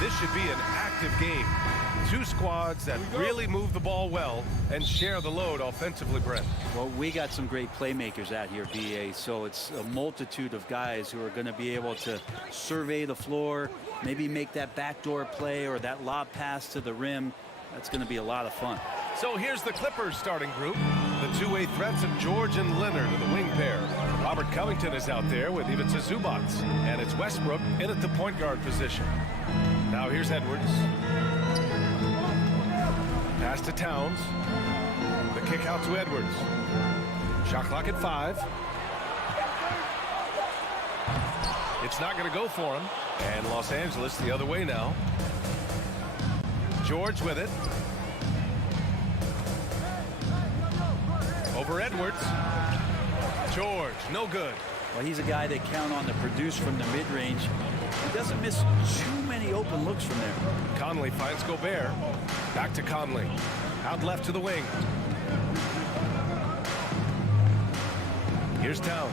This should be an active game. Two squads that really move the ball well and share the load offensively, Brent. Well, we got some great playmakers out here, BA, so it's a multitude of guys who are going to be able to survey the floor, maybe make that backdoor play or that lob pass to the rim. That's going to be a lot of fun. So here's the Clippers starting group. The two-way threats of George and Leonard in the wing pair. Robert Covington is out there with Ivica Zubac, and it's Westbrook in at the point guard position. Now here's Edwards. Pass to Towns. The kick out to Edwards. Shot clock at 5. It's not going to go for him. And Los Angeles the other way now. George with it. Over Edwards. George, no good. Well, he's a guy that count on to produce from the mid-range. He doesn't miss too many open looks from there. Conley finds Gobert. Back to Conley. Out left to the wing. Here's Towns.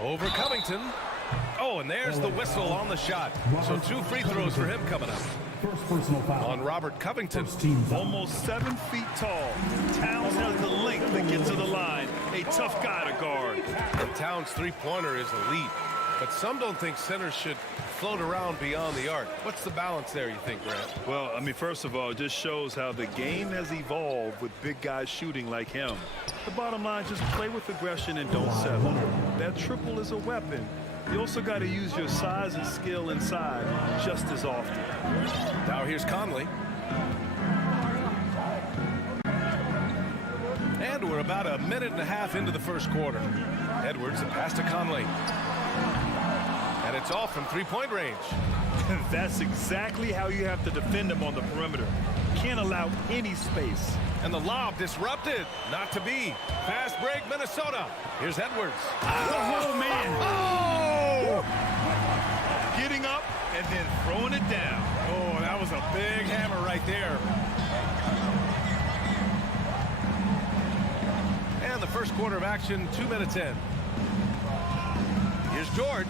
Over Covington. Oh, and there's the whistle on the shot. So 2 free throws for him coming up. First personal foul On Robert Covington. Almost 7 feet tall. Towns has the length to get to the line. A tough guy to guard. And Towns' three-pointer is elite. But some don't think centers should float around beyond the arc. What's the balance there, you think, Grant? Well, I mean, first of all, it just shows how the game has evolved with big guys shooting like him. The bottom line, just play with aggression and don't settle. That triple is a weapon. You also got to use your size and skill inside just as often. Now here's Conley. And we're about a minute and a half into the first quarter. Edwards, a pass to Conley. And it's off from three-point range. That's exactly how you have to defend him on the perimeter. Can't allow any space. And the lob disrupted. Not to be. Fast break, Minnesota. Here's Edwards. Oh, man. Oh! Getting up and then throwing it down. Oh, that was a big hammer right there. And the first quarter of action, 2 minutes in. Here's George.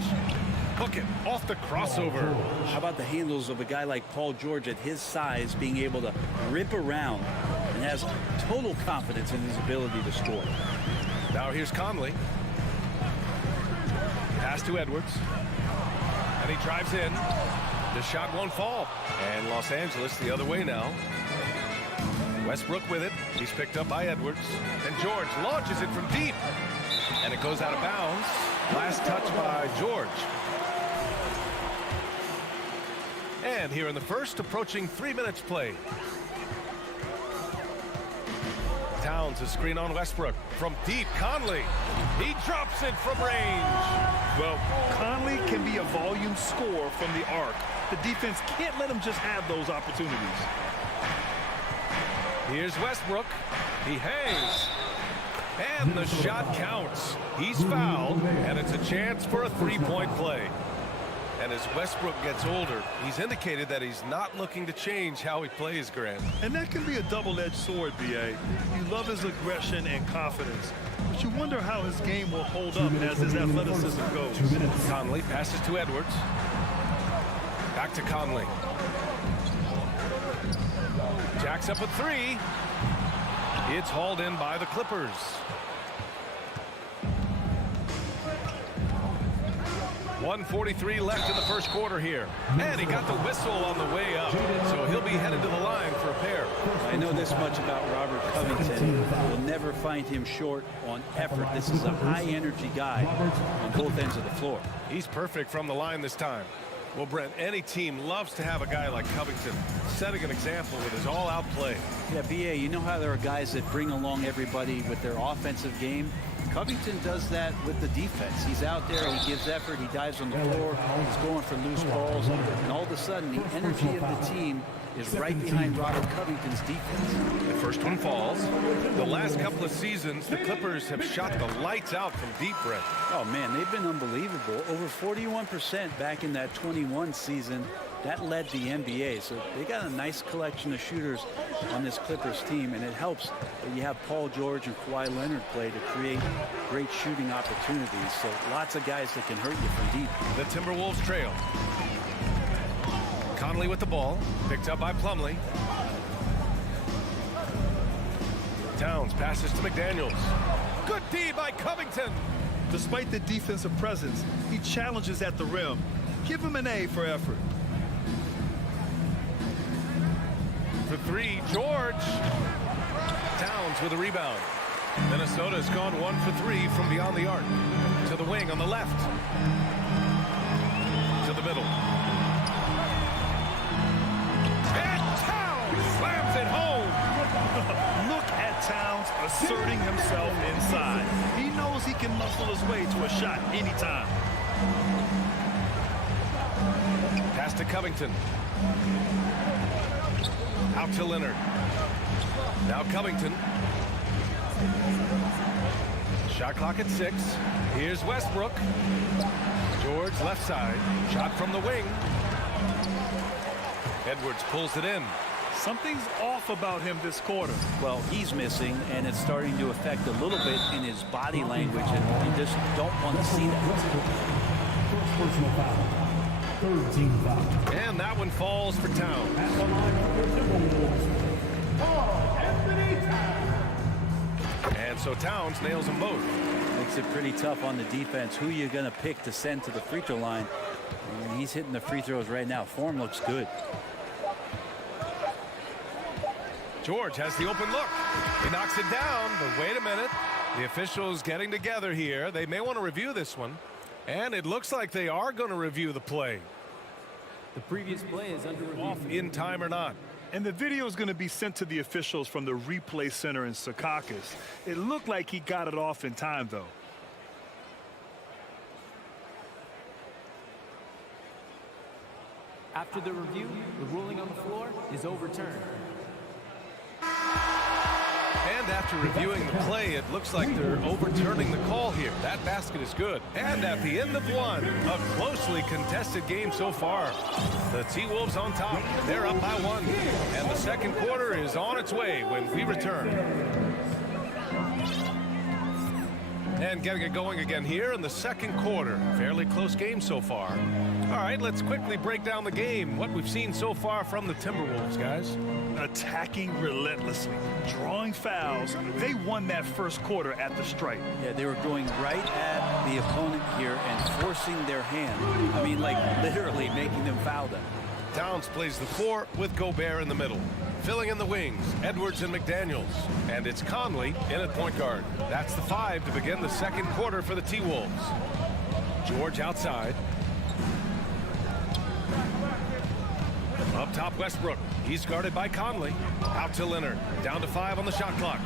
Hook it off the crossover. How about the handles of a guy like Paul George at his size being able to rip around and has total confidence in his ability to score. Now here's Conley. Pass to Edwards. And he drives in. The shot won't fall. And Los Angeles the other way now. Westbrook with it. He's picked up by Edwards. And George launches it from deep. And it goes out of bounds. Last touch by George. And here in the first, approaching 3 minutes played. Towns a screen on Westbrook. From deep, Conley. He drops it from range. Well, Conley can be a volume scorer from the arc. The defense can't let him just have those opportunities. Here's Westbrook. He hangs. And the shot counts. He's fouled, and it's a chance for a three-point play. And as Westbrook gets older, he's indicated that he's not looking to change how he plays, Grant. And that can be a double-edged sword, B.A. You love his aggression and confidence, but you wonder how his game will hold up as his athleticism goes. Conley passes to Edwards. Back to Conley. Jacks up a three. It's hauled in by the Clippers. .143 left in the first quarter here. And he got the whistle on the way up. So he'll be headed to the line for a pair. I know this much about Robert Covington. You'll never find him short on effort. This is a high-energy guy on both ends of the floor. He's perfect from the line this time. Well, Brent, any team loves to have a guy like Covington setting an example with his all-out play. Yeah, B.A., you know how there are guys that bring along everybody with their offensive game? Covington does that with the defense. He's out there, he gives effort, he dives on the floor, he's going for loose balls, and all of a sudden the energy of the team is right behind Robert Covington's defense. The first one falls. The last couple of seasons, the Clippers have shot the lights out from deep, Brent. Oh, man, they've been unbelievable. Over 41% back in that 21 season. That led the NBA. So they got a nice collection of shooters on this Clippers team, and it helps that you have Paul George and Kawhi Leonard play to create great shooting opportunities. So lots of guys that can hurt you from deep. The Timberwolves trail. Conley with the ball, picked up by Plumlee. Towns passes to McDaniels. Good D by Covington. Despite the defensive presence, he challenges at the rim. Give him an A for effort. For three, George. Towns with a rebound. Minnesota's gone 1 for 3 from beyond the arc. To the wing on the left. To the middle. And Towns slams it home. Look at Towns asserting himself inside. He knows he can muscle his way to a shot anytime. Pass to Covington. Out to Leonard. Now Covington. Shot clock at 6. Here's Westbrook. George left side. Shot from the wing. Edwards pulls it in. Something's off about him this quarter. Well, he's missing, and it's starting to affect a little bit in his body language, and you just don't want to see that. First personal foul. Third team foul. And that one falls for Towns. At the line for the Timberwolves. Anthony Towns. And so Towns nails them both. Makes it pretty tough on the defense. Who you're going to pick to send to the free throw line. And he's hitting the free throws right now. Form looks good. George has the open look. He knocks it down, but wait a minute. The officials getting together here. They may want to review this one. And it looks like they are going to review the play. The previous play is under review. Off in time or not. And the video is going to be sent to the officials from the replay center in Secaucus. It looked like he got it off in time, though. After the review, the ruling on the floor is overturned. And after reviewing the play, it looks like they're overturning the call here. That basket is good. And at the end of one, a closely contested game so far. The T-Wolves on top. They're up by 1. And the second quarter is on its way when we return. And getting it going again here in the second quarter. Fairly close game so far. All right, let's quickly break down the game. What we've seen so far from the Timberwolves, guys. Attacking relentlessly, drawing fouls. They won that first quarter at the stripe. Yeah, they were going right at the opponent here and forcing their hand. I mean, like literally making them foul them. Towns plays the 4 with Gobert in the middle. Filling in the wings, Edwards and McDaniels. And it's Conley in at point guard. That's the 5 to begin the second quarter for the T-Wolves. George outside. Up top, Westbrook. He's guarded by Conley. Out to Leonard. Down to 5 on the shot clock.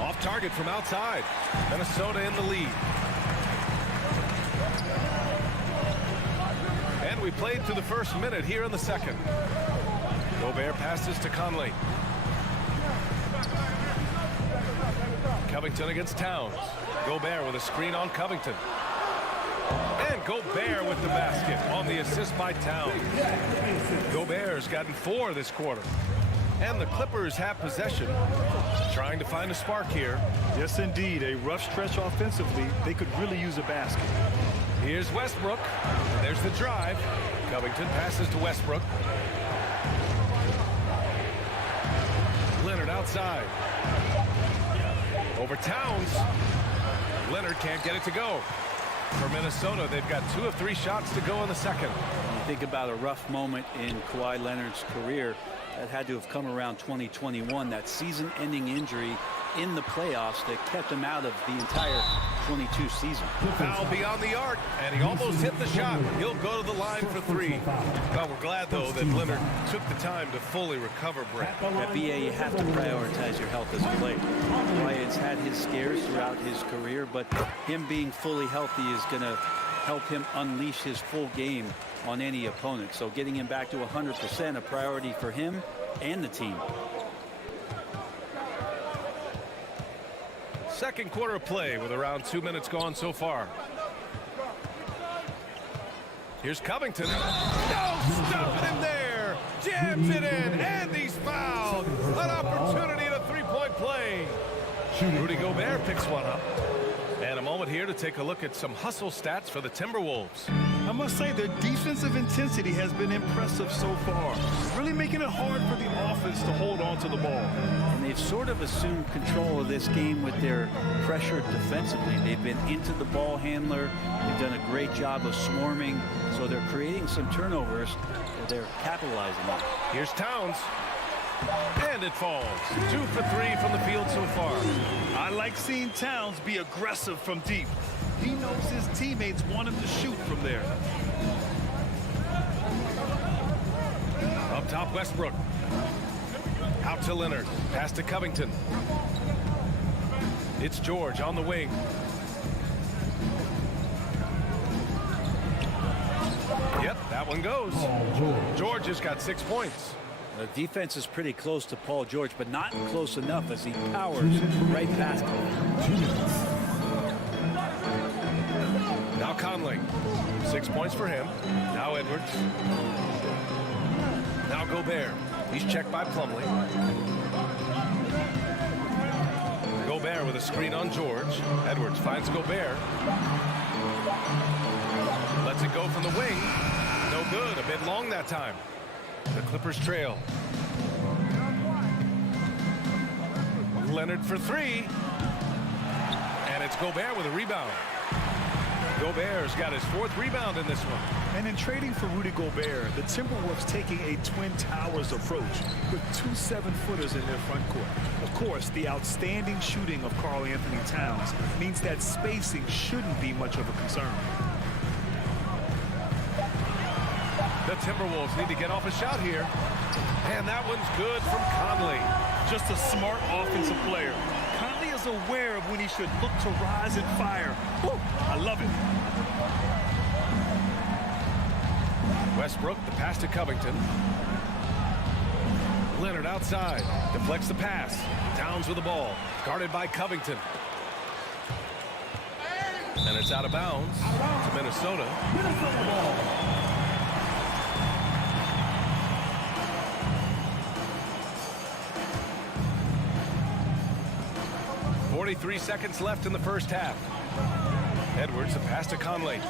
Off target from outside. Minnesota in the lead. And we played through the first minute here in the second. Gobert passes to Conley. Covington against Towns. Gobert with a screen on Covington. And Gobert with the basket on the assist by Towns. Gobert's gotten 4 this quarter. And the Clippers have possession. Trying to find a spark here. Yes, indeed. A rough stretch offensively. They could really use a basket. Here's Westbrook. There's the drive. Covington passes to Westbrook. Leonard outside. Over Towns. Leonard can't get it to go. For Minnesota, they've got 2 of 3 shots to go in the second. You think about a rough moment in Kawhi Leonard's career that had to have come around 2021, that season-ending injury in the playoffs that kept him out of the entire 22 season. Foul beyond the arc, and he almost hit the shot. He'll go to the line for 3. Well, we're glad, though, that Leonard took the time to fully recover, Brent. At BA, you have to prioritize your health as a player. Kawhi has had his scares throughout his career, but him being fully healthy is going to help him unleash his full game on any opponent. So getting him back to 100% a priority for him and the team. Second quarter of play with around 2 minutes gone so far. Here's Covington. No, stopping him there. Jams it in, and he's fouled. An opportunity at a three-point play. Rudy Gobert picks one up. And a moment here to take a look at some hustle stats for the Timberwolves. I must say their defensive intensity has been impressive so far, really making it hard for the offense to hold on to the ball. And they've sort of assumed control of this game with their pressure defensively. They've been into the ball handler. They've done a great job of swarming. So they're creating some turnovers that they're capitalizing on. Here's Towns. And it falls. 2 for 3 from the field so far. I like seeing Towns be aggressive from deep. He knows his teammates want him to shoot from there. Up top, Westbrook. Out to Leonard. Pass to Covington. It's George on the wing. Yep, that one goes. George has got 6 points. The defense is pretty close to Paul George, but not close enough as he powers right past him. Now Conley. 6 points for him. Now Edwards. Now Gobert. He's checked by Plumlee. Gobert with a screen on George. Edwards finds Gobert. Lets it go from the wing. No good. A bit long that time. The Clippers trail. Leonard for 3. And it's Gobert with a rebound. Gobert's got his 4th rebound in this one. And in trading for Rudy Gobert, the Timberwolves taking a Twin Towers approach with 2 7-footers in their front court. Of course, the outstanding shooting of Karl Anthony Towns means that spacing shouldn't be much of a concern. The Timberwolves need to get off a shot here. And that one's good from Conley. Just a smart offensive player. Conley is aware of when he should look to rise and fire. Woo, I love it. Westbrook, the pass to Covington. Leonard outside. Deflects the pass. Towns with the ball. Guarded by Covington. And it's out of bounds to Minnesota. Minnesota. 43 seconds left in the first half. Edwards, a pass to Conley.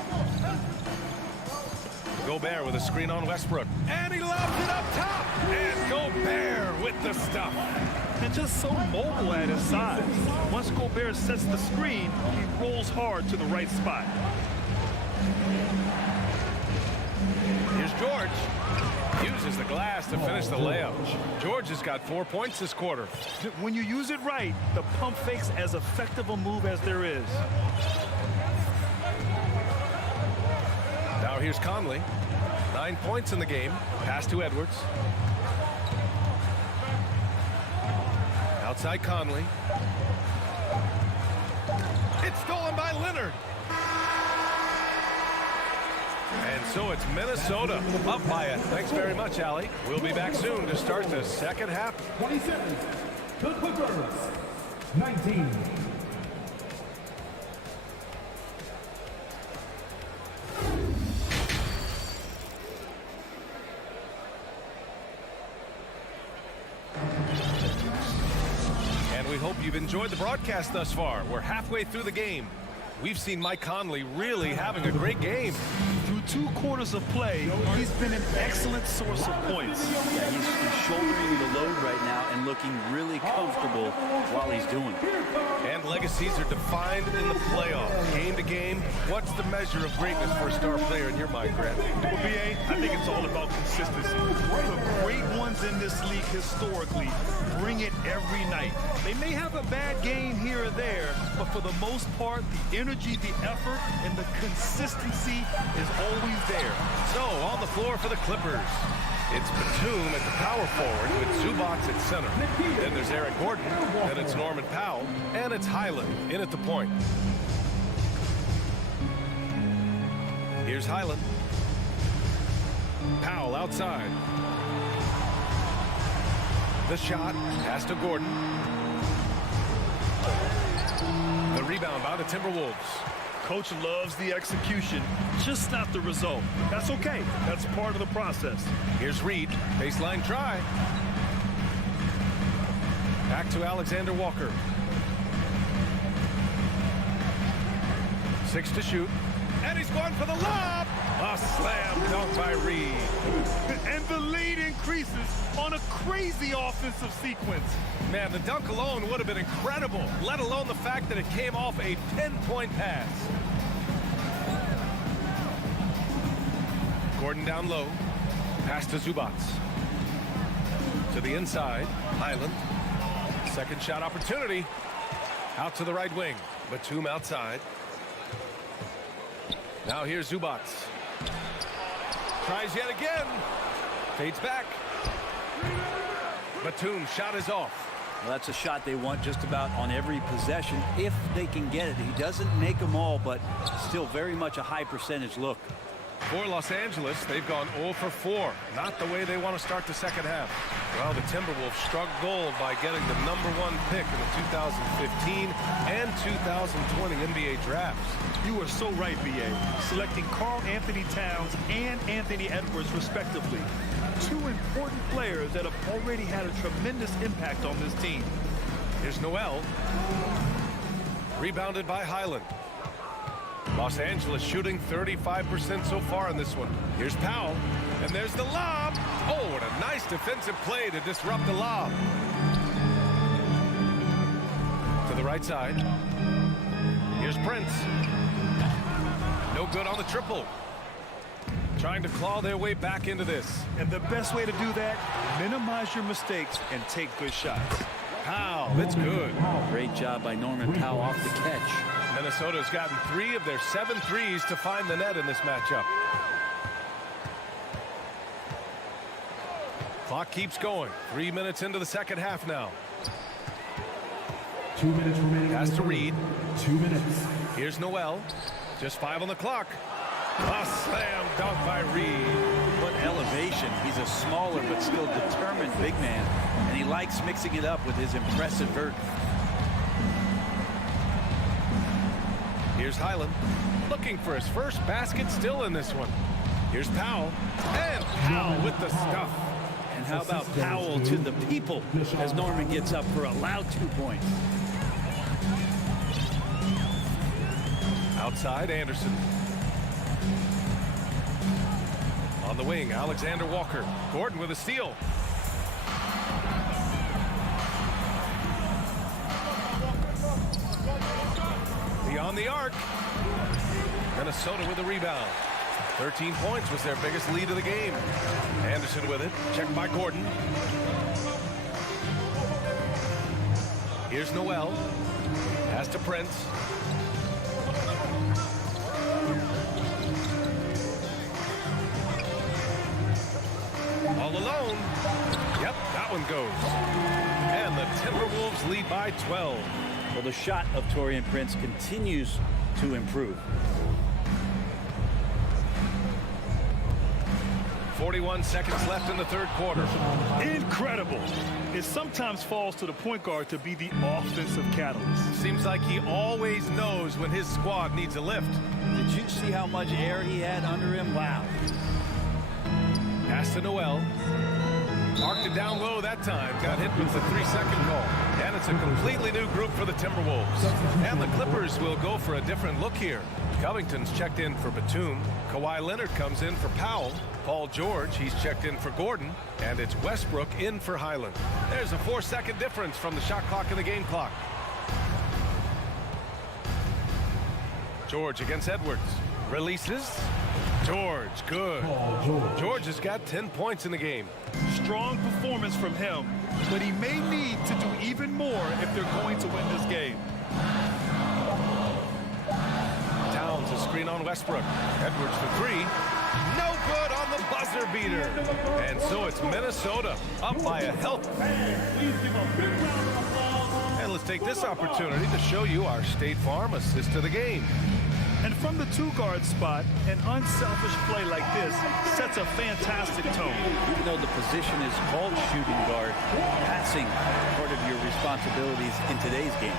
Gobert with a screen on Westbrook. And he lobs it up top. And Gobert with the stuff. And just so mobile at his size. Once Gobert sets the screen, he rolls hard to the right spot. Here's George. Uses the glass to finish the layup. George has got 4 points this quarter. When you use it right, the pump fake's as effective a move as there is. Now here's Conley. 9 points in the game. Pass to Edwards. Outside Conley. It's stolen by Leonard. And so it's Minnesota up by it. Thanks very much, Allie. We'll be back soon to start the second half. 27. The Clippers. 19. And we hope you've enjoyed the broadcast thus far. We're halfway through the game. We've seen Mike Conley really having a great game. Through 2 quarters of play, he's been an excellent source of points. Yeah, he's shouldering the load right now and looking really comfortable while he's doing it. And legacies are defined in the playoffs. Game to game, what's the measure of greatness for a star player in your mind, Grant? Well, BA, I think it's all about consistency. The great ones in this league historically bring it every night. They may have a bad game here or there, but for the most part, the energy, the effort, and the consistency is always there. So, on the floor for the Clippers, it's Batum at the power forward with Zubac at center. Then there's Eric Gordon, then it's Norman Powell, and it's Highland in at the point. Here's Highland. Powell outside. The shot. Pass to Gordon. The rebound by the Timberwolves. Coach loves the execution, just not the result. That's okay. That's part of the process. Here's Reed. Baseline try. Back to Alexander Walker. 6 to shoot. And he's going for the lob. A slam dunk by Reed. And the lead increases on a crazy offensive sequence. Man, the dunk alone would have been incredible, let alone the fact that it came off a 10-point pass. Gordon down low. Pass to Zubac. To the inside. Highland. Second shot opportunity. Out to the right wing. Batum outside. Now here's Zubac. Tries yet again. Fades back. Batum shot is off. Well, that's a shot they want just about on every possession if they can get it. He doesn't make them all, but still very much a high percentage look. For Los Angeles, they've gone 0 for 4. Not the way they want to start the second half. Well, the Timberwolves struck gold by getting the #1 pick in the 2015 and 2020 NBA drafts. You are so right, B.A. Selecting Karl Anthony Towns and Anthony Edwards, respectively. Two important players that have already had a tremendous impact on this team. Here's Noel. Rebounded by Highland. Los Angeles shooting 35% so far in this one. Here's Powell. And there's the lob. Oh, what a nice defensive play to disrupt the lob. To the right side. Here's Prince. No good on the triple. Trying to claw their way back into this. And the best way to do that, minimize your mistakes and take good shots. Powell, it's good. Great job by Norman Powell off the catch. Minnesota's gotten 3 of their 7 threes to find the net in this matchup. Clock keeps going. 3 minutes into the second half now. 2 minutes remaining. Pass to Reed. 2 minutes. Here's Noel. Just 5 on the clock. A slam dunk by Reed. What elevation. He's a smaller but still determined big man. And he likes mixing it up with his impressive vert. Here's Highland. Looking for his first basket still in this one. Here's Powell. And Powell with the stuff. And how about Powell to the people as Norman gets up for a loud 2 points. Outside, Anderson. On the wing, Alexander Walker. Gordon with a steal. Beyond the arc. Minnesota with a rebound. 13 points was their biggest lead of the game. Anderson with it. Checked by Gordon. Here's Noel. Pass to Prince. All alone. Yep, that one goes. And the Timberwolves lead by 12. Well, the shot of Taurean Prince continues to improve. 41 seconds left in the third quarter. Incredible. It sometimes falls to the point guard to be the offensive catalyst. Seems like he always knows when his squad needs a lift. Did you see how much air he had under him? Wow. Pass to Noel. Marked it down low that time. Got hit with the 3-second call. And it's a completely new group for the Timberwolves. And the Clippers will go for a different look here. Covington's checked in for Batum. Kawhi Leonard comes in for Powell. Paul George, he's checked in for Gordon. And it's Westbrook in for Highland. There's a 4-second difference from the shot clock and the game clock. George against Edwards. Releases. George, good. George has got 10 points in the game. Strong performance from him, but he may need to do even more if they're going to win this game. Towns a screen on Westbrook. Edwards for 3. No good on the buzzer beater. And so it's Minnesota up by a healthy. And let's take this opportunity to show you our State Farm assist of the game. And from the 2-guard spot, an unselfish play like this sets a fantastic tone. Even though the position is called shooting guard, passing part of your responsibilities in today's game.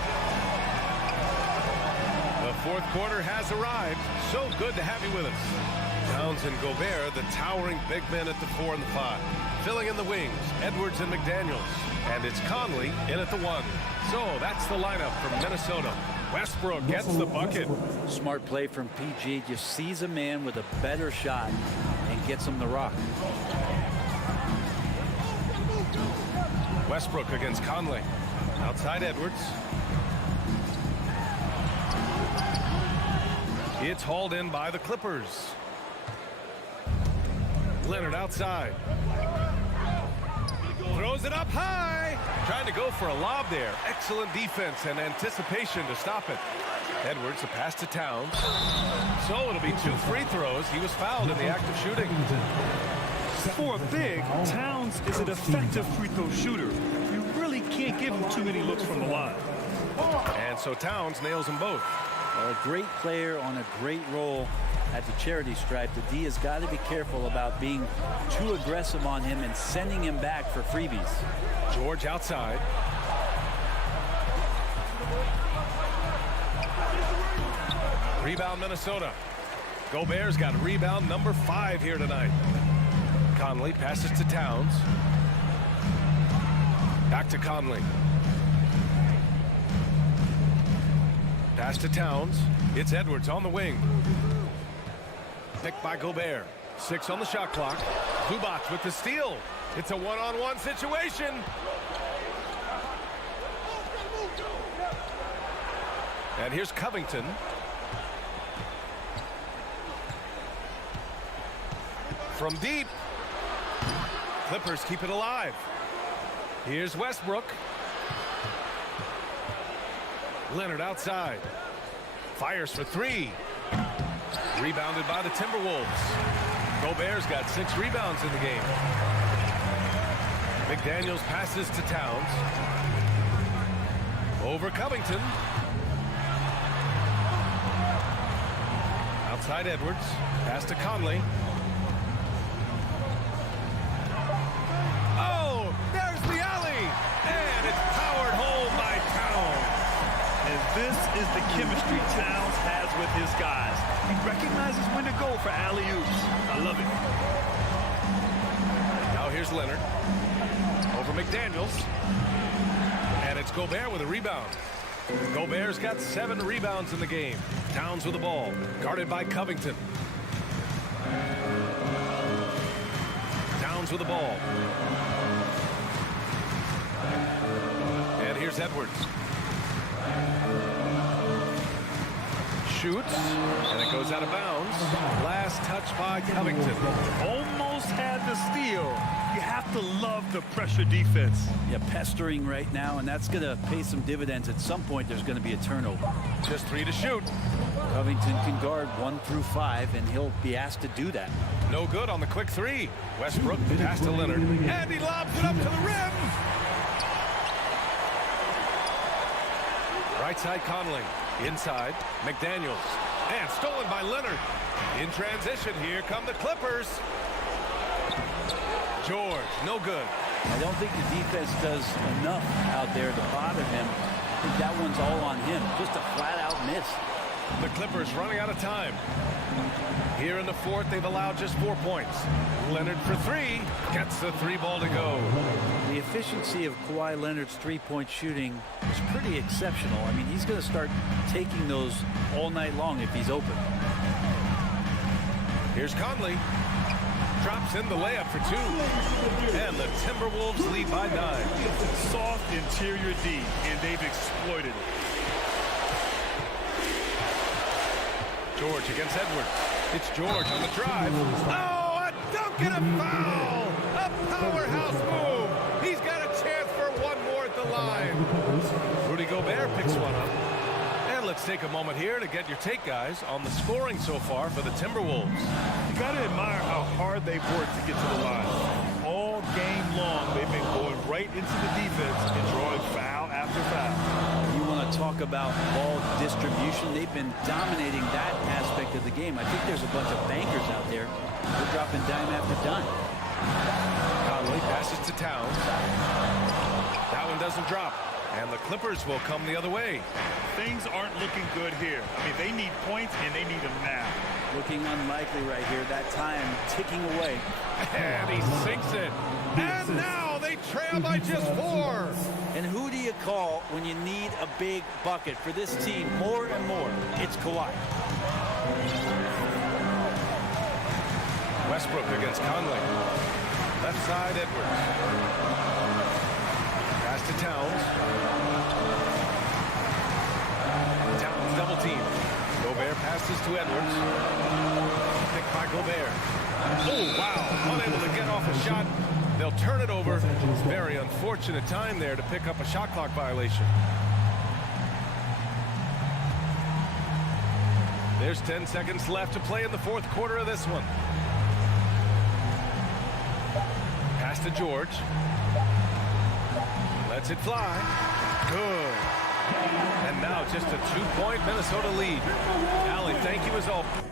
The fourth quarter has arrived. So good to have you with us. Towns and Gobert, the towering big men at the 4 and the 5. Filling in the wings, Edwards and McDaniels. And it's Conley in at the 1. So that's the lineup from Minnesota. Westbrook gets the bucket. Smart play from PG. Just sees a man with a better shot and gets him the rock. Westbrook against Conley. Outside Edwards. It's hauled in by the Clippers. Leonard outside. Throws it up high. Trying to go for a lob there. Excellent defense and anticipation to stop it. Edwards, a pass to Towns. So it'll be 2 free throws. He was fouled in the act of shooting. For a big, Towns is an effective free throw shooter. You really can't give him too many looks from the line. And so Towns nails them both. A great player on a great role at the charity stripe. The D has got to be careful about being too aggressive on him and sending him back for freebies. George outside. Rebound Minnesota. Gobert's got rebound number 5 here tonight. Conley passes to Towns. Back to Conley. Pass to Towns. It's Edwards on the wing. Picked by Gobert. 6 on the shot clock. Zubac with the steal. It's a one-on-one situation. And here's Covington. From deep. Clippers keep it alive. Here's Westbrook. Leonard outside. Fires for 3. Rebounded by the Timberwolves. Gobert's got 6 rebounds in the game. McDaniels passes to Towns. Over Covington. Outside Edwards. Pass to Conley. Oh, there's the alley. And it's powered home by Towns. And this is the chemistry Towns has with his guys. He recognizes when to go for alley-oops. I love it. Now here's Leonard. Over McDaniels. And it's Gobert with a rebound. Gobert's got 7 rebounds in the game. Towns with the ball. Guarded by Covington. Towns with the ball. And here's Edwards. Shoots, and it goes out of bounds. Last touch by Covington. Almost had the steal. You have to love the pressure defense. Yeah, pestering right now, and that's going to pay some dividends. At some point, there's going to be a turnover. Just 3 to shoot. Covington can guard 1 through 5, and he'll be asked to do that. No good on the quick 3. Westbrook pass to Leonard, and he lobs it up to the rim. Right side Conley. Inside, McDaniels. And stolen by Leonard. In transition, here come the Clippers. George, no good. I don't think the defense does enough out there to bother him. I think that one's all on him. Just a flat-out miss. The Clippers running out of time. Here in the fourth, they've allowed just 4 points. Leonard for 3. Gets the 3 ball to go. The efficiency of Kawhi Leonard's three-point shooting is pretty exceptional. I mean, he's going to start taking those all night long if he's open. Here's Conley. Drops in the layup for 2. And the Timberwolves lead by 9. Soft interior D, and they've exploited it. George against Edwards. It's George on the drive. Oh, a dunk and a foul! A powerhouse move! He's got a chance for 1 more at the line. Rudy Gobert picks one up. And let's take a moment here to get your take, guys, on the scoring so far for the Timberwolves. You got to admire how hard they've worked to get to the line. All game long, they've been going right into the defense and drawing foul after foul. You want to talk about ball distribution. They've been dominating that aspect of the game. I think there's a bunch of bankers out there. They're dropping dime after dime. Conley passes to Towns. That one doesn't drop. And the Clippers will come the other way. Things aren't looking good here. I mean, they need points, and they need them now. Looking unlikely right here. That time ticking away. And he sinks it. And now they trail by just 4. And who do you call when you need a big bucket? For this team, more and more, it's Kawhi. Westbrook against Conley. Left side, Edwards. Pass to Towns. Towns double team. Gobert passes to Edwards. Picked by Gobert. Oh, wow. Unable to get off a shot. They'll turn it over. Very unfortunate time there to pick up a shot clock violation. There's 10 seconds left to play in the fourth quarter of this one. Pass to George. Lets it fly. Good. And now just a 2-point Minnesota lead. Allie, thank you as always.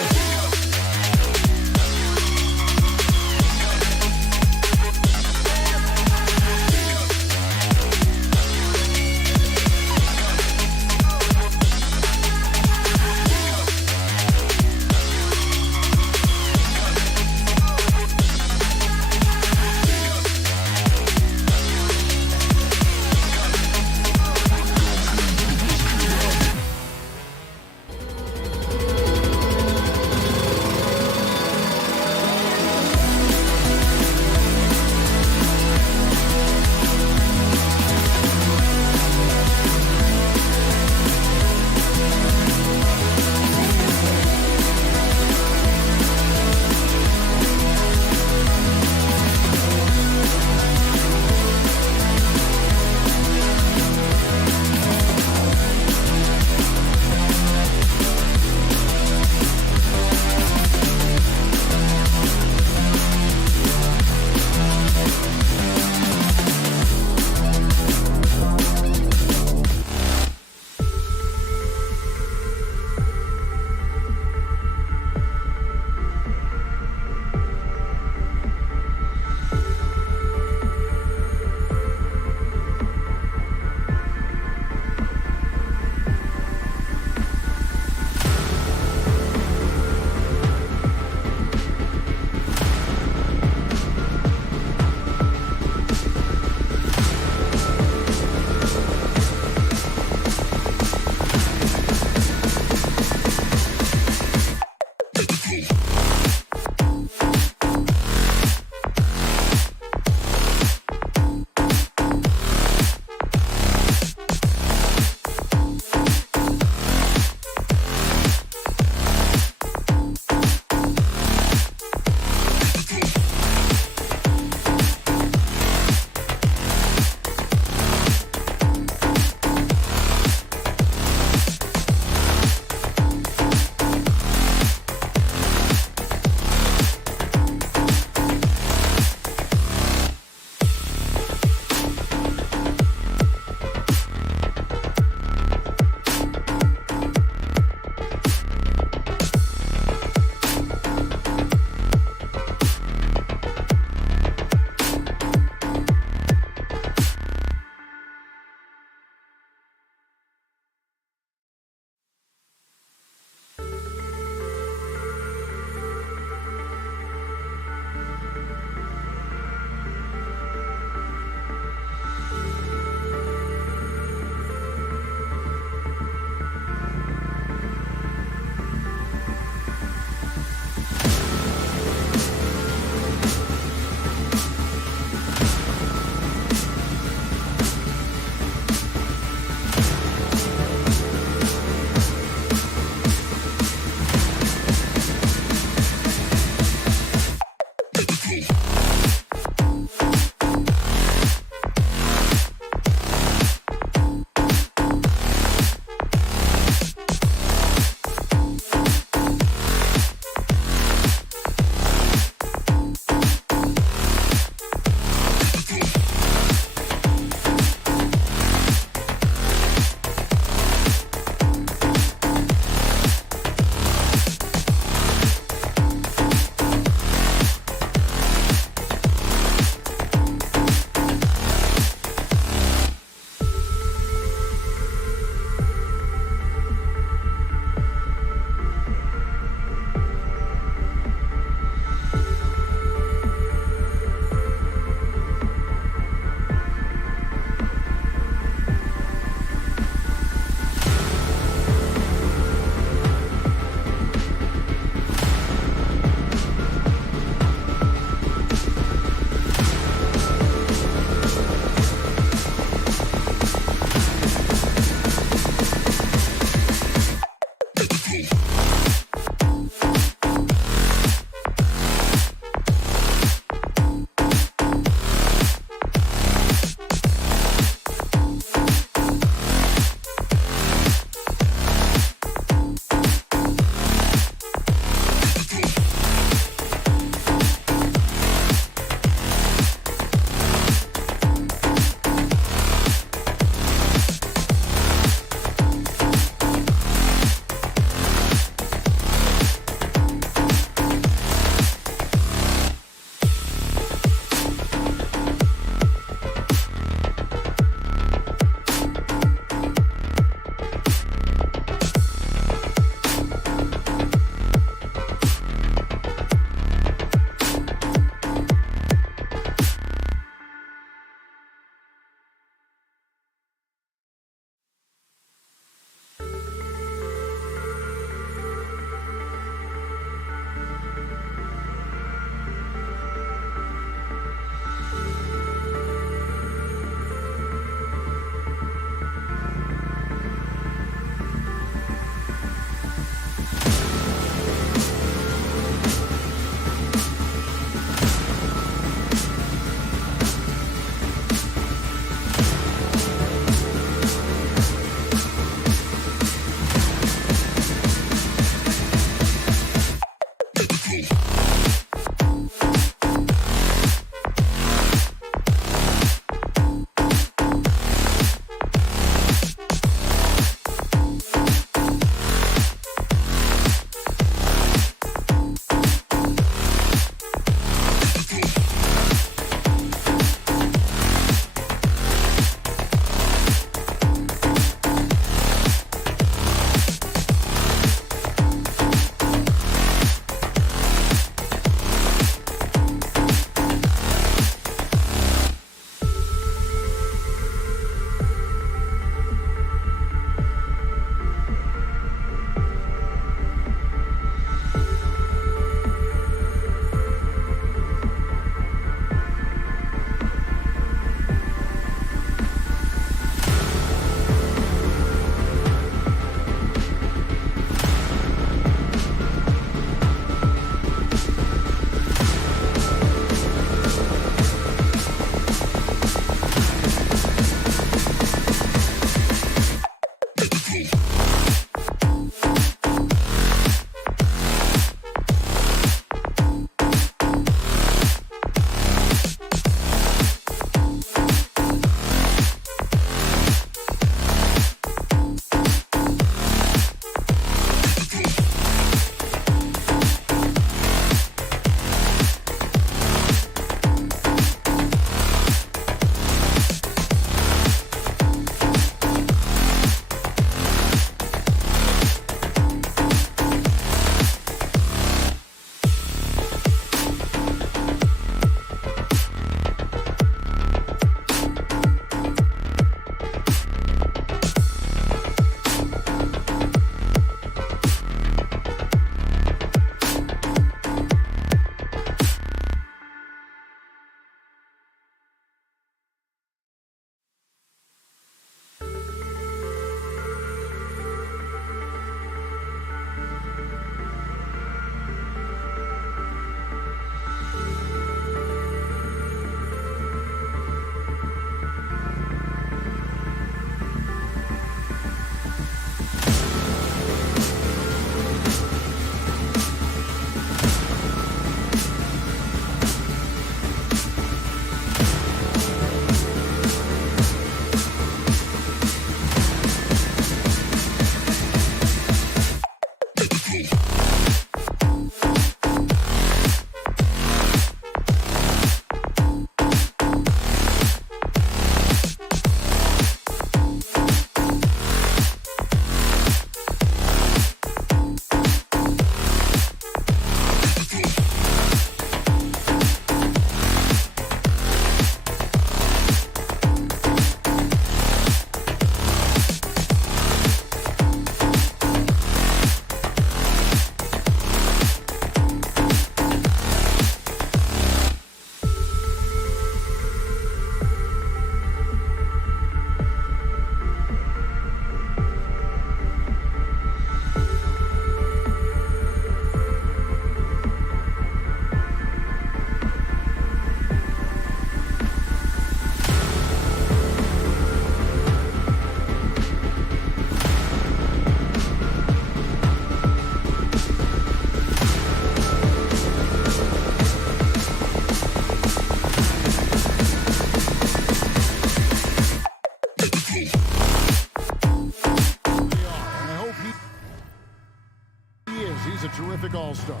He's a terrific all-star.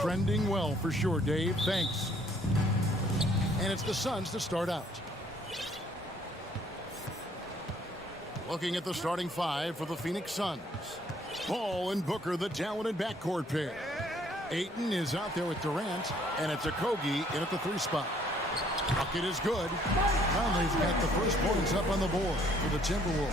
Trending well for sure, Dave. Thanks. And it's the Suns to start out. Looking at the starting five for the Phoenix Suns. Paul and Booker, the talented backcourt pair. Ayton is out there with Durant, and it's Okogie in at the 3 spot. Bucket is good. Conley's got the first points up on the board for the Timberwolves.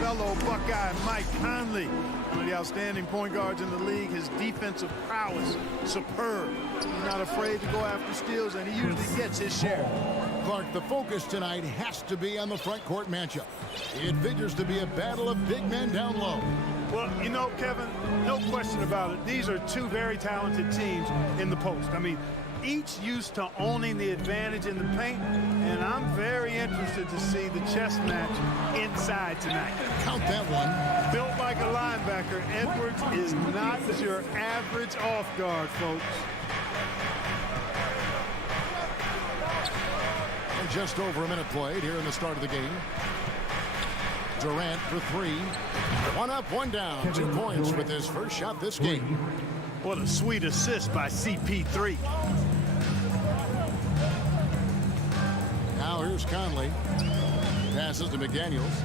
Fellow Buckeye Mike Conley, one of the outstanding point guards in the league. His defensive prowess, superb. He's not afraid to go after steals, and he usually gets his share. Clark, the focus tonight has to be on the front court matchup. It figures to be a battle of big men down low. Well, you know, Kevin, no question about it. These are two very talented teams in the post. I mean, each used to owning the advantage in the paint, and I'm very interested to see the chess match inside tonight. Count that one. Built like a linebacker, Edwards is not your average off guard, folks. And just over a minute played here in the start of the game. Durant for 3. 1 up, 1 down. 2 points with his first shot this game. What a sweet assist by CP3. Now here's Conley. Passes to McDaniels.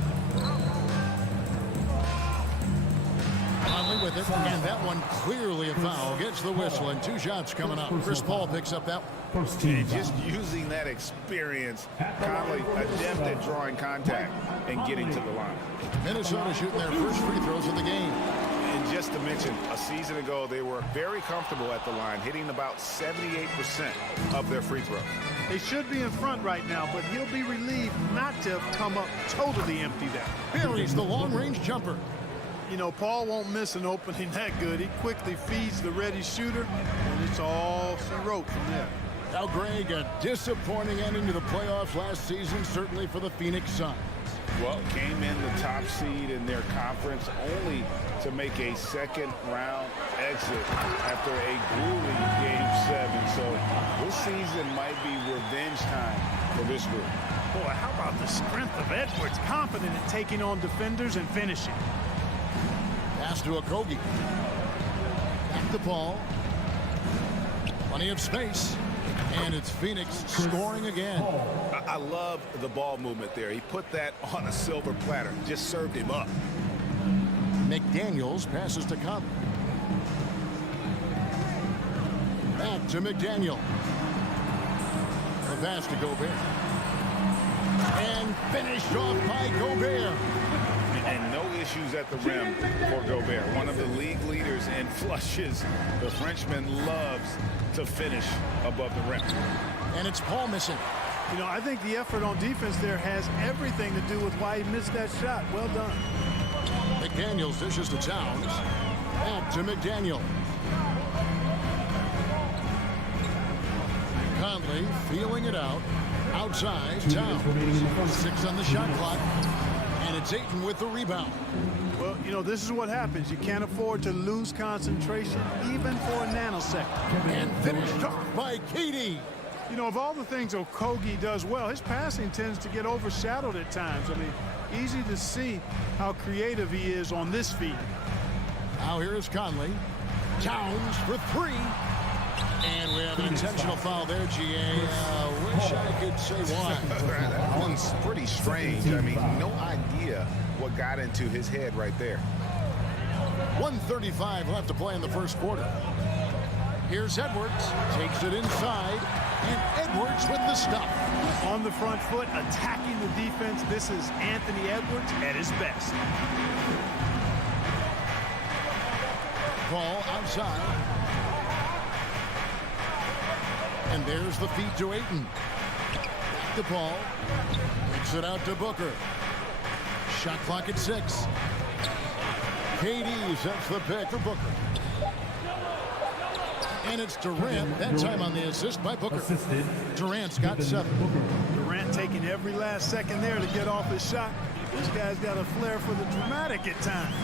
Conley with it, and that one clearly a foul. Gets the whistle, and 2 shots coming up. Chris Paul picks up that one. First team And just using that experience, Conley adept at drawing contact and getting to the line. Minnesota shooting their first free throws of the game. And just to mention, a season ago, they were very comfortable at the line, hitting about 78% of their free throws. They should be in front right now, but he'll be relieved not to have come up totally empty there. Buries the long-range jumper. You know, Paul won't miss an opening that good. He quickly feeds the ready shooter, and it's all she wrote from there. Now, Greg, a disappointing ending to the playoffs last season, certainly for the Phoenix Suns. Well, came in the top seed in their conference only to make a second-round exit after a grueling Game 7. So this season might be revenge time for this group. Boy, how about the strength of Edwards, confident in taking on defenders and finishing. Pass to Okogie. Back to Paul. Plenty of space. And it's Phoenix scoring again. I love the ball movement there. He put that on a silver platter. Just served him up. McDaniels passes to Conley. Back to McDaniel. The pass to Gobert. And finished off by Gobert. And no issues at the rim for Gobert. One of the league leaders in flushes. The Frenchman loves to finish above the rim. And it's Paul missing. You know, I think the effort on defense there has everything to do with why he missed that shot. Well done. McDaniels dishes to Towns. Back to McDaniel. Conley feeling it out. Outside, Towns. 6 on the shot clock. And it's Ayton with the rebound. Well, you know, this is what happens. You can't afford to lose concentration even for a nanosecond. And finished off by KD. You know, of all the things Okogie does well, his passing tends to get overshadowed at times. I mean, easy to see how creative he is on this feed. Now here is Conley. Towns for 3. And we have an intentional foul there, GA. Wish I could say why. That one's pretty strange. I mean, no idea what got into his head right there. 1:35 left to play in the first quarter. Here's Edwards. Takes it inside. And Edwards with the stop. On the front foot, attacking the defense. This is Anthony Edwards at his best. Ball outside. And there's the feed to Ayton. Back to Paul. Kicks it out to Booker. Shot clock at 6. KD sets the pick for Booker. And it's Durant, that time on the assist by Booker. Assisted. Durant's got 7. Durant taking every last second there to get off his shot. This guy's got a flair for the dramatic at times.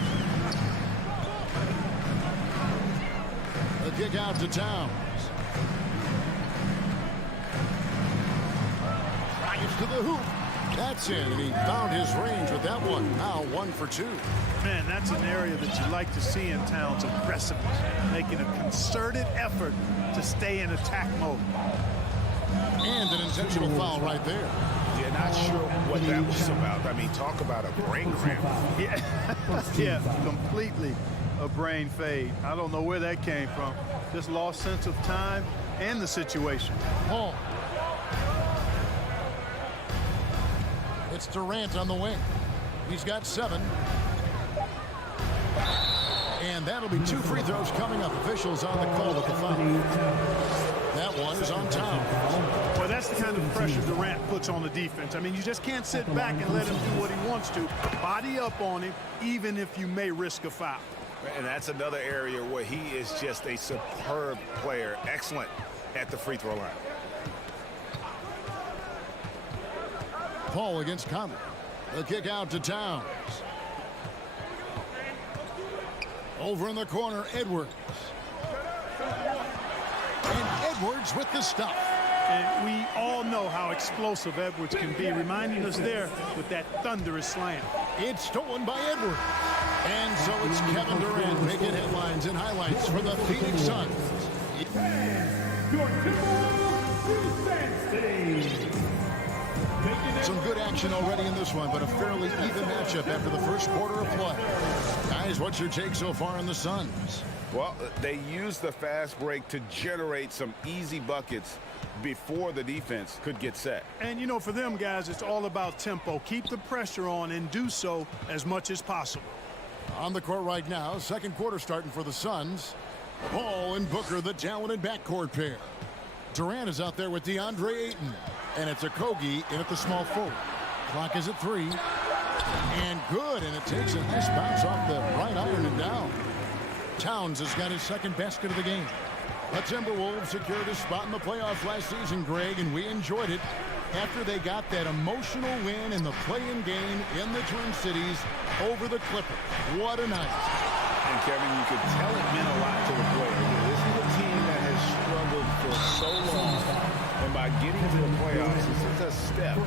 The kick out to Towns. Drives to the hoop. That's in, and he found his range with that one. Now 1 for 2. Man, that's an area that you like to see in Towns, aggressiveness, making a concerted effort to stay in attack mode. And an intentional foul right there. You're not sure what that was about. I mean, talk about a brain cramp. Yeah, completely a brain fade. I don't know where that came from. Just lost sense of time and the situation. Paul. It's Durant on the wing. He's got 7. And that'll be 2 free throws coming up. Officials on the call with the foul. That one is on Towns. Well, that's the kind of pressure Durant puts on the defense. I mean, you just can't sit back and let him do what he wants to. Body up on him, even if you may risk a foul. And that's another area where he is just a superb player. Excellent at the free throw line. Paul against Conley. The kick out to Towns. Over in the corner, Edwards. And Edwards with the stuff. And we all know how explosive Edwards can be, reminding us there with that thunderous slam. It's stolen by Edwards. And so it's Kevin Durant making headlines and highlights for the Phoenix Suns. Your defense. Some good action already in this one, but a fairly even matchup after the first quarter of play. Guys, what's your take so far on the Suns? Well, they used the fast break to generate some easy buckets before the defense could get set. And, you know, for them guys, it's all about tempo. Keep the pressure on and do so as much as possible. On the court right now, second quarter starting for the Suns. Paul and Booker, the talented backcourt pair. Durant is out there with DeAndre Ayton. And it's a Kogi in at the small forward. Clock is at 3. And good, and it takes a nice bounce off the right iron and down. Towns has got his second basket of the game. The Timberwolves secured a spot in the playoffs last season, Greg, and we enjoyed it after they got that emotional win in the play-in game in the Twin Cities over the Clippers. What a night. And Kevin, you could tell it meant a lot to the players. This is a team that has struggled for so long. And by getting to the playoffs, this is a step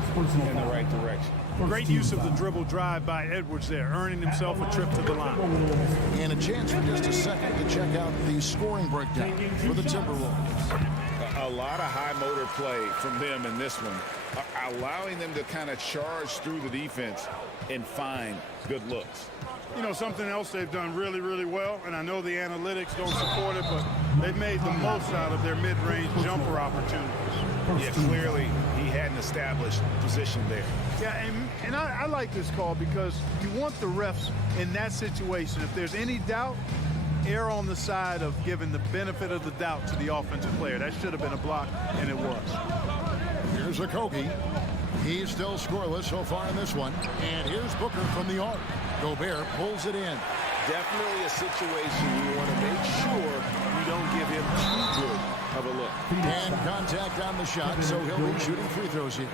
in the right direction. Great use of the dribble drive by Edwards there, earning himself a trip to the line. And a chance for just a second to check out the scoring breakdown for the Timberwolves. A lot of high motor play from them in this one, allowing them to kind of charge through the defense and find good looks. You know, something else they've done really, really well, and I know the analytics don't support it, but they've made the most out of their mid-range jumper opportunities. Yeah, clearly he had an established position there. Yeah, and I like this call because you want the refs in that situation. If there's any doubt, err on the side of giving the benefit of the doubt to the offensive player. That should have been a block, and it was. Here's a Kogi. He's still scoreless so far in this one. And here's Booker from the arc. Gobert pulls it in. Definitely a situation you want to make sure you don't give him too good of a look. And contact on the shot, so he'll be shooting free throws here.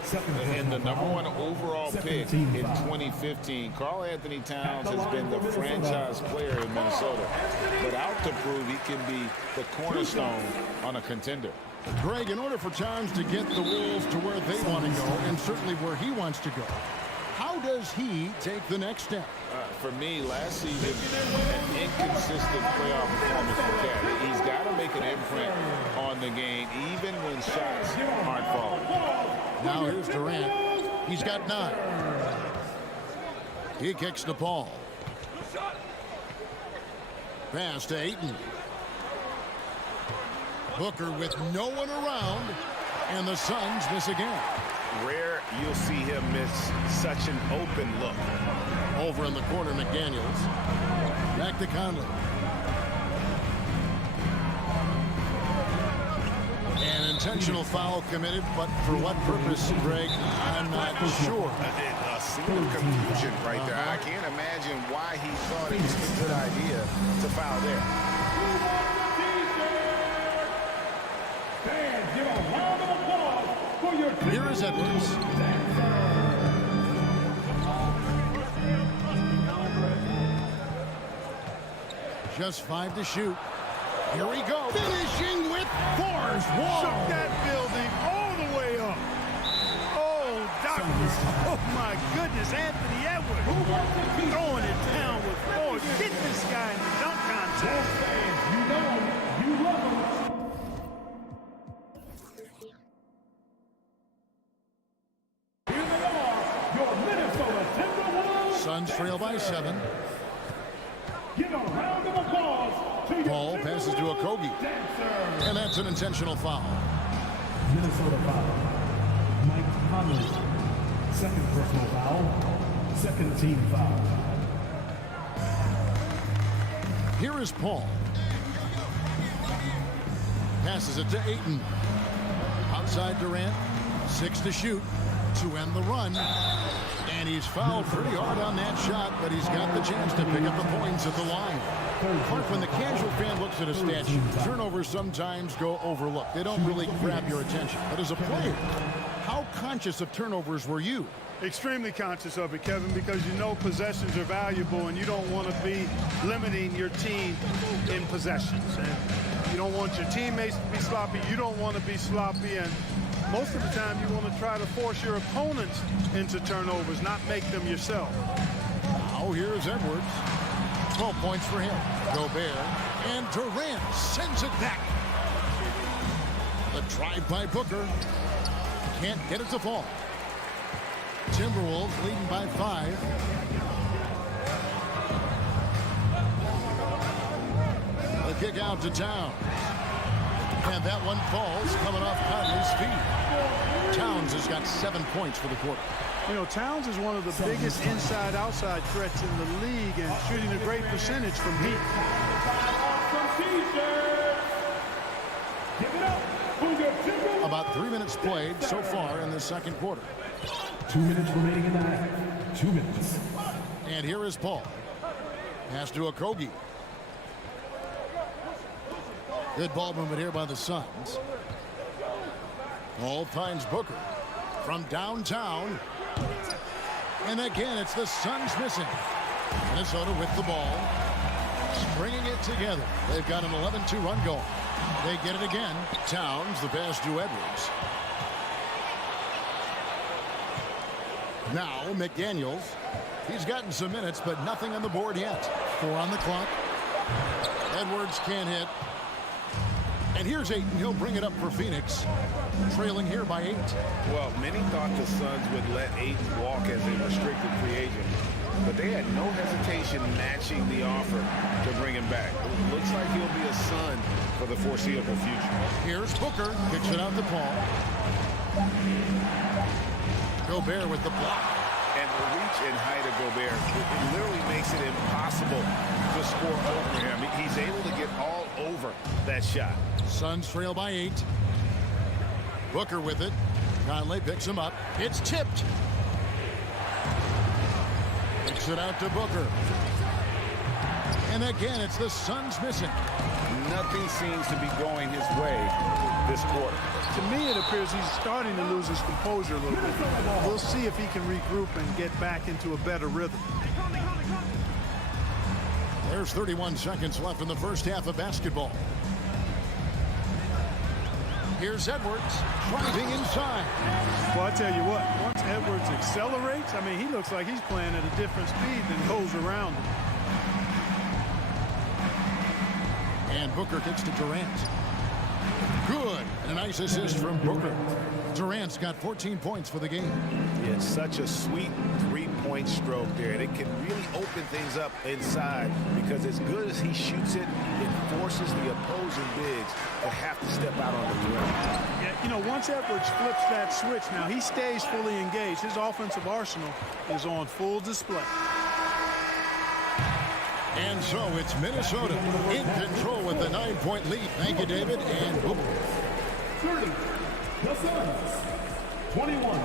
And the #1 overall pick in 2015, Karl Anthony Towns has been the franchise player in Minnesota, but out to prove he can be the cornerstone on a contender. Greg, in order for Towns to get the Wolves to where they want to go, and certainly where he wants to go, how does he take the next step? For me, last season, an inconsistent playoff performance for Cat. He's got to make an imprint on the game, even when shots aren't falling. Now here's Durant. He's got 9. He kicks the ball. Pass to Ayton. Booker with no one around, and the Suns miss again. Rare you'll see him miss such an open look. Over in the corner, McDaniels. Back to Conley. An intentional foul committed, but for what purpose, Greg? I'm not sure. A single confusion right there. I can't imagine why he thought it was a good idea to foul there. Give a round of applause for your Here is Edwards. Just 5 to shoot. Here we go. Finishing with force. Shook that building all the way up. Oh, doctor. Oh, my goodness, Anthony Edwards throwing it down with force. Get this guy in the dunk contest. You know him. You love him. Here they are, your Minnesota Timberwolves. Suns trail by 7. Give a round of applause to your Paul passes to Okogie. dancer. And that's an intentional foul. Minnesota foul. Mike Conley. Second personal foul. Second team foul. Here is Paul. Passes it to Ayton. Outside Durant. 6 to shoot to end the run. And he's fouled pretty hard on that shot, but he's got the chance to pick up the points at the line. Clark, when the casual fan looks at a stat sheet, turnovers sometimes go overlooked. They don't really grab your attention. But as a player, how conscious of turnovers were you? Extremely conscious of it, Kevin, because you know possessions are valuable and you don't want to be limiting your team in possessions. And you don't want your teammates to be sloppy. You don't want to be sloppy. And most of the time you want to try to force your opponents into turnovers, not make them yourself. Now here's Edwards. 12 points for him. Gobert. And Durant sends it back. The drive by Booker. Can't get it to fall. Timberwolves leading by 5. The kick out to Towns. And that one falls coming off Conley's feet. Towns has got 7 points for the quarter. You know, Towns is one of the biggest inside-outside threats in the league and shooting a great percentage from deep. About 3 minutes played so far in the second quarter. 2 minutes remaining in the half. 2 minutes. And here is Paul. Pass to Okogie. Good ball movement here by the Suns. Paul finds Booker from downtown. And again, it's the Suns missing. Minnesota with the ball. Stringing it together. They've got an 11-2 run going. They get it again. Towns, the pass to Edwards. Now, McDaniels. He's gotten some minutes, but nothing on the board yet. 4 on the clock. Edwards can't hit. And here's Ayton. He'll bring it up for Phoenix. Trailing here by 8. Well, many thought the Suns would let Ayton walk as a restricted free agent, but they had no hesitation matching the offer to bring him back. It looks like he'll be a Sun for the foreseeable future. Here's Booker. Kicks it out to Paul. Gobert with the block. And the reach and height of Gobert, it literally makes it impossible to score over him. He's able to get all over that shot. Suns trail by 8. Booker with it. Conley picks him up. It's tipped. Kicks it out to Booker. And again, it's the Suns missing. Nothing seems to be going his way this quarter. To me, it appears he's starting to lose his composure a little bit. We'll see if he can regroup and get back into a better rhythm. There's 31 seconds left in the first half of basketball. Here's Edwards driving inside. Well, I tell you what, once Edwards accelerates, I mean, he looks like he's playing at a different speed than goes around him. And Booker kicks to Durant. Good. And a nice assist from Booker. Durant's got 14 points for the game. It's such a sweet three-point stroke there. And it can really open things up inside because as good as he shoots it, it forces the opposing bigs to have to step out on the rim. Yeah, you know, once Edwards flips that switch, now he stays fully engaged. His offensive arsenal is on full display. And so it's Minnesota in control with the 9-point lead. Thank you, David. And boom. 30. The Suns. 21.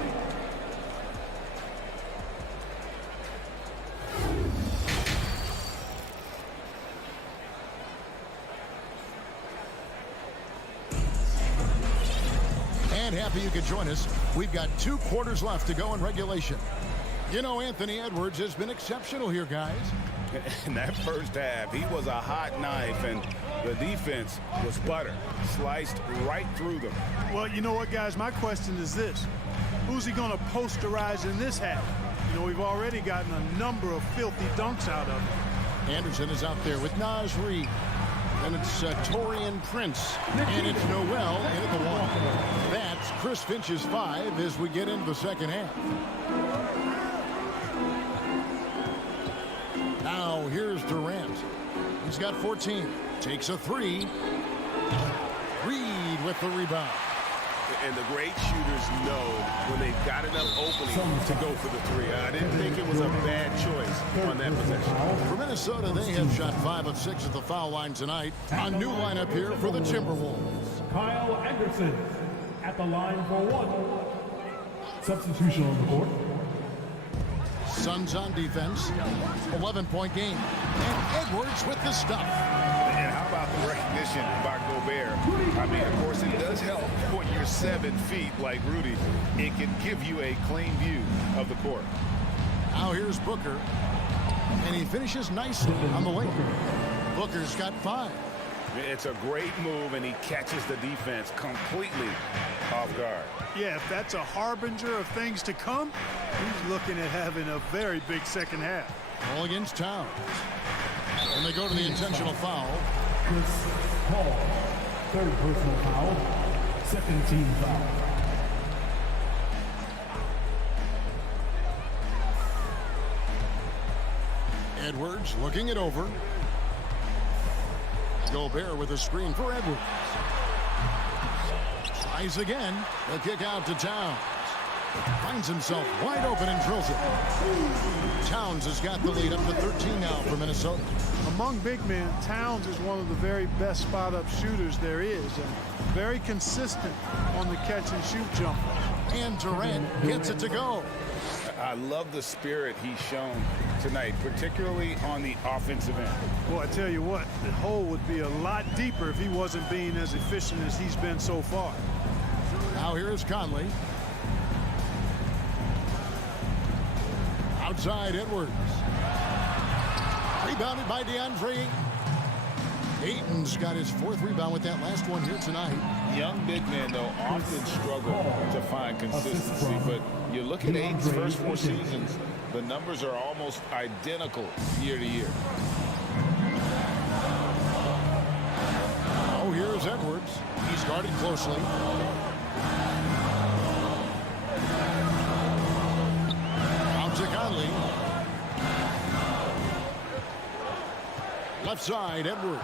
And happy you could join us. We've got 2 quarters left to go in regulation. You know, Anthony Edwards has been exceptional here, guys. In that first half, he was a hot knife, and the defense was butter, sliced right through them. Well, you know what, guys? My question is this. Who's he going to posterize in this half? You know, we've already gotten a number of filthy dunks out of him. Anderson is out there with Naz Reid. And it's Torian Prince. And it's Noel in at the one. That's Chris Finch's 5 as we get into the second half. Now here's Durant. He's got 14. Takes a 3. Reid with the rebound. And the great shooters know when they've got enough opening to go for the 3. I didn't think it was a bad choice on that possession. For Minnesota, they have shot 5 of 6 at the foul line tonight. A new lineup here for the Timberwolves. Kyle Anderson at the line for 1. Substitution on the court. Suns on defense. 11-point game. And Edwards with the stuff. And how about the recognition by Gobert? I mean, of course, it does help when you're 7 feet like Rudy. It can give you a clean view of the court. Now here's Booker. And he finishes nicely on the lane. Booker's got 5. It's a great move, and he catches the defense completely off guard. Yeah, if that's a harbinger of things to come, he's looking at having a very big second half. All against Towns. And they go to the intentional foul. Chris Paul. 3rd personal foul. 2nd team foul. Edwards looking it over. Gobert with a screen for Edwards. Tries again. The kick out to Towns. Finds himself wide open and drills it. Towns has got the lead up to 13 now for Minnesota. Among big men, Towns is one of the very best spot-up shooters there is, and very consistent on the catch-and-shoot jumper. And Durant gets it to go. I love the spirit he's shown tonight, particularly on the offensive end. Boy, I tell you what, the hole would be a lot deeper if he wasn't being as efficient as he's been so far. Now here's Conley. Outside Edwards. Rebounded by DeAndre. Ayton's got his 4th rebound with that last one here tonight. Young big men, though, often struggle to find consistency, but you look at Ayton's first 4 seasons, the numbers are almost identical year to year. Oh, here's Edwards. He's guarded closely. Out to Conley. Left side, Edwards.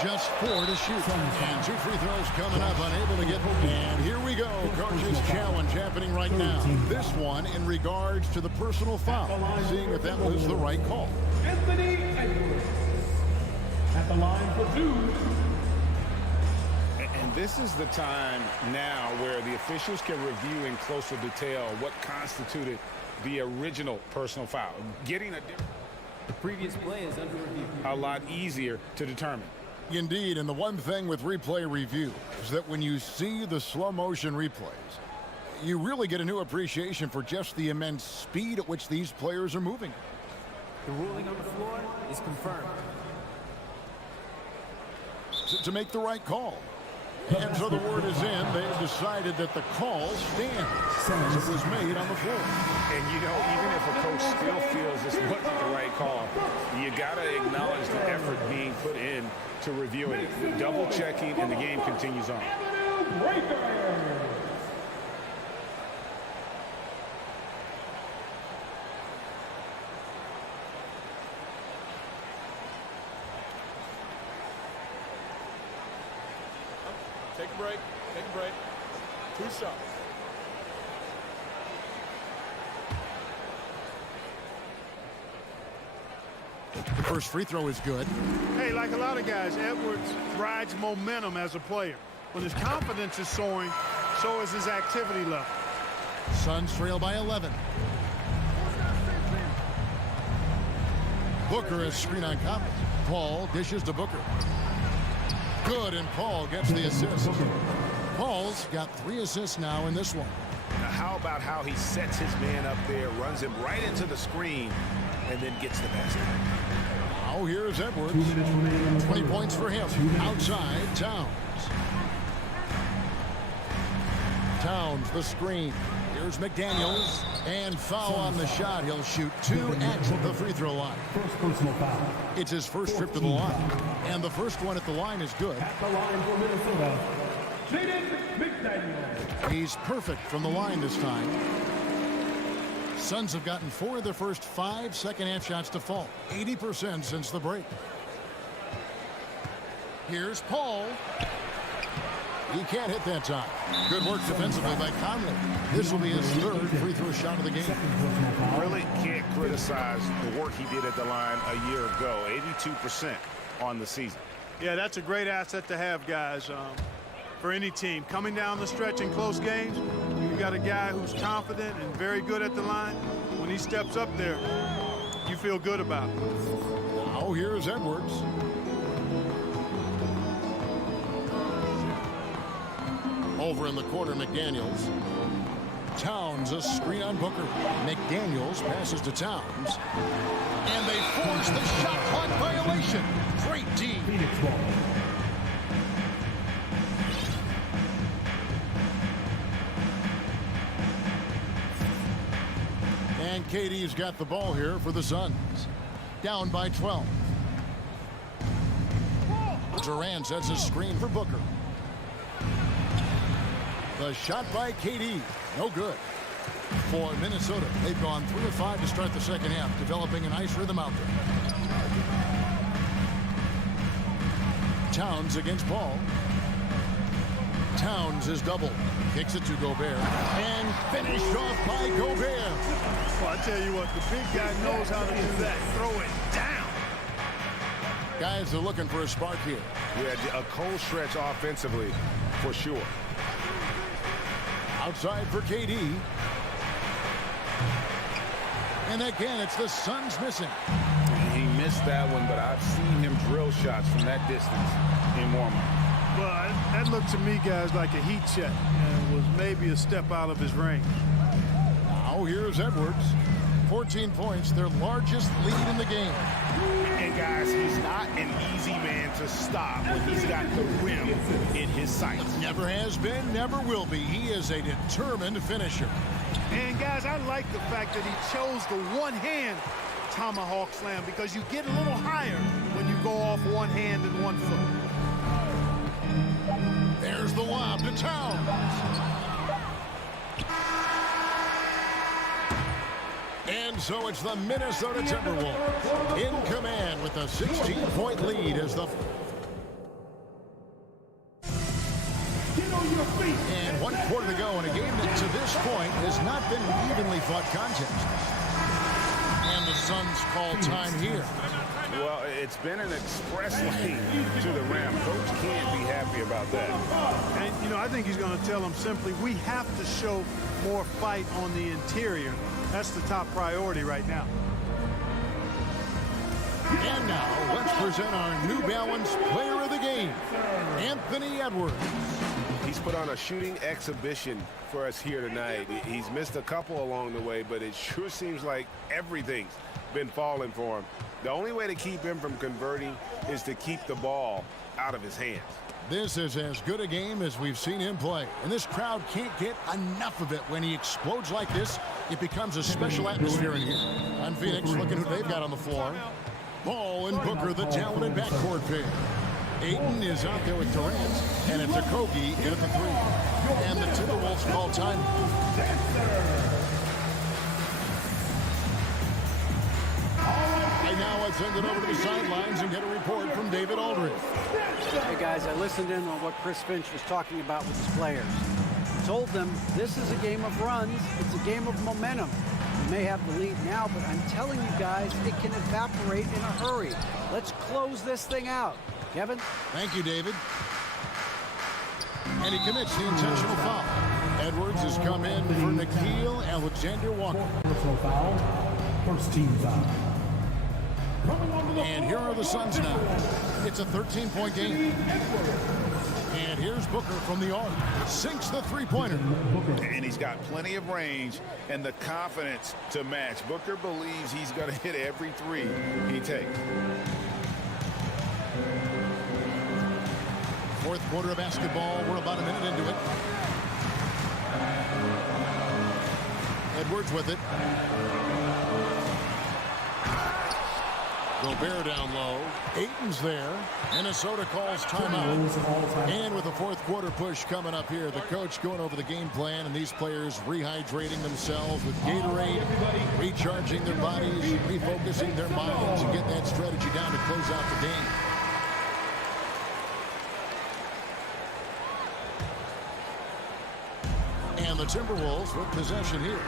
Just 4 to shoot. And 2 free throws coming up, unable to get. And here we go. Coach's challenge happening right now. This one in regards to the personal foul. Seeing if that was the right call. Anthony Edwards at the line for 2. And this is the time now where the officials can review in closer detail what constituted the original personal foul. Getting The previous play is under review. a lot easier to determine. Indeed, and the one thing with replay review is that when you see the slow motion replays, you really get a new appreciation for just the immense speed at which these players are moving. The ruling on the floor is confirmed. To make the right call. And so the word is in. They have decided that the call stands as it was made on the floor. And, you know, even if a coach still feels this wasn't the right call, you got to acknowledge the effort being put in to reviewing it. Double checking, and the game continues on. Take a break. Take a break. 2 shots. The first free throw is good. Hey, like a lot of guys, Edwards rides momentum as a player. When his confidence is soaring, so is his activity level. Suns trail by 11. Booker is screen on Coppins. Paul dishes to Booker. Good, and Paul gets the assist. Paul's got 3 assists now in this one. Now, how about how he sets his man up there, runs him right into the screen, and then gets the basket. Now here's Edwards. 20 points for him. Outside, Towns. Towns, the screen. Here's McDaniels. And foul on the shot. He'll shoot 2 at the free throw line. First personal foul. It's his first trip to the line. And the first one at the line is good. At the line for Minnesota, Jaden McDaniels. He's perfect from the line this time. Suns have gotten 4 of their first 5 second-half shots to fall. 80% since the break. Here's Paul. He can't hit that time. Good work defensively by Conley. This will be his 3rd free throw shot of the game. Really can't criticize the work he did at the line a year ago. 82% on the season. Yeah, that's a great asset to have, guys, for any team. Coming down the stretch in close games, you got a guy who's confident and very good at the line. When he steps up there, you feel good about it. Now here's Edwards. Over in the corner, McDaniels. Towns, a screen on Booker. McDaniels passes to Towns. And they force the shot clock violation. Great D. Phoenix ball. And KD's got the ball here for the Suns. Down by 12. Durant sets a screen for Booker. The shot by KD. No good. For Minnesota, they've gone 3 of 5 to start the second half, developing a nice rhythm out there. Towns against Paul. Towns is double. Kicks it to Gobert. And finished off by Gobert. Well, I tell you what, the big guy knows how to do that. Throw it down. Guys are looking for a spark here. Yeah, a cold stretch offensively, for sure. Outside for KD. And again, it's the Suns missing. He missed that one, but I've seen him drill shots from that distance in warm-up. Well, that looked to me, guys, like a heat check and was maybe a step out of his range. Now here's Edwards. 14 points, their largest lead in the game. And guys, he's not an easy man to stop when he's got the rim in his sights. Never has been, never will be. He is a determined finisher. And guys, I like the fact that he chose the one-hand tomahawk slam because you get a little higher when you go off one hand and 1 foot. There's the lob to Towns. And so it's the Minnesota Timberwolves in command with a 16-point lead as the... Get on your feet. And 1 quarter to go in a game that to this point has not been an evenly fought contest. And the Suns call time here. Well, it's been an express lane to the rim. Coach can't be happy about that. And, you know, I think he's going to tell them simply, we have to show more fight on the interior. That's the top priority right now. And now, let's present our New Balance Player of the Game, Anthony Edwards. He's put on a shooting exhibition for us here tonight. He's missed a couple along the way, but it sure seems like everything's been falling for him. The only way to keep him from converting is to keep the ball out of his hands. This is as good a game as we've seen him play. And this crowd can't get enough of it. When he explodes like this, it becomes a special atmosphere in here. On Phoenix, looking who they've got on the floor. Ball and Booker, the talented backcourt pair. Ayton is out there with Durant, and it's Okogie in at the 3. And the Timberwolves call time. Right now, let's send it over to the sidelines and get a report from David Aldridge. Hey guys, I listened in on what Chris Finch was talking about with his players. He told them this is a game of runs, it's a game of momentum. You may have the lead now, but I'm telling you guys, it can evaporate in a hurry. Let's close this thing out. Kevin? Thank you, David. And he commits the intentional foul. Edwards has come in for Nickeil Alexander-Walker. Personal foul. First team foul. And here are the Suns now. It's a 13-point game. And here's Booker from the arc. Sinks the three-pointer. And he's got plenty of range and the confidence to match. Booker believes he's going to hit every three he takes. Fourth quarter of basketball. We're about a minute into it. Edwards with it. Gobert down low. Ayton's there. Minnesota calls timeout. And with the fourth quarter push coming up here, the coach going over the game plan, and these players rehydrating themselves with Gatorade, recharging their bodies, refocusing their minds, and getting that strategy down to close out the game. And the Timberwolves with possession here.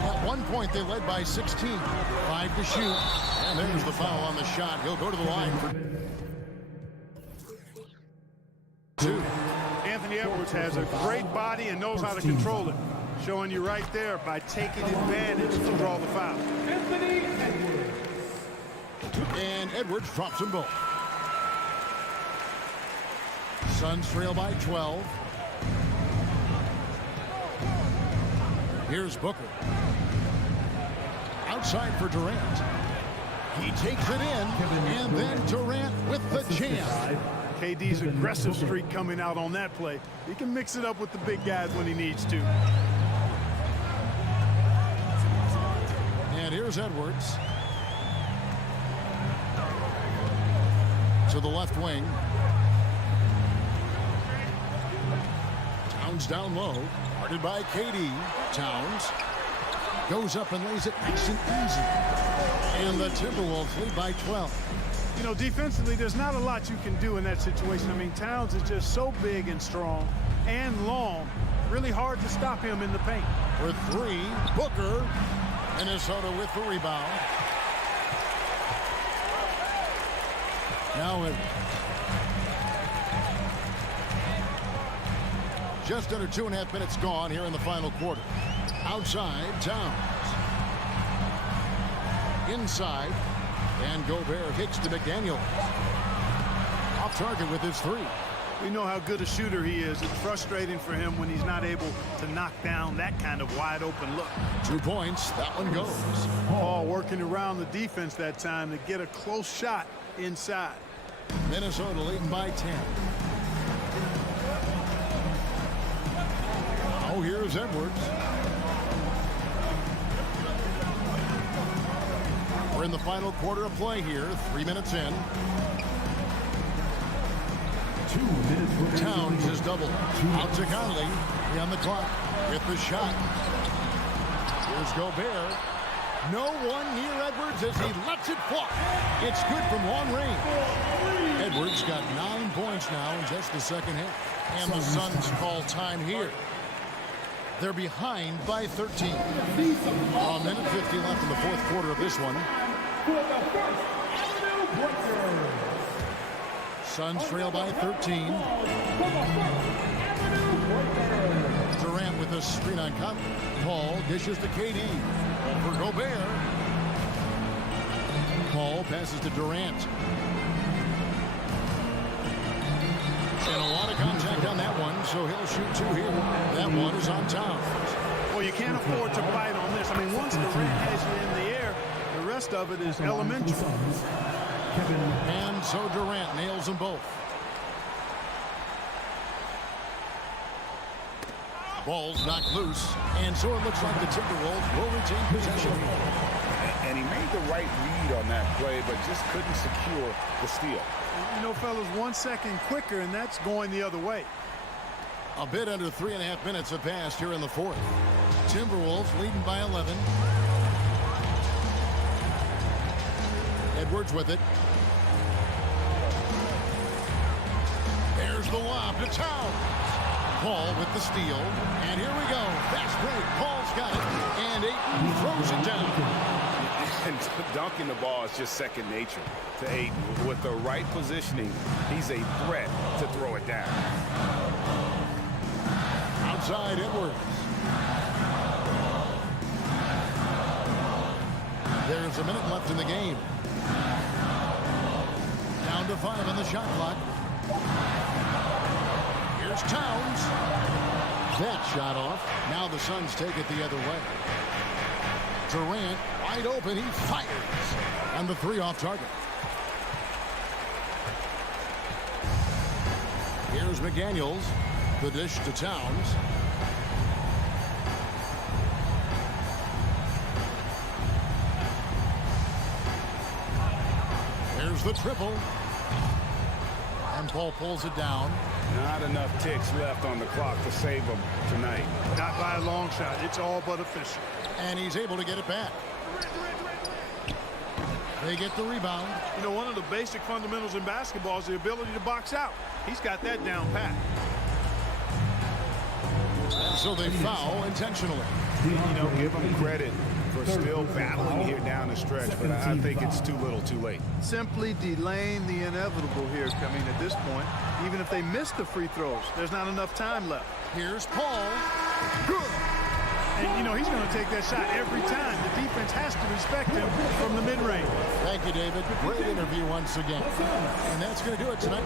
At one point, they led by 16. 5 to shoot. And there's the foul on the shot. He'll go to the line for 2. Anthony Edwards has a great body and knows how to control it. Showing you right there by taking advantage to draw the foul. Anthony Edwards. And Edwards drops them both. Suns trail by 12. Here's Booker. Outside for Durant. He takes it in, and then Durant with the jam. KD's aggressive streak coming out on that play. He can mix it up with the big guys when he needs to. And here's Edwards. To the left wing. Towns down low. Guarded by KD. Towns goes up and lays it nice and easy. And the Timberwolves lead by 12. You know, defensively, there's not a lot you can do in that situation. I mean, Towns is just so big and strong and long. Really hard to stop him in the paint. For 3, Booker. Minnesota with the rebound. Now just under 2.5 minutes gone here in the final quarter. Outside, Towns. Inside, and Gobert kicks to McDaniel. Off target with his 3. We know how good a shooter he is. It's frustrating for him when he's not able to knock down that kind of wide open look. 2 points, that one goes. Paul working around the defense that time to get a close shot inside. Minnesota leading by 10. Oh, here's Edwards. We're in the final quarter of play here. 3 minutes in. 2 minutes. Towns is doubled. Out to Conley. On the clock with the shot. Here's Gobert. No one near Edwards as he lets it fly. It's good from long range. Edwards got 9 points now in just the second half. And the Suns call time here. They're behind by 13. A minute 50 left in the fourth quarter of this one. Suns trail by 13. Durant with a screen on Conley. Paul dishes to KD. For Gobert. Paul passes to Durant. And a lot of contact on that one, so he'll shoot 2 here. That one is on Towns. Well, you can't afford to bite on this. I mean, once Durant has you in the air, the rest of it is elementary. And so Durant nails them both. Ball's knocked loose, and so it looks like the Timberwolves will retain possession. And he made the right read on that play, but just couldn't secure the steal. You know, fellas, 1 second quicker, and that's going the other way. A bit under 3.5 minutes have passed here in the fourth. Timberwolves leading by 11. Edwards with it. There's the lob to Towns. Paul with the steal. And here we go. Fast break. Paul's got it. And Ayton throws it down. And dunking the ball is just second nature to Ayton. With the right positioning, he's a threat to throw it down. Outside Edwards. There's a minute left in the game. Down to 5 on the shot clock. Here's Towns. That shot off. Now the Suns take it the other way. Durant wide open. He fires. And the 3 off target. Here's McDaniels. The dish to Towns. There's the triple. And Paul pulls it down. Not enough ticks left on the clock to save him tonight. Not by a long shot. It's all but official. And he's able to get it back. They get the rebound. You know, one of the basic fundamentals in basketball is the ability to box out. He's got that down pat. So they foul intentionally. You know, give him credit for still battling here down the stretch, but I think it's too little too late. Simply delaying the inevitable here. I mean, at this point, even if they miss the free throws, there's not enough time left. Here's Paul. Good. And, you know, he's going to take that shot every time. The defense has to respect him from the mid-range. Thank you, David. Great interview once again. And that's going to do it tonight.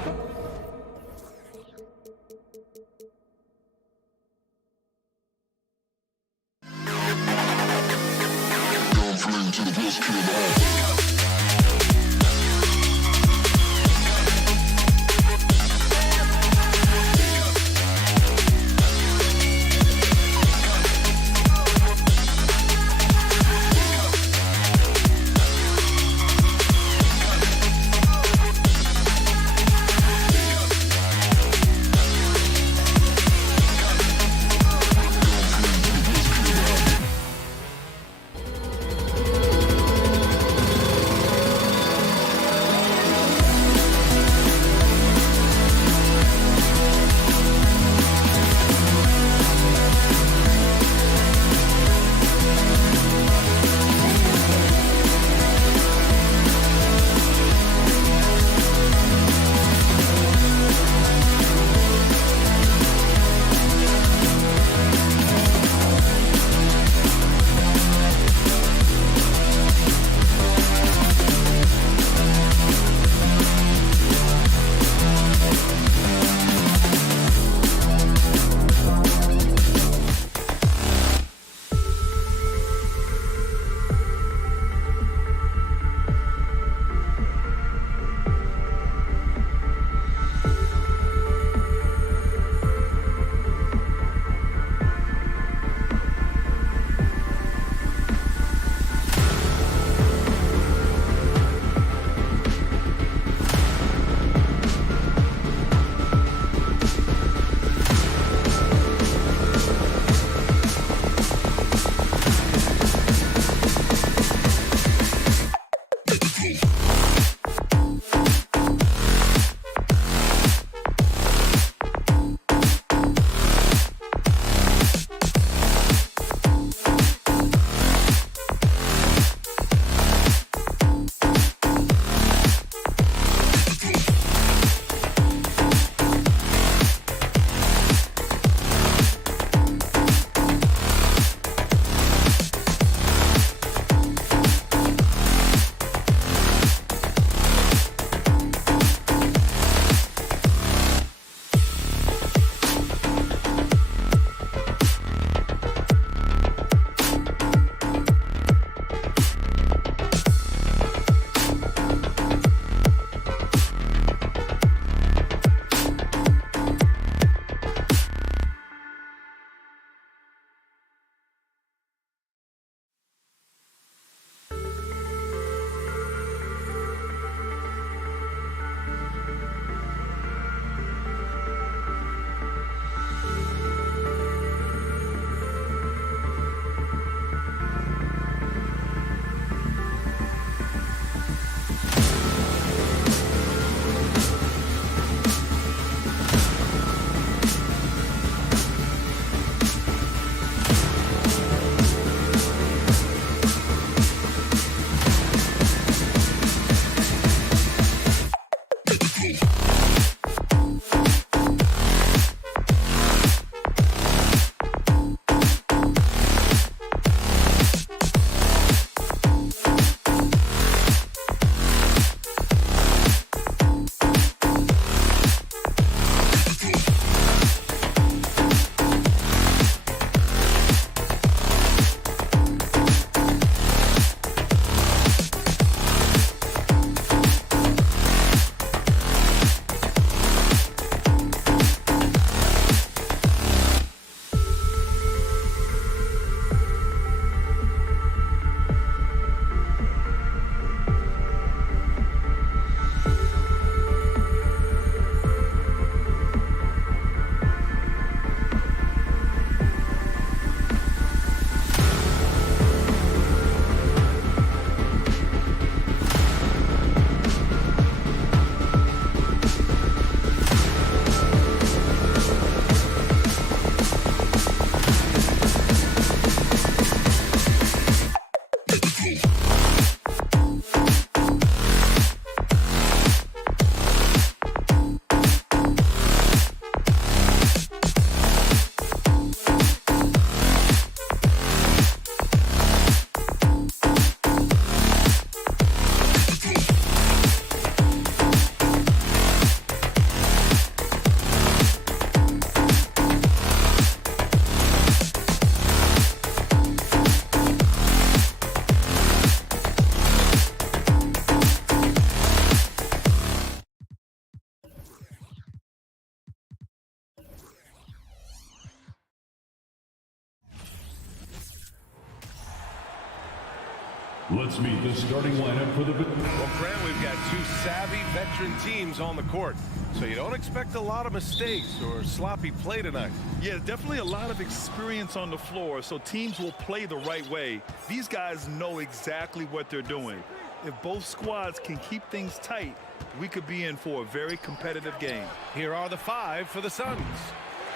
Let's meet the starting lineup for the... Well, Grant, we've got two savvy veteran teams on the court, so you don't expect a lot of mistakes or sloppy play tonight. Yeah, definitely a lot of experience on the floor, so teams will play the right way. These guys know exactly what they're doing. If both squads can keep things tight, we could be in for a very competitive game. Here are the five for the Suns.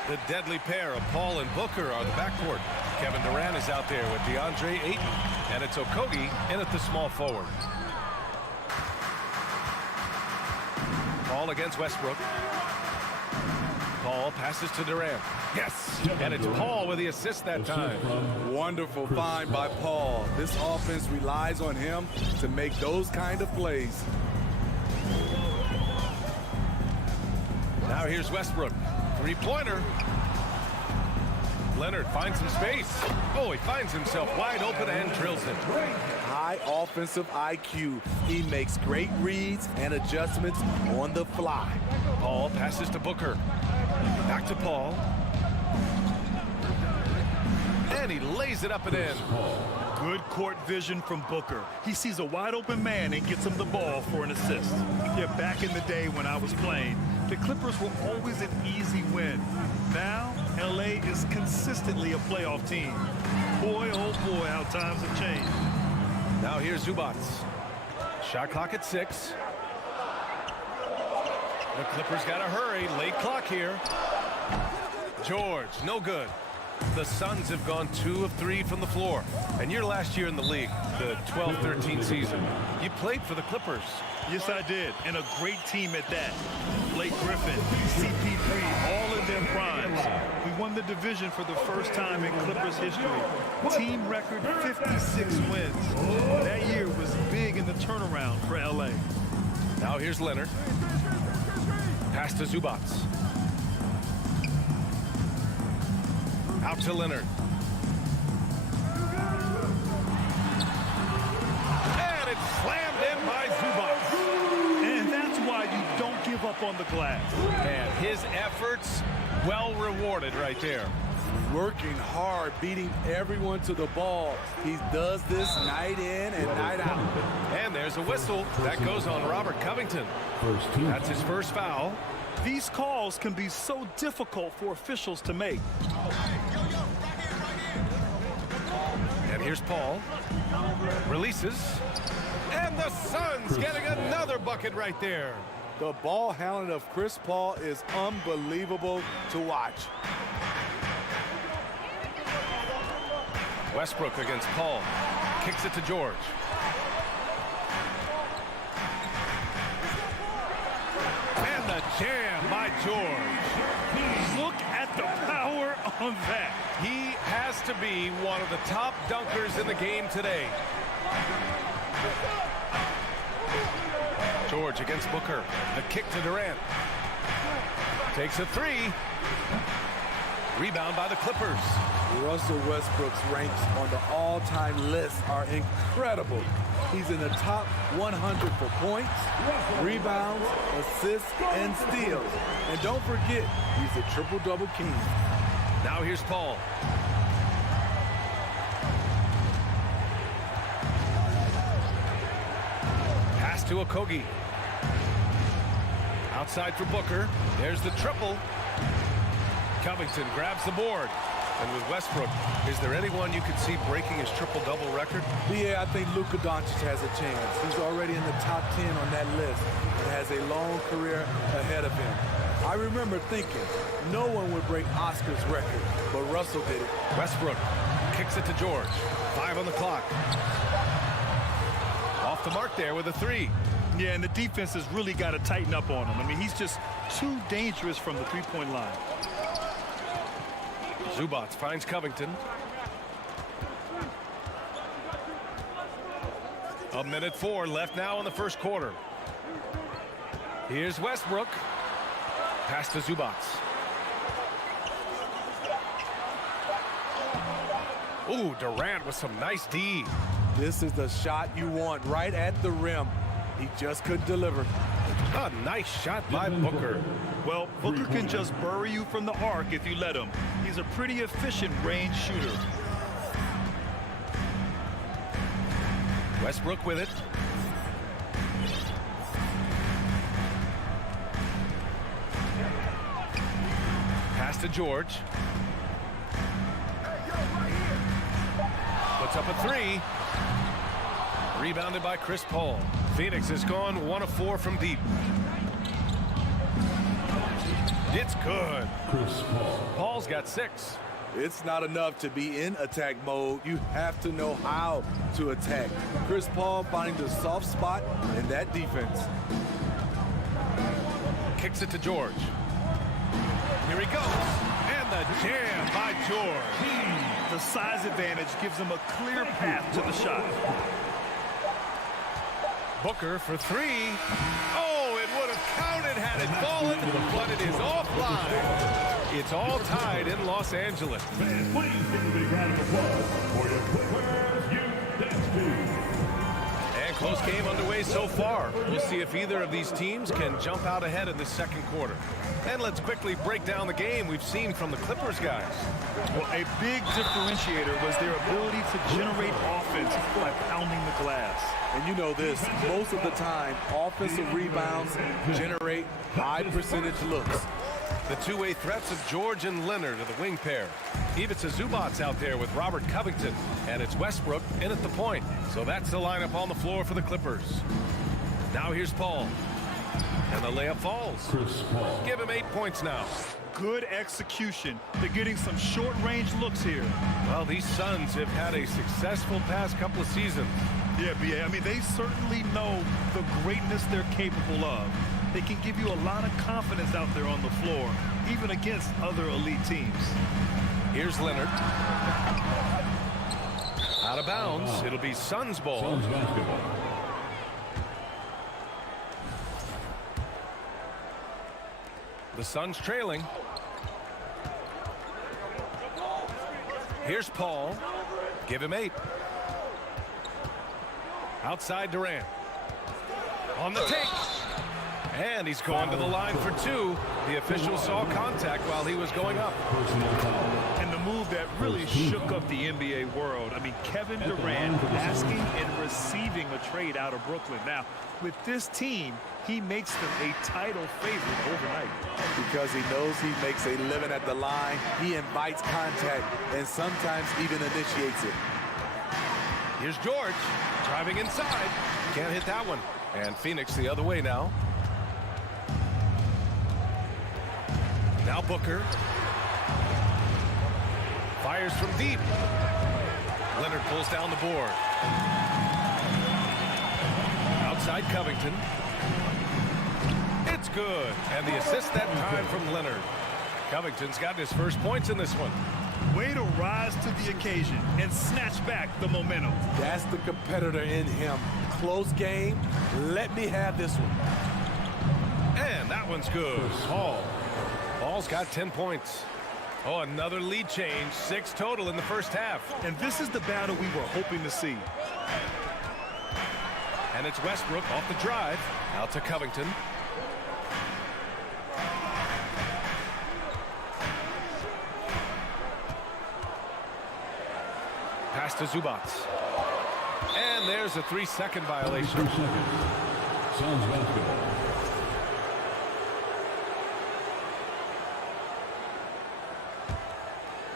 The deadly pair of Paul and Booker are the backcourt. Kevin Durant is out there with DeAndre Ayton, and it's Okogie in at the small forward. Paul against Westbrook. Paul passes to Durant. Yes, and it's Paul with the assist that time. Wonderful find by Paul. This offense relies on him to make those kind of plays. Now here's Westbrook. Three-pointer. Leonard finds some space. Oh, he finds himself wide open and drills it. High offensive IQ. He makes great reads and adjustments on the fly. Paul passes to Booker. Back to Paul. And he lays it up and in. Good court vision from Booker. He sees a wide open man and gets him the ball for an assist. Yeah, back in the day when I was playing, the Clippers were always an easy win. Now, LA is consistently a playoff team. Boy, oh boy, how times have changed. Now here's Zubac. Shot clock at 6. The Clippers got to hurry. Late clock here. George, no good. The Suns have gone 2 of 3 from the floor. And your last year in the league, the 12-13 season, you played for the Clippers. Yes, I did, and a great team at that. Blake Griffin, CP3, all in their primes. We won the division for the first time in Clippers history. Team record 56 wins. That year was big in the turnaround for LA. Now here's Leonard. Pass to Zubac. Out to Leonard. And it's slammed in by Zubac. And that's why you don't give up on the glass. And his efforts well rewarded right there. Working hard, beating everyone to the ball. He does this night in and night out. And there's a whistle. That goes on Robert Covington. That's his first foul. These calls can be so difficult for officials to make. And here's Paul. Releases. And the Suns getting another bucket right there. The ball handling of Chris Paul is unbelievable to watch. Westbrook against Paul. Kicks it to George. And the jam by George. Look at the power on that. He has to be one of the top dunkers in the game today. George against Booker. The kick to Durant. Takes a 3. Rebound by the Clippers. Russell Westbrook's ranks on the all-time list are incredible. He's in the top 100 for points, rebounds, assists, and steals. And don't forget, he's a triple-double king. Now here's Paul. Pass to Okogie. Outside for Booker. There's the triple. Covington grabs the board. And with Westbrook, is there anyone you could see breaking his triple-double record? Yeah, I think Luka Doncic has a chance. He's already in the top 10 on that list and has a long career ahead of him. I remember thinking no one would break Oscar's record, but Russell did it. Westbrook kicks it to George. 5 on the clock. Off the mark there with a 3. Yeah, and the defense has really got to tighten up on him. I mean, he's just too dangerous from the three-point line. Zubac finds Covington. A minute 4 left now in the first quarter. Here's Westbrook. Pass to Zubac. Ooh, Durant with some nice D. This is the shot you want right at the rim. He just couldn't deliver. A nice shot by Booker. Well, Booker can just bury you from the arc if you let him. He's a pretty efficient range shooter. Westbrook with it. Pass to George. Puts up a three. Rebounded by Chris Paul. Phoenix has gone 1 of 4 from deep. It's good. Chris Paul. Paul's got 6. It's not enough to be in attack mode. You have to know how to attack. Chris Paul finding the soft spot in that defense. Kicks it to George. Here he goes. And the jam by George. The size advantage gives him a clear path to the shot. Booker for 3. Oh, it would have counted had it fallen, but it is offline. It's all tied in Los Angeles. Fans, please give a big round of applause for your Players You Dance Team. And close game underway so far. We'll see if either of these teams can jump out ahead in the second quarter. And let's quickly break down the game we've seen from the Clippers guys. Well, a big differentiator was their ability to generate offense by pounding the glass. And you know this, most of the time, offensive rebounds generate high percentage looks. The two-way threats of George and Leonard are the wing pair. Ivica Zubac's out there with Robert Covington, and it's Westbrook in at the point. So that's the lineup on the floor for the Clippers. Now here's Paul. And the layup falls. Chris Paul. Give him 8 points now. Good execution. They're getting some short-range looks here. Well, these Suns have had a successful past couple of seasons. Yeah, B.A. I mean, they certainly know the greatness they're capable of. They can give you a lot of confidence out there on the floor, even against other elite teams. Here's Leonard. Out of bounds. It'll be Suns ball. Suns basketball. The Suns trailing. Here's Paul. Give him 8. Outside Durant. On the take. And he's going to the line for 2. The official saw contact while he was going up. And the move that really shook up the NBA world. I mean, Kevin Durant asking and receiving a trade out of Brooklyn. Now, with this team, he makes them a title favorite overnight. Because he knows he makes a living at the line, he invites contact and sometimes even initiates it. Here's George driving inside. Can't hit that one. And Phoenix the other way now. Now Booker. Fires from deep. Leonard pulls down the board. Outside Covington. It's good. And the assist that time from Leonard. Covington's got his first points in this one. Way to rise to the occasion and snatch back the momentum. That's the competitor in him. Close game. Let me have this one. And that one's good. Paul's got 10 points. Oh, another lead change. 6 total in the first half. And this is the battle we were hoping to see. And it's Westbrook off the drive. Out to Covington. Pass to Zubac. And there's a 3-second violation. 3 seconds. Suns basketball.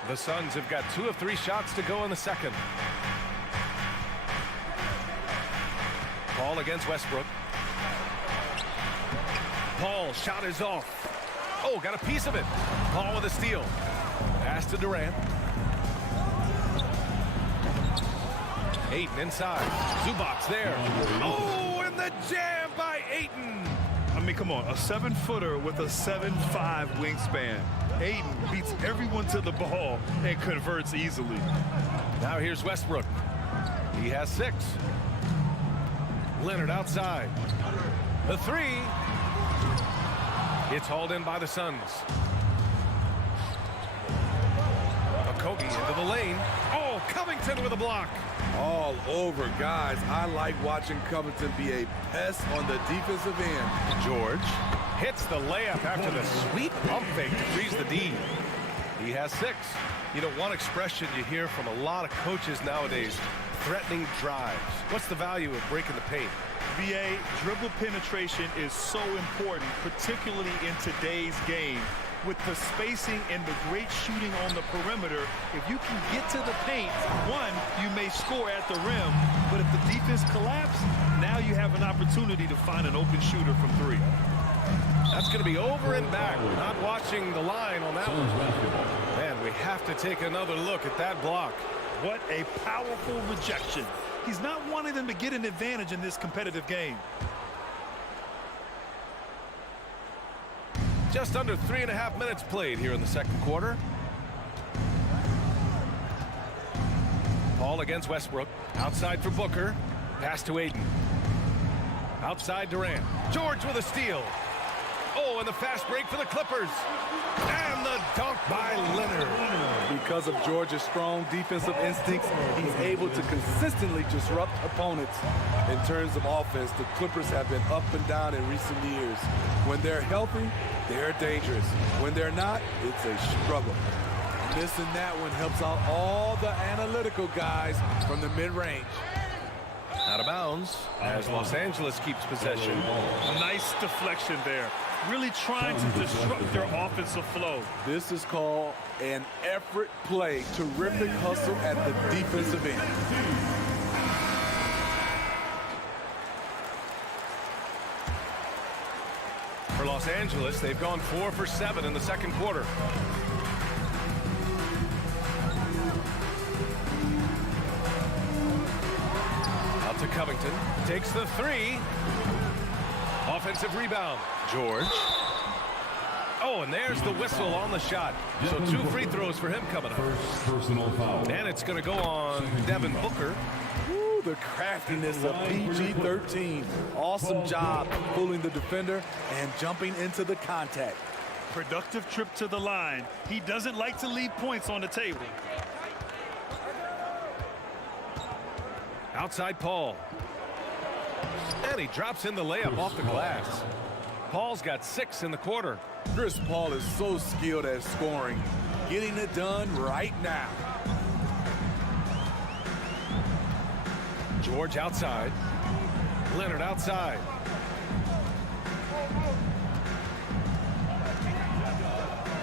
The Suns have got 2 of 3 shots to go in the second. Paul against Westbrook. Paul, shot is off. Oh, got a piece of it. Paul with a steal. Pass to Durant. Ayton inside. Zubac's there. Oh, and the jam by Ayton. I mean, come on, a 7-footer with a 7'5" wingspan. Ayton beats everyone to the ball and converts easily. Now here's Westbrook. He has 6. Leonard outside. The 3. It's hauled in by the Suns. Okogie into the lane. Oh, Covington with a block. All over, guys. I like watching Covington be a pest on the defensive end. George hits the layup after the sweet pump fake to freeze the D. He has 6. You know, one expression you hear from a lot of coaches nowadays, threatening drives. What's the value of breaking the paint? VA, dribble penetration is so important, particularly in today's game. With the spacing and the great shooting on the perimeter, if you can get to the paint, one, you may score at the rim, but if the defense collapses, now you have an opportunity to find an open shooter from three. That's going to be over and back. Not watching the line on that one. Man, we have to take another look at that block. What a powerful rejection. He's not wanting them to get an advantage in this competitive game. Just under 3.5 minutes played here in the second quarter. Paul against Westbrook. Outside for Booker. Pass to Aiden. Outside Durant. George with a steal. Oh, and the fast break for the Clippers. And the dunk by Leonard. Because of George's strong defensive instincts, he's able to consistently disrupt opponents. In terms of offense, the Clippers have been up and down in recent years. When they're healthy, they're dangerous. When they're not, it's a struggle. Missing that one helps out all the analytical guys from the mid-range. Out of bounds as Los Angeles keeps possession. Nice deflection there. Really trying to disrupt their offensive flow. This is called an effort play. Terrific hustle at the defensive end. For Los Angeles, they've gone 4 for 7 in the second quarter. Out to Covington. Takes the three. Offensive rebound. George. Oh, and there's the whistle on the shot. So 2 free throws for him coming up. First personal foul. And it's going to go on Devin Booker. Ooh, the craftiness of PG-13. Awesome job fooling the defender and jumping into the contact. Productive trip to the line. He doesn't like to leave points on the table. Outside Paul. And he drops in the layup off the glass. Paul's got 6 in the quarter. Chris Paul is so skilled at scoring, getting it done right now. George outside. Leonard outside.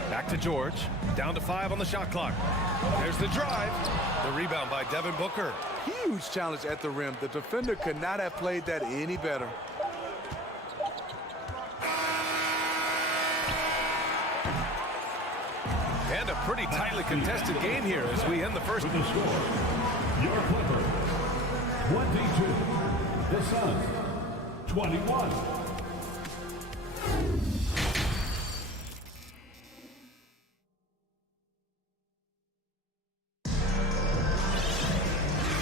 Back to George. Down to 5 on the shot clock. There's the drive. The rebound by Devin Booker. Huge challenge at the rim. The defender could not have played that any better. And a pretty tightly contested game here as we end the first. With the score, your Clippers, 22. The Suns, 21.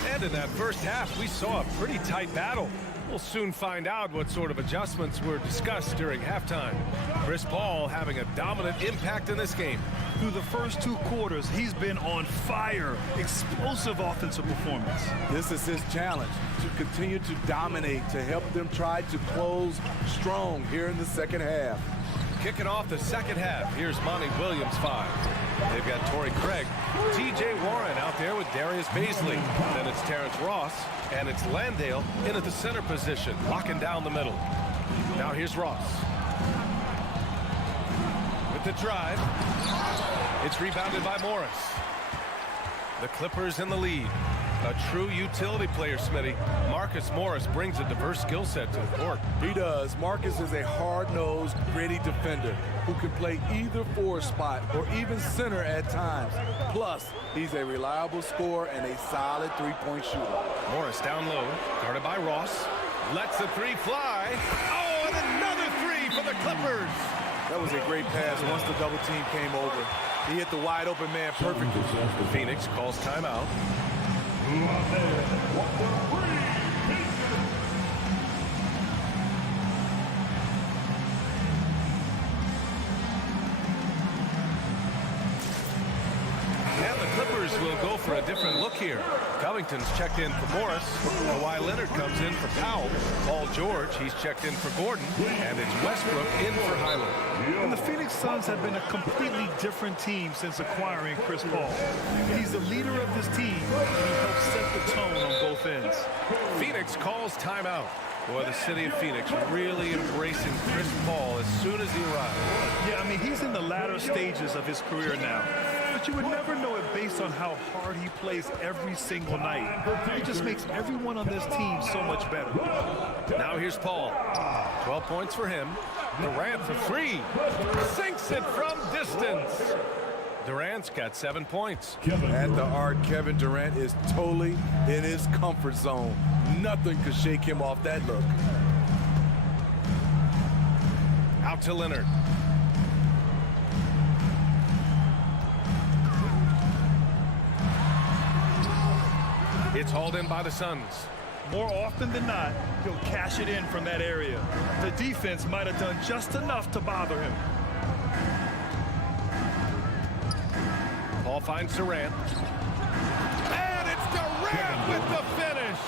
And in that first half, we saw a pretty tight battle. We'll soon find out what sort of adjustments were discussed during halftime. Chris Paul having a dominant impact in this game. Through the first 2 quarters, he's been on fire. Explosive offensive performance. This is his challenge, to continue to dominate, to help them try to close strong here in the second half. Kicking off the second half, here's Monty Williams 5. They've got Torrey Craig, T.J. Warren out there with Darius Baisley. Then it's Terrence Ross, and it's Landale in at the center position, locking down the middle. Now here's Ross. With the drive, it's rebounded by Morris. The Clippers in the lead. A true utility player, Smitty. Marcus Morris brings a diverse skill set to the court. He does. Marcus is a hard-nosed, gritty defender who can play either forward spot or even center at times. Plus, he's a reliable scorer and a solid three-point shooter. Morris down low, guarded by Ross. Lets the three fly. Oh, and another three for the Clippers. That was a great pass once the double team came over. He hit the wide open man perfectly. Phoenix calls timeout. And the Clippers will go for a different look here. Covington's checked in for Morris. Kawhi Leonard comes in for Powell. Paul George, he's checked in for Gordon. And it's Westbrook in for Highland. And the Phoenix Suns have been a completely different team since acquiring Chris Paul. He's the leader of this team, and he helps set the tone on both ends. Phoenix calls timeout. Boy, the city of Phoenix really embracing Chris Paul as soon as he arrives. Yeah, I mean, he's in the latter stages of his career now. But you would never know it based on how hard he plays every single night. He just makes everyone on this team so much better. Now here's Paul. 12 points for him. Durant for 3. Sinks it from distance. Durant's got 7 points. At the arc, Kevin Durant is totally in his comfort zone. Nothing could shake him off that look. Out to Leonard. It's hauled in by the Suns. More often than not, he'll cash it in from that area. The defense might have done just enough to bother him. Paul finds Durant. And it's Durant with the finish.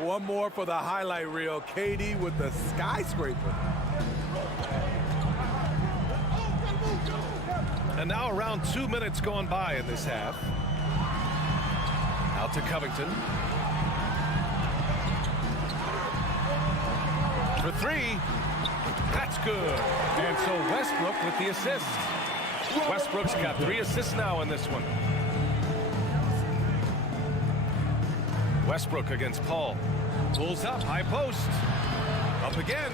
One more for the highlight reel. KD with the skyscraper. And now around 2 minutes gone by in this half. Out to Covington. For 3. That's good. And so Westbrook with the assist. Westbrook's got 3 assists now in this one. Westbrook against Paul. Pulls up, high post. Up again.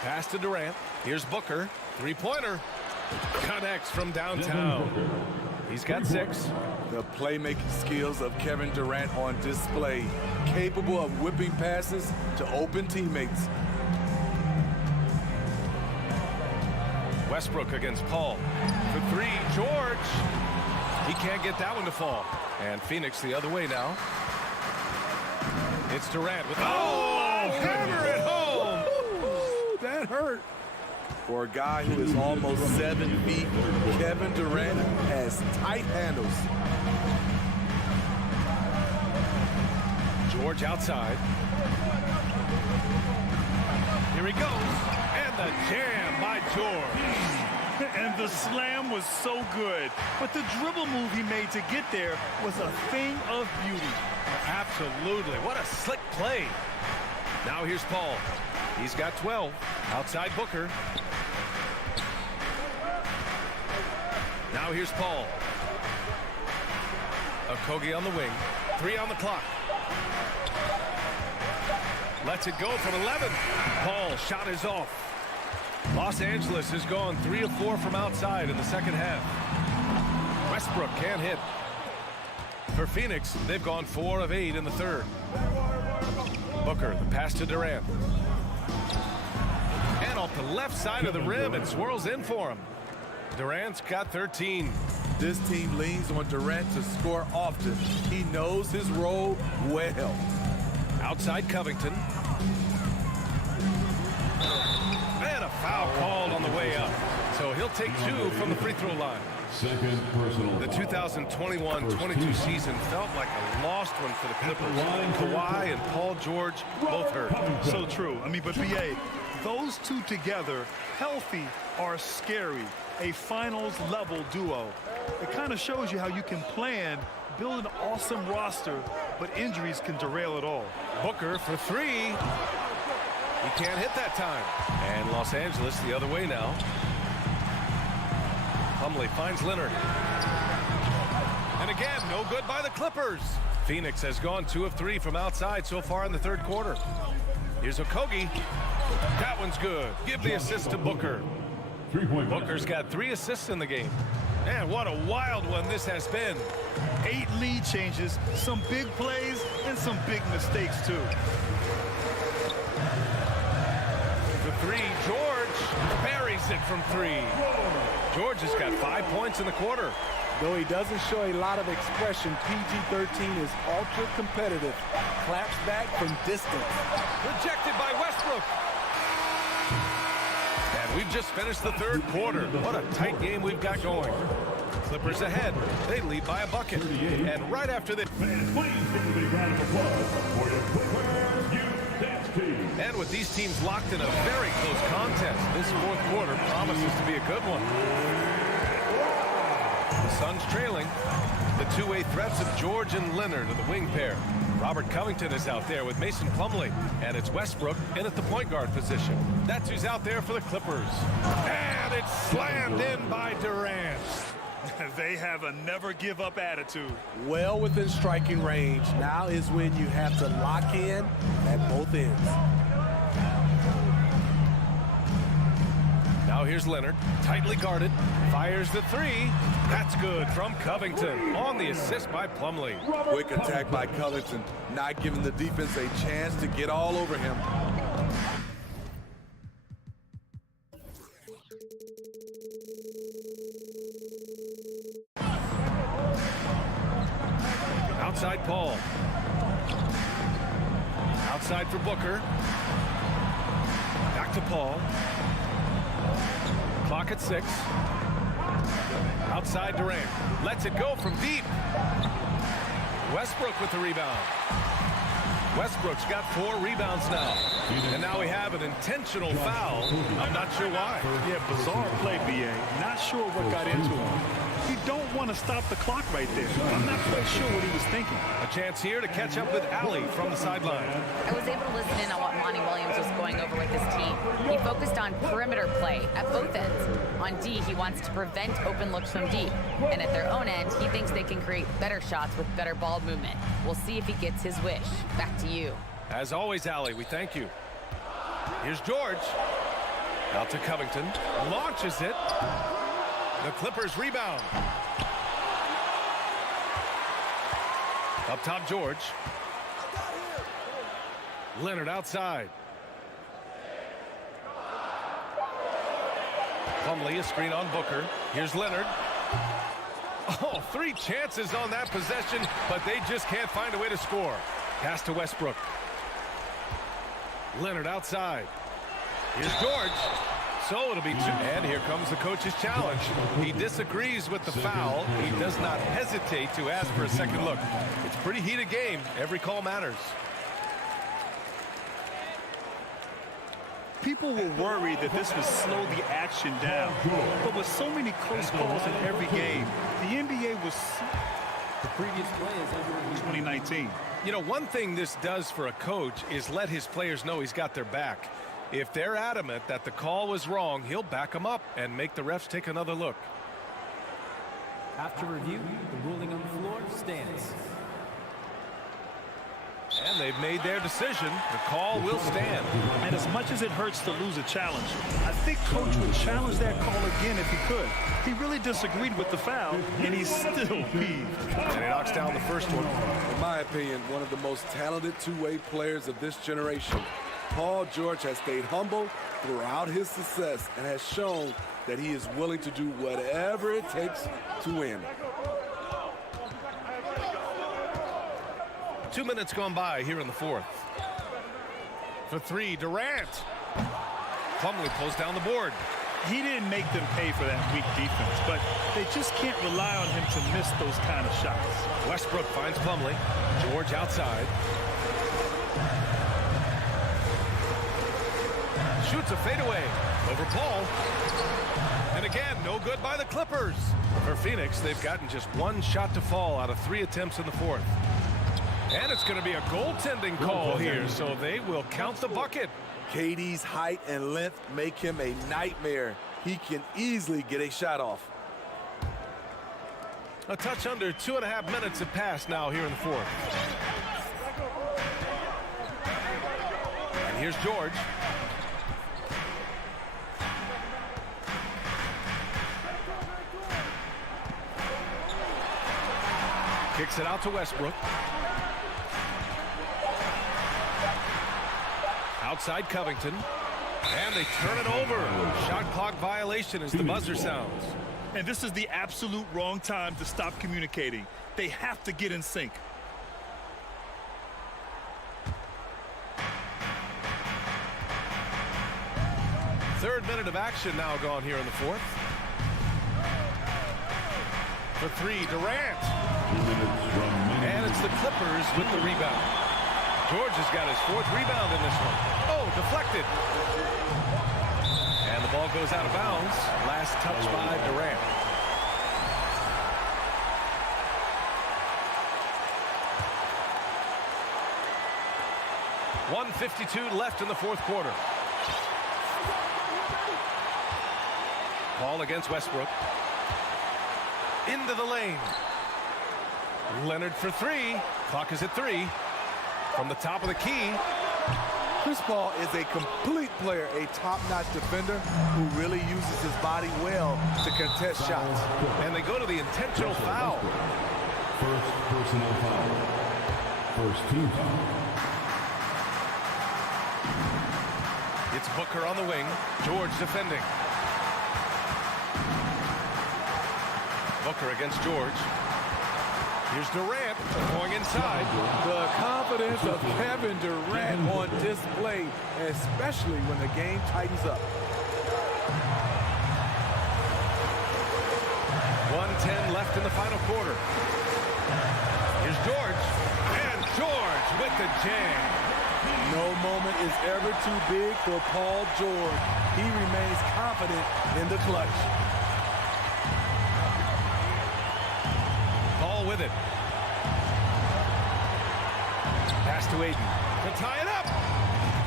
Pass to Durant. Here's Booker. 3-pointer. Connects from downtown. He's got 6. The playmaking skills of Kevin Durant on display. Capable of whipping passes to open teammates. Westbrook against Paul. For 3, George. He can't get that one to fall. And Phoenix the other way now. It's Durant with hammer it home. Ooh, that hurt. For a guy who is almost 7 feet, Kevin Durant has tight handles. George outside. Here he goes. And the jam by George. And the slam was so good. But the dribble move he made to get there was a thing of beauty. Absolutely. What a slick play. Now here's Paul. He's got 12. Outside Booker. Now here's Paul. Okogie on the wing. 3 on the clock. Lets it go from 11. Paul shot is off. Los Angeles has gone 3 of 4 from outside in the second half. Westbrook can't hit. For Phoenix, they've gone 4 of 8 in the third. Booker, the pass to Durant. And off the left side of the rim, it swirls in for him. Durant's got 13. This team leans on Durant to score often. He knows his role well. Outside Covington. And a foul called on the way up. So he'll take 2 from the free throw line. Second personal. The 2021-22 season felt like a lost one for the Clippers. Kawhi and Paul George both hurt. So true. I mean, but BA, those two together, healthy, are scary. A finals-level duo. It kind of shows you how you can plan, build an awesome roster, but injuries can derail it all. Booker for 3. He can't hit that time. And Los Angeles the other way now. Plumlee finds Leonard. And again, no good by the Clippers. Phoenix has gone 2 of 3 from outside so far in the third quarter. Here's Okogie. That one's good. Give the assist to Booker. Booker's got 3 assists in the game. And what a wild one this has been. 8 lead changes, some big plays, and some big mistakes, too. For 3, George buries it from 3. George has got 5 points in the quarter. Though he doesn't show a lot of expression, PG-13 is ultra competitive. Claps back from distance. Rejected by Westbrook. And we've just finished the third quarter. What a tight game we've got going. Clippers ahead. They lead by a bucket. And right after this. Fans, please give a big round of applause for your Clippers youth dance team. And with these teams locked in a very close contest, this fourth quarter promises to be a good one. The Suns trailing. The two-way threats of George and Leonard are the wing pair. Robert Covington is out there with Mason Plumlee, and it's Westbrook in at the point guard position. That's who's out there for the Clippers. And it's slammed in by Durant. They have a never-give-up attitude. Well within striking range. Now is when you have to lock in at both ends. Now here's Leonard, tightly guarded, fires the three. That's good from Covington on the assist by Plumlee. Quick attack by Covington, not giving the defense a chance to get all over him. Outside Paul. Outside for Booker. Back to Paul. Clock at 6. Outside Durant. Lets it go from deep. Westbrook with the rebound. Westbrook's got 4 rebounds now. And now we have an intentional foul. I'm not sure why. Yeah, bizarre play, B.A. Not sure what got into him. You don't want to stop the clock right there. I'm not quite sure what he was thinking. A chance here to catch up with Allie from the sideline. I was able to listen in on what Monty Williams was going over with his team. He focused on perimeter play at both ends. On D, he wants to prevent open looks from deep. And at their own end, he thinks they can create better shots with better ball movement. We'll see if he gets his wish. Back to you. As always, Allie, we thank you. Here's George. Out to Covington. Launches it. The Clippers rebound. Up top, George. Leonard outside. Plumlee, a screen on Booker. Here's Leonard. Oh, 3 chances on that possession, but they just can't find a way to score. Pass to Westbrook. Leonard outside. Here's George. So it'll be 2. And here comes the coach's challenge. He disagrees with the foul. He does not hesitate to ask for a second look. It's a pretty heated game. Every call matters. People were worried that this would slow the action down. But with so many close calls in every game, the NBA was... The previous play is over 2019. You know, one thing this does for a coach is let his players know he's got their back. If they're adamant that the call was wrong, he'll back them up and make the refs take another look. After review, the ruling on the floor stands. And they've made their decision. The call will stand. And as much as it hurts to lose a challenge, I think Coach would challenge that call again if he could. He really disagreed with the foul, and he's still peeved. And he knocks down the first one. In my opinion, one of the most talented two-way players of this generation. Paul George has stayed humble throughout his success and has shown that he is willing to do whatever it takes to win. 2 minutes gone by here in the fourth. For 3, Durant. Plumlee pulls down the board. He didn't make them pay for that weak defense, but they just can't rely on him to miss those kind of shots. Westbrook finds Plumlee. George outside. Shoots a fadeaway over Paul. And again, no good by the Clippers. For Phoenix, they've gotten just 1 shot to fall out of 3 attempts in the fourth. And it's going to be a goaltending call here, so they will count the bucket. KD's height and length make him a nightmare. He can easily get a shot off. A touch under 2.5 minutes have passed now here in the fourth. And here's George. Kicks it out to Westbrook. Outside Covington. And they turn it over. Shot clock violation as the buzzer sounds. And this is the absolute wrong time to stop communicating. They have to get in sync. Third minute of action now gone here in the fourth. for three. Durant. And it's the Clippers with the rebound. George has got his fourth rebound in this one. Oh, deflected. And the ball goes out of bounds. Last touch by Durant. .152 left in the fourth quarter. Ball against Westbrook. Into the lane. Leonard for three. Clock is at 3. From the top of the key. Chris Paul is a complete player, a top-notch defender who really uses his body well to contest shots. And they go to the intentional foul. First personal foul. First team foul. It's Booker on the wing. George defending. Booker against George. Here's Durant going inside. The confidence of Kevin Durant on display, especially when the game tightens up. 1:10 left in the final quarter. Here's George. And George with the jam. No moment is ever too big for Paul George. He remains confident in the clutch. Paul with it. Pass to Aiden to tie it up.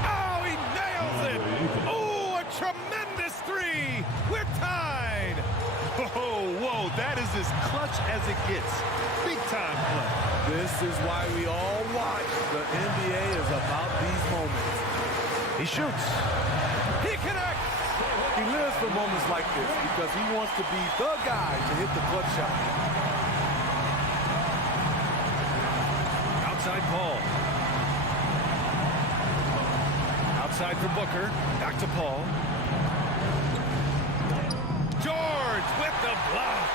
Oh, he nails it. Oh, a tremendous three. We're tied. Oh, whoa, that is as clutch as it gets. Big time play. This is why we all watch. The NBA is about these moments. He shoots. He connects. He lives for moments like this because he wants to be the guy to hit the clutch shot. Outside Paul. Outside for Booker. Back to Paul. George with the block.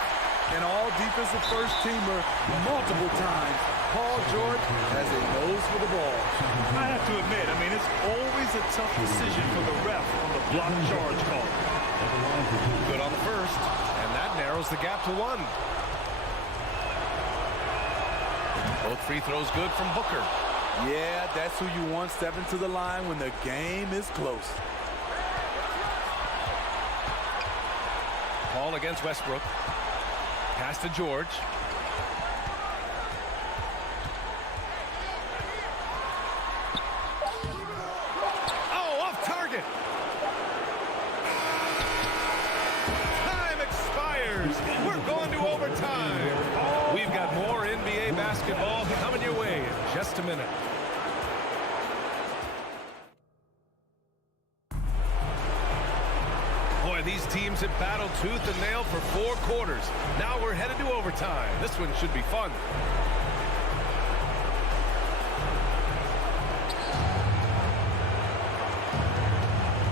An all-defensive first-teamer multiple times. Paul George has a nose for the ball. I have to admit, I mean, it's always a tough decision for the ref on the block charge call. Good on the first, and that narrows the gap to 1. Both free throws good from Booker. Yeah, that's who you want stepping to the line when the game is close. Paul against Westbrook. Pass to George. Oh, off target. Time expires. We're going to overtime. We've got more NBA basketball coming your way in just a minute. Boy, these teams have battled tooth and nail for 4 quarters. Now we're headed to overtime. This one should be fun.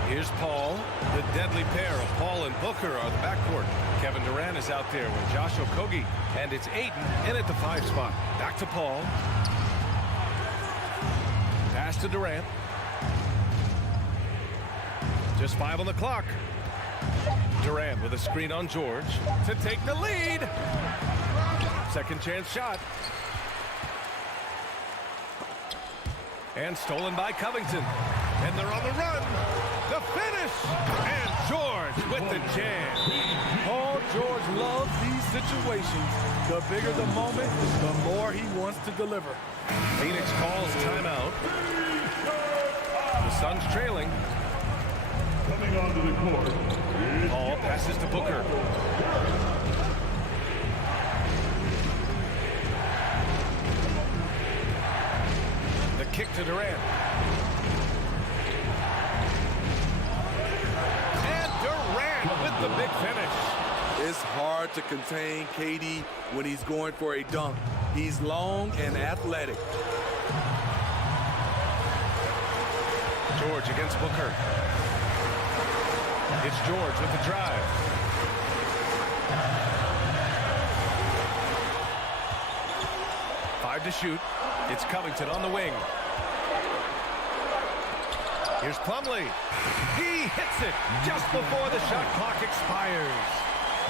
Here's Paul. The deadly pair of Paul and Booker are the backcourt. Kevin Durant is out there with Josh Okogie. And it's Aiden in at the 5 spot. Back to Paul. Pass to Durant. Just 5 on the clock. Durant with a screen on George to take the lead. Second chance shot. And stolen by Covington. And they're on the run. The finish. And George with the jam. Paul George loves these situations. The bigger the moment, the more he wants to deliver. Phoenix calls timeout. The Suns trailing. Coming onto the court. Paul passes to Booker. The kick to Durant. And Durant with the big finish. It's hard to contain KD when he's going for a dunk. He's long and athletic. George against Booker. It's George with the drive. Five to shoot. It's Covington on the wing. Here's Plumlee. He hits it just before the shot clock expires.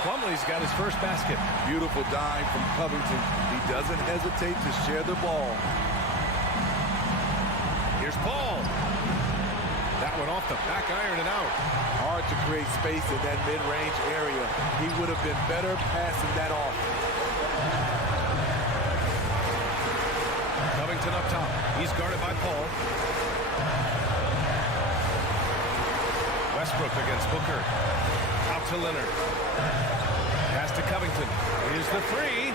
Plumlee's got his first basket. Beautiful dime from Covington. He doesn't hesitate to share the ball. Here's Paul. That one off the back iron and out. Hard to create space in that mid-range area. He would have been better passing that off. Covington up top. He's guarded by Paul. Westbrook against Booker. Out to Leonard. Pass to Covington. Here's the three.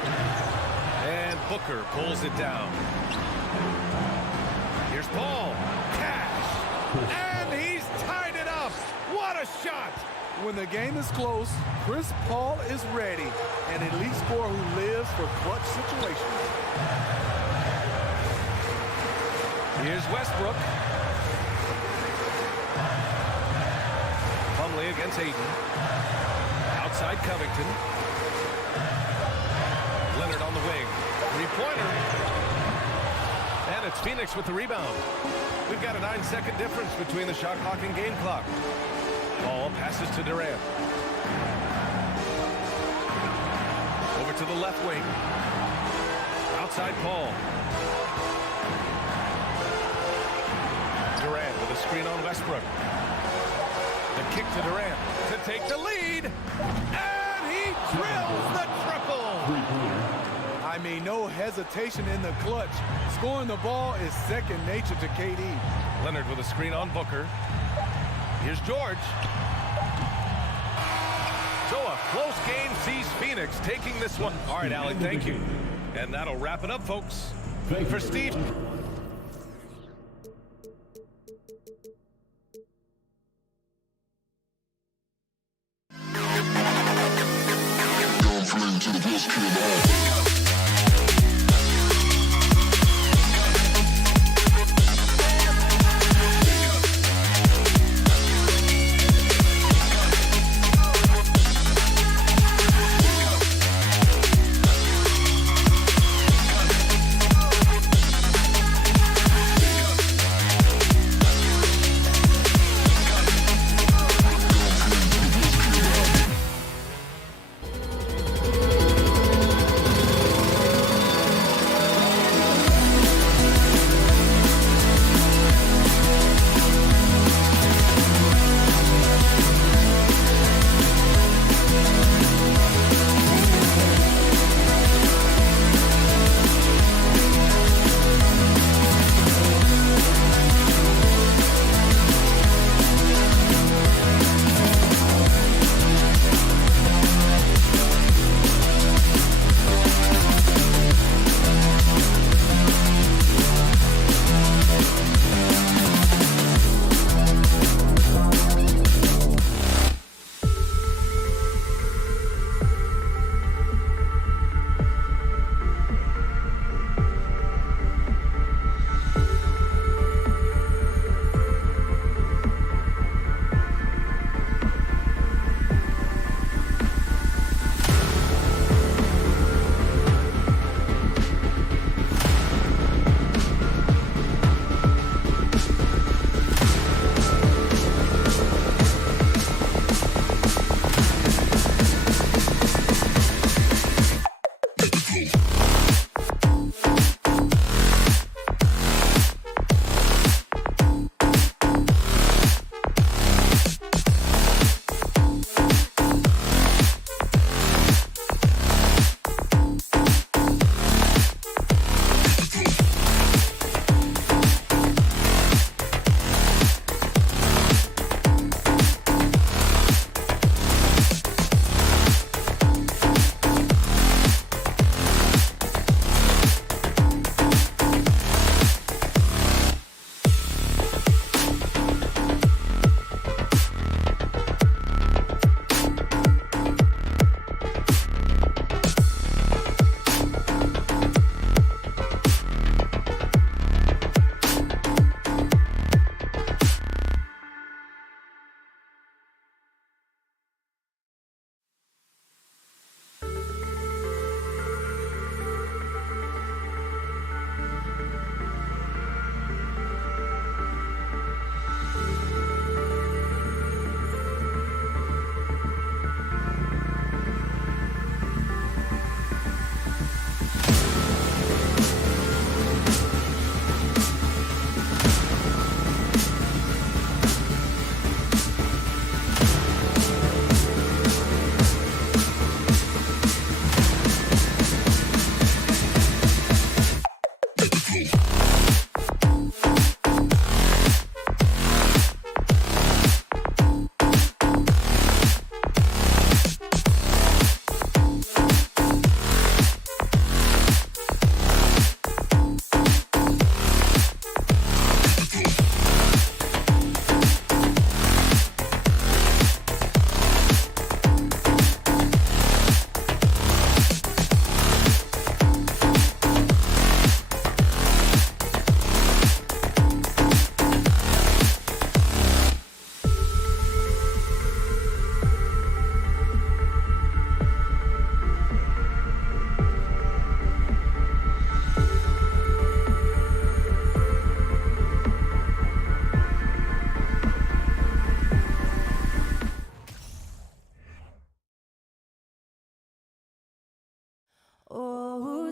And Booker pulls it down. Here's Paul. Cash. And he's tied it up. What a shot. When the game is close, Chris Paul is ready. An elite scorer who lives for clutch situations. Here's Westbrook. Plumlee against Ayton. Outside Covington. Leonard on the wing. Three-pointer. And it's Phoenix with the rebound. We've got a 9-second difference between the shot clock and game clock. Ball passes to Durant. Over to the left wing. Outside Paul. Durant with a screen on Westbrook. The kick to Durant to take the lead. And he drills the triple. I mean, no hesitation in the clutch. Scoring the ball is second nature to KD. Leonard with a screen on Booker. Here's George. So a close game sees Phoenix taking this one. All right, Allie, thank you. And that'll wrap it up, folks. For Steve.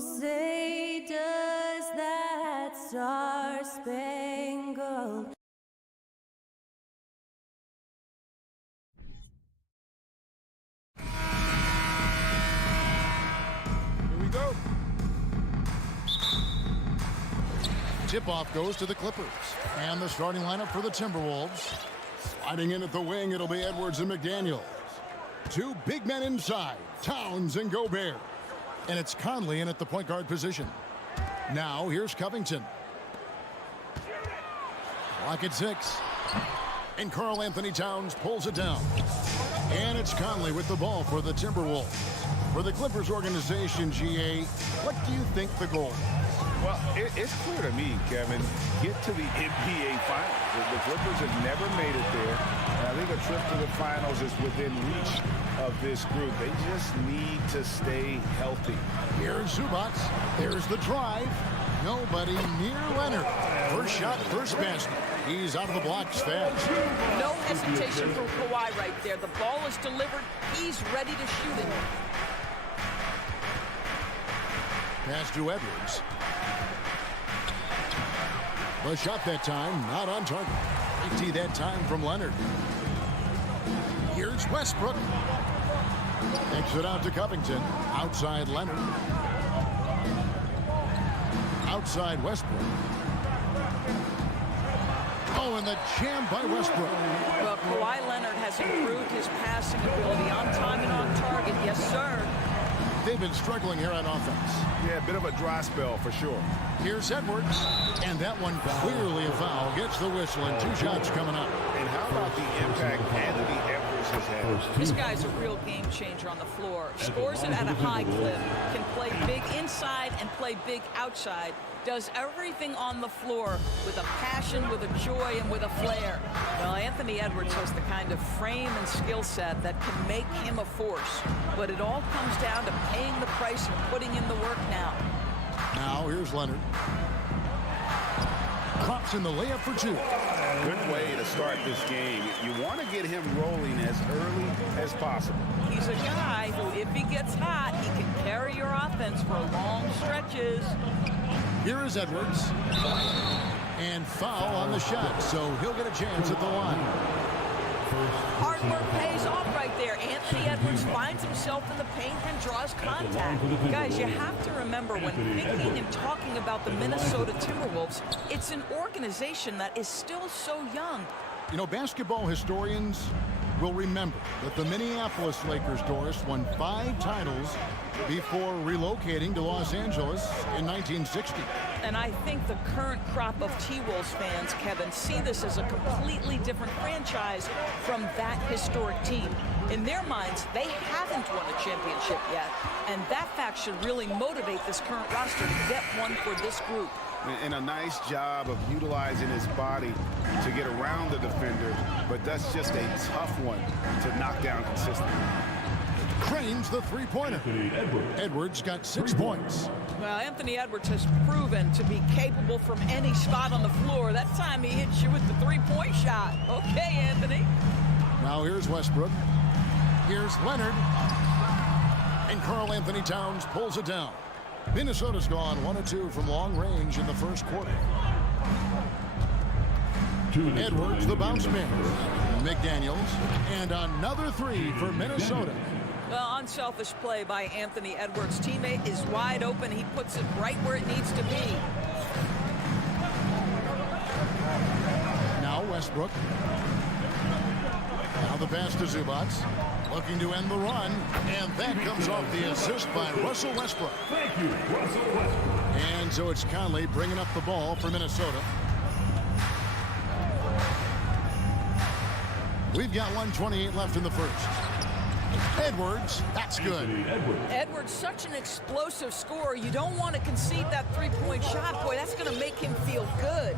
say does that star-spangled Here we go. Tip-off goes to the Clippers. And the starting lineup for the Timberwolves. Sliding in at the wing, it'll be Edwards and McDaniels. Two big men inside, Towns and Gobert. And it's Conley in at the point guard position. Now, here's Covington. Clock at 6. And Karl Anthony Towns pulls it down. And it's Conley with the ball for the Timberwolves. For the Clippers organization, GA, what do you think the goal is? Well, it's clear to me, Kevin, get to the NBA Finals. The Clippers have never made it there. And I think a trip to the Finals is within reach of this group. They just need to stay healthy. Here's Zubac. There's the drive. Nobody near Leonard. First shot, first basket. He's out of the blocks fast. No hesitation from Kawhi right there. The ball is delivered. He's ready to shoot it. Pass to Edwards. The shot that time, not on target. 80 that time from Leonard. Here's Westbrook. Takes it out to Covington. Outside Leonard. Outside Westbrook. Oh, and the jam by Westbrook. Well, Kawhi Leonard has improved his passing ability on time and on target. Yes, sir. They've been struggling here on offense. Yeah, a bit of a dry spell for sure. Here's Edwards. And that one clearly a foul. Gets the whistle and 2 shots coming up. And how about the impact Anthony Edwards has had? This guy's a real game changer on the floor. Scores it at a high clip. Can play big inside and play big outside. Does everything on the floor with a passion, with a joy, and with a flair. Well, Anthony Edwards has the kind of frame and skill set that can make him a force. But it all comes down to paying the price and putting in the work now. Now, here's Leonard. Drops in the layup for 2. Good way to start this game. You want to get him rolling as early as possible. He's a guy who, if he gets hot, he can carry your offense for long stretches. Here is Edwards. And foul on the shot, so he'll get a chance at the line. Hard work pays off right there. Anthony Edwards finds himself in the paint and draws contact. Guys, you have to remember when thinking and talking about the Minnesota Timberwolves, it's an organization that is still so young. You know, basketball historians will remember that the Minneapolis Lakers, Doris, won 5 titles before relocating to Los Angeles in 1960. And I think the current crop of T-Wolves fans, Kevin, see this as a completely different franchise from that historic team. In their minds, they haven't won a championship yet. And that fact should really motivate this current roster to get one for this group. And a nice job of utilizing his body to get around the defender, but that's just a tough one to knock down consistently. Cranes the three-pointer. Edwards got 6 points. Well, Anthony Edwards has proven to be capable from any spot on the floor. That time he hits you with the three-point shot. Okay, Anthony. Now here's Westbrook. Here's Leonard. And Karl Anthony Towns pulls it down. Minnesota's gone 1 of 2 from long range in the first quarter. Edwards, the bounce man. McDaniels, and another 3 for Minnesota. Well, unselfish play by Anthony Edwards. Teammate is wide open. He puts it right where it needs to be. Now Westbrook. Now the pass to Zubac. Looking to end the run, and that comes off the assist by Russell Westbrook. Thank you, Russell Westbrook. And so it's Conley bringing up the ball for Minnesota. We've got 1:28 left in the first. Edwards, that's good. Edwards, such an explosive scorer. You don't want to concede that three-point shot. Boy, that's going to make him feel good.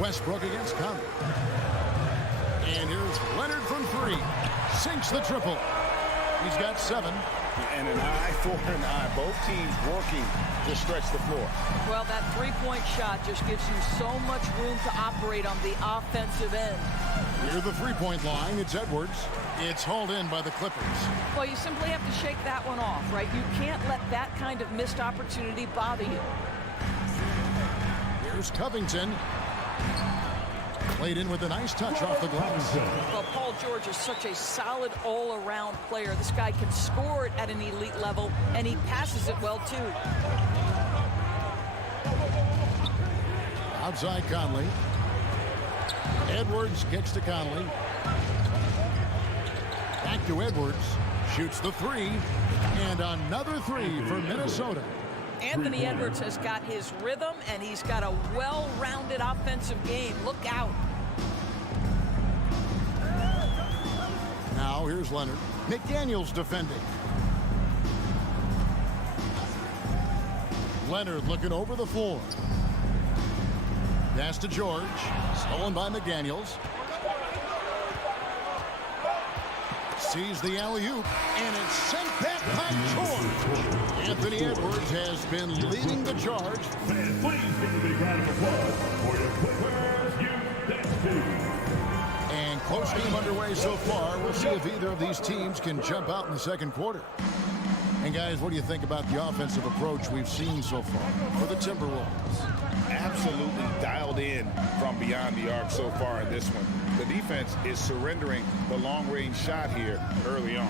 Westbrook against Conley. And here's Leonard from 3. Sinks the triple. He's got 7. And an eye for an eye. Both teams working to stretch the floor. Well, that three-point shot just gives you so much room to operate on the offensive end. Near the three-point line, it's Edwards. It's hauled in by the Clippers. Well, you simply have to shake that one off, right? You can't let that kind of missed opportunity bother you. Here's Covington. Played in with a nice touch off the glass. Well, Paul George is such a solid all-around player. This guy can score it at an elite level, and he passes it well, too. Outside Conley. Edwards gets to Conley. Back to Edwards. Shoots the three. And another three for Minnesota. Anthony Edwards has got his rhythm, and he's got a well-rounded offensive game. Look out. Now here's Leonard. McDaniels defending. Leonard looking over the floor. Pass to George. Stolen by McDaniels. Sees the alley-oop, and it's sent back by George. Anthony Edwards has been leading the charge. Fans, please give a big round of applause for your Clippers Youth Dance Team. And close game underway so far. We'll see if either of these teams can jump out in the second quarter. And guys, what do you think about the offensive approach we've seen so far for the Timberwolves? Absolutely dialed in from beyond the arc so far in this one. The defense is surrendering the long-range shot here early on.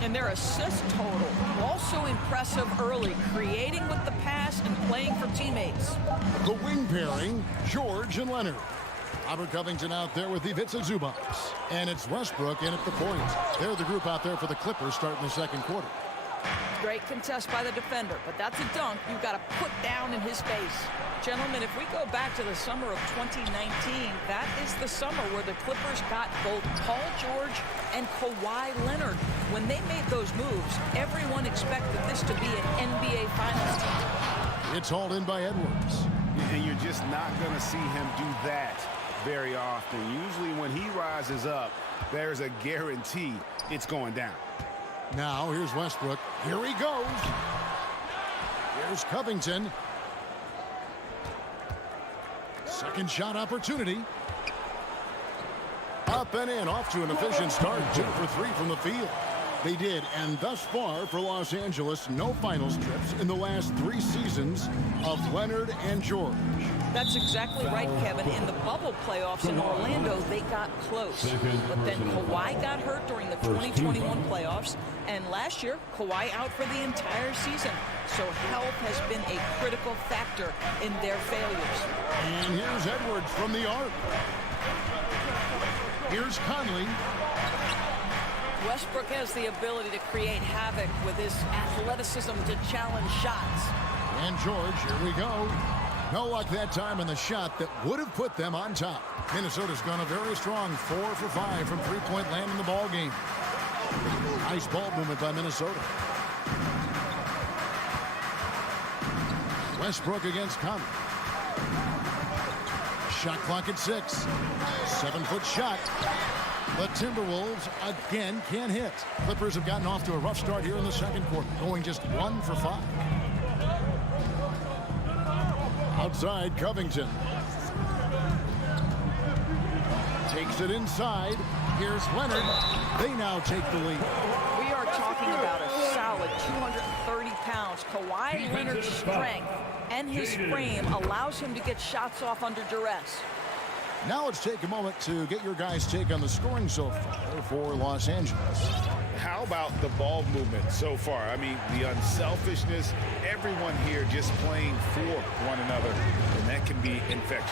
And their assist total also impressive early, creating with the pass and playing for teammates. The wing pairing, George and Leonard. Robert Covington out there with Ivica Zubac. And it's Westbrook in at the point. They're the group out there for the Clippers starting the second quarter. Great contest by the defender, but that's a dunk you've got to put down in his face. Gentlemen, if we go back to the summer of 2019, that is the summer where the Clippers got both Paul George and Kawhi Leonard. When they made those moves, everyone expected this to be an NBA Finals team. It's hauled in by Edwards. And you're just not going to see him do that very often. Usually when he rises up, there's a guarantee it's going down. Now here's Westbrook. Here he goes. Here's Covington. Second shot opportunity. Up and in, off to an efficient start. 2 for 3 from the field. They did, and thus far for Los Angeles, no finals trips in the last 3 seasons of Leonard and George. That's exactly right, Kevin. In the bubble playoffs in Orlando, they got close. But then Kawhi got hurt during the 2021 playoffs, and last year, Kawhi out for the entire season. So health has been a critical factor in their failures. And here's Edwards from the arc. Here's Conley. Westbrook has the ability to create havoc with his athleticism to challenge shots. And George, here we go. No luck that time in the shot that would have put them on top. Minnesota's gone a very strong 4 for 5 from three-point land in the ball game. Nice ball movement by Minnesota. Westbrook against Conley. Shot clock at 6. 7-foot shot. The Timberwolves again can't hit. Clippers have gotten off to a rough start here in the second quarter, going just 1 for 5. Outside Covington. Takes it inside. Here's Leonard. They now take the lead. We are talking about a solid 230 pounds. Kawhi Leonard's strength and his frame allows him to get shots off under duress. Now let's take a moment to get your guys' take on the scoring so far for Los Angeles. How about the ball movement so far? I mean, the unselfishness, everyone here just playing for one another, and that can be infectious.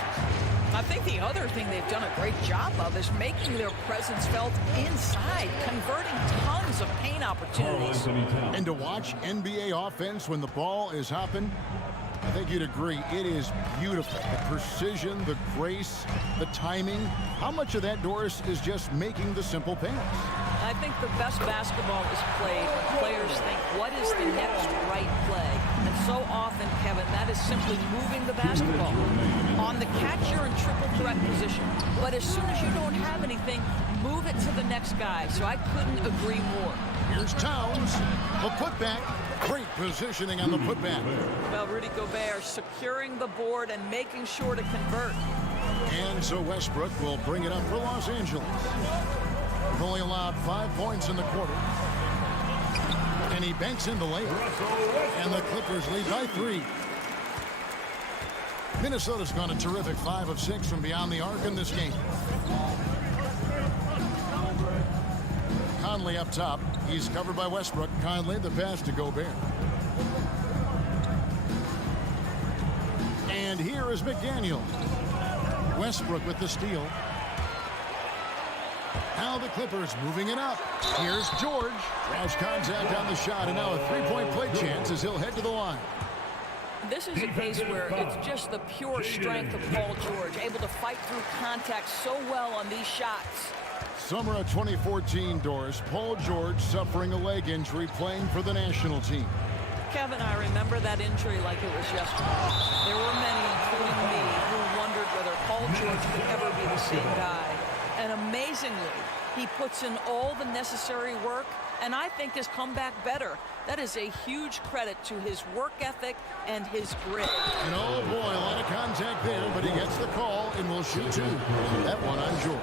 I think the other thing they've done a great job of is making their presence felt inside, converting tons of paint opportunities. And to watch NBA offense when the ball is hopping, I think you'd agree, it is beautiful. The precision, the grace, the timing. How much of that, Doris, is just making the simple pass? I think the best basketball is played when players think, what is the next right play? And so often, Kevin, that is simply moving the basketball. On the catch, you're in triple threat position. But as soon as you don't have anything, move it to the next guy. So I couldn't agree more. Here's Towns. The putback. Great positioning on the putback. Well, Rudy Gobert securing the board and making sure to convert. And so Westbrook will bring it up for Los Angeles. They've only allowed 5 points in the quarter. And he banks in the layup. And the Clippers lead by 3. Minnesota's gone a terrific 5 of 6 from beyond the arc in this game. Conley up top. He's covered by Westbrook. Conley, the pass to Gobert. And here is McDaniel. Westbrook with the steal. Now the Clippers moving it up. Here's George. Draws contact on the shot, and now a three-point play chance as he'll head to the line. This is a case where it's just the pure strength of Paul George, able to fight through contact so well on these shots. Summer of 2014, Doris. Paul George suffering a leg injury playing for the national team. Kevin, I remember that injury like it was yesterday. There were many, including me, who wondered whether Paul George could ever be the same guy. And amazingly, he puts in all the necessary work, and I think has come back better. That is a huge credit to his work ethic and his grit. And oh boy, a lot of contact there, but he gets the call and will shoot 2. That one on George.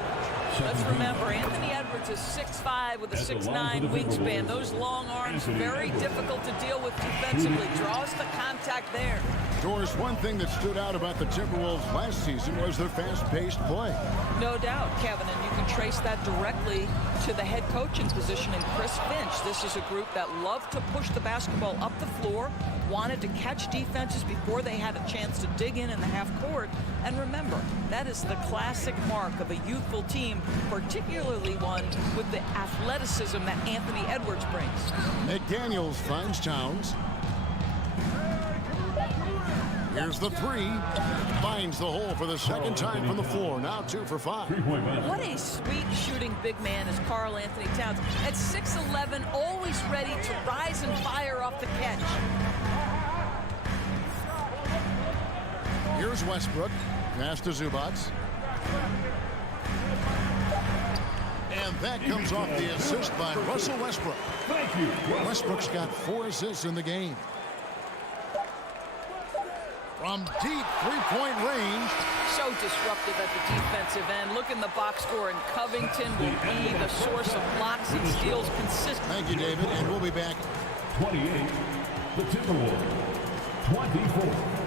Let's remember, Anthony Edwards is 6'5" with a 6'9" wingspan. Those long arms, very difficult to deal with defensively. Draws the contact there. Doris, one thing that stood out about the Timberwolves last season was their fast-paced play. No doubt, Kevin, and you can trace that directly to the head coaching position in Chris Finch. This is a group that loved to push the basketball up the floor, wanted to catch defenses before they had a chance to dig in the half court. And remember, that is the classic mark of a youthful team, particularly one with the athleticism that Anthony Edwards brings. McDaniels finds Towns. Here's the 3. Finds the hole for the second time from the floor. Now 2 for 5. What a sweet shooting big man is Karl Anthony Towns. At 6'11", always ready to rise and fire off the catch. Here's Westbrook. Pass to Zubac. And that comes off the assist by Russell Westbrook. Thank you. Westbrook's got 4 assists in the game. From deep three-point range. So disruptive at the defensive end. Look in the box score, and Covington will be the source of blocks and steals consistently. Thank you, David, and we'll be back. 28, the Timberwolves. 24.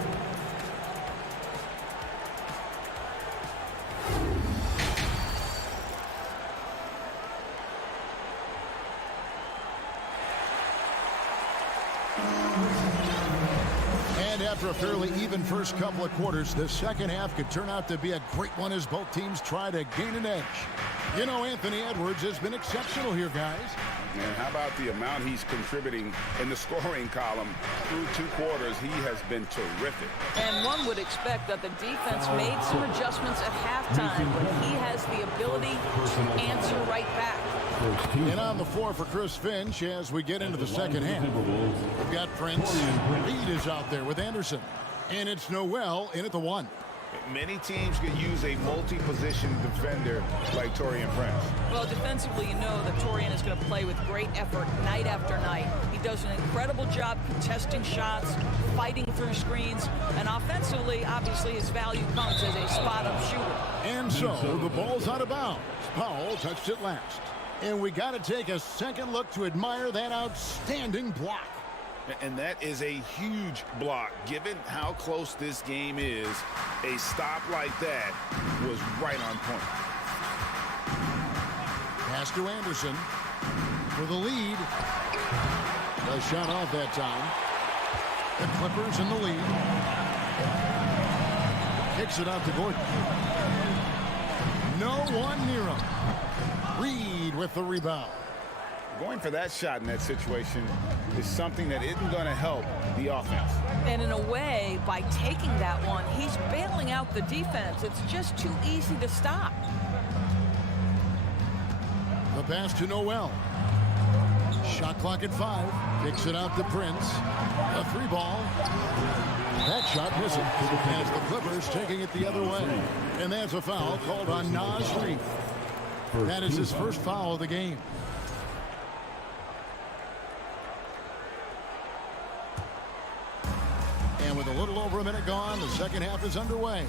After a fairly even first couple of quarters, the second half could turn out to be a great one as both teams try to gain an edge. You know, Anthony Edwards has been exceptional here, guys. And how about the amount he's contributing in the scoring column through 2 quarters? He has been terrific. And one would expect that the defense made some adjustments at halftime, but he has the ability to answer right back. And on the floor for Chris Finch as we get into the second half. We've got Prince. Reed is out there with Anderson. And it's Noel in at the 1. Many teams could use a multi-position defender like Taurean Prince. Well, defensively, you know that Taurean is going to play with great effort night after night. He does an incredible job contesting shots, fighting through screens, and offensively, obviously, his value comes as a spot-up shooter. And so the ball's out of bounds. Powell touched it last. And we got to take a second look to admire that outstanding block. And that is a huge block. Given how close this game is, a stop like that was right on point. Pass to Anderson for the lead. A shot off that time. The Clippers in the lead. Kicks it out to Gordon. No one near him. Reed with the rebound. Going for that shot in that situation is something that isn't going to help the offense. And in a way, by taking that one, he's bailing out the defense. It's just too easy to stop. The pass to Noel. Shot clock at 5. Kicks it out to Prince. A 3-ball. That shot misses as the Clippers taking it the other way. And there's a foul called on Naz Reid. That is his first foul of the game. And with a little over a minute gone, the second half is underway.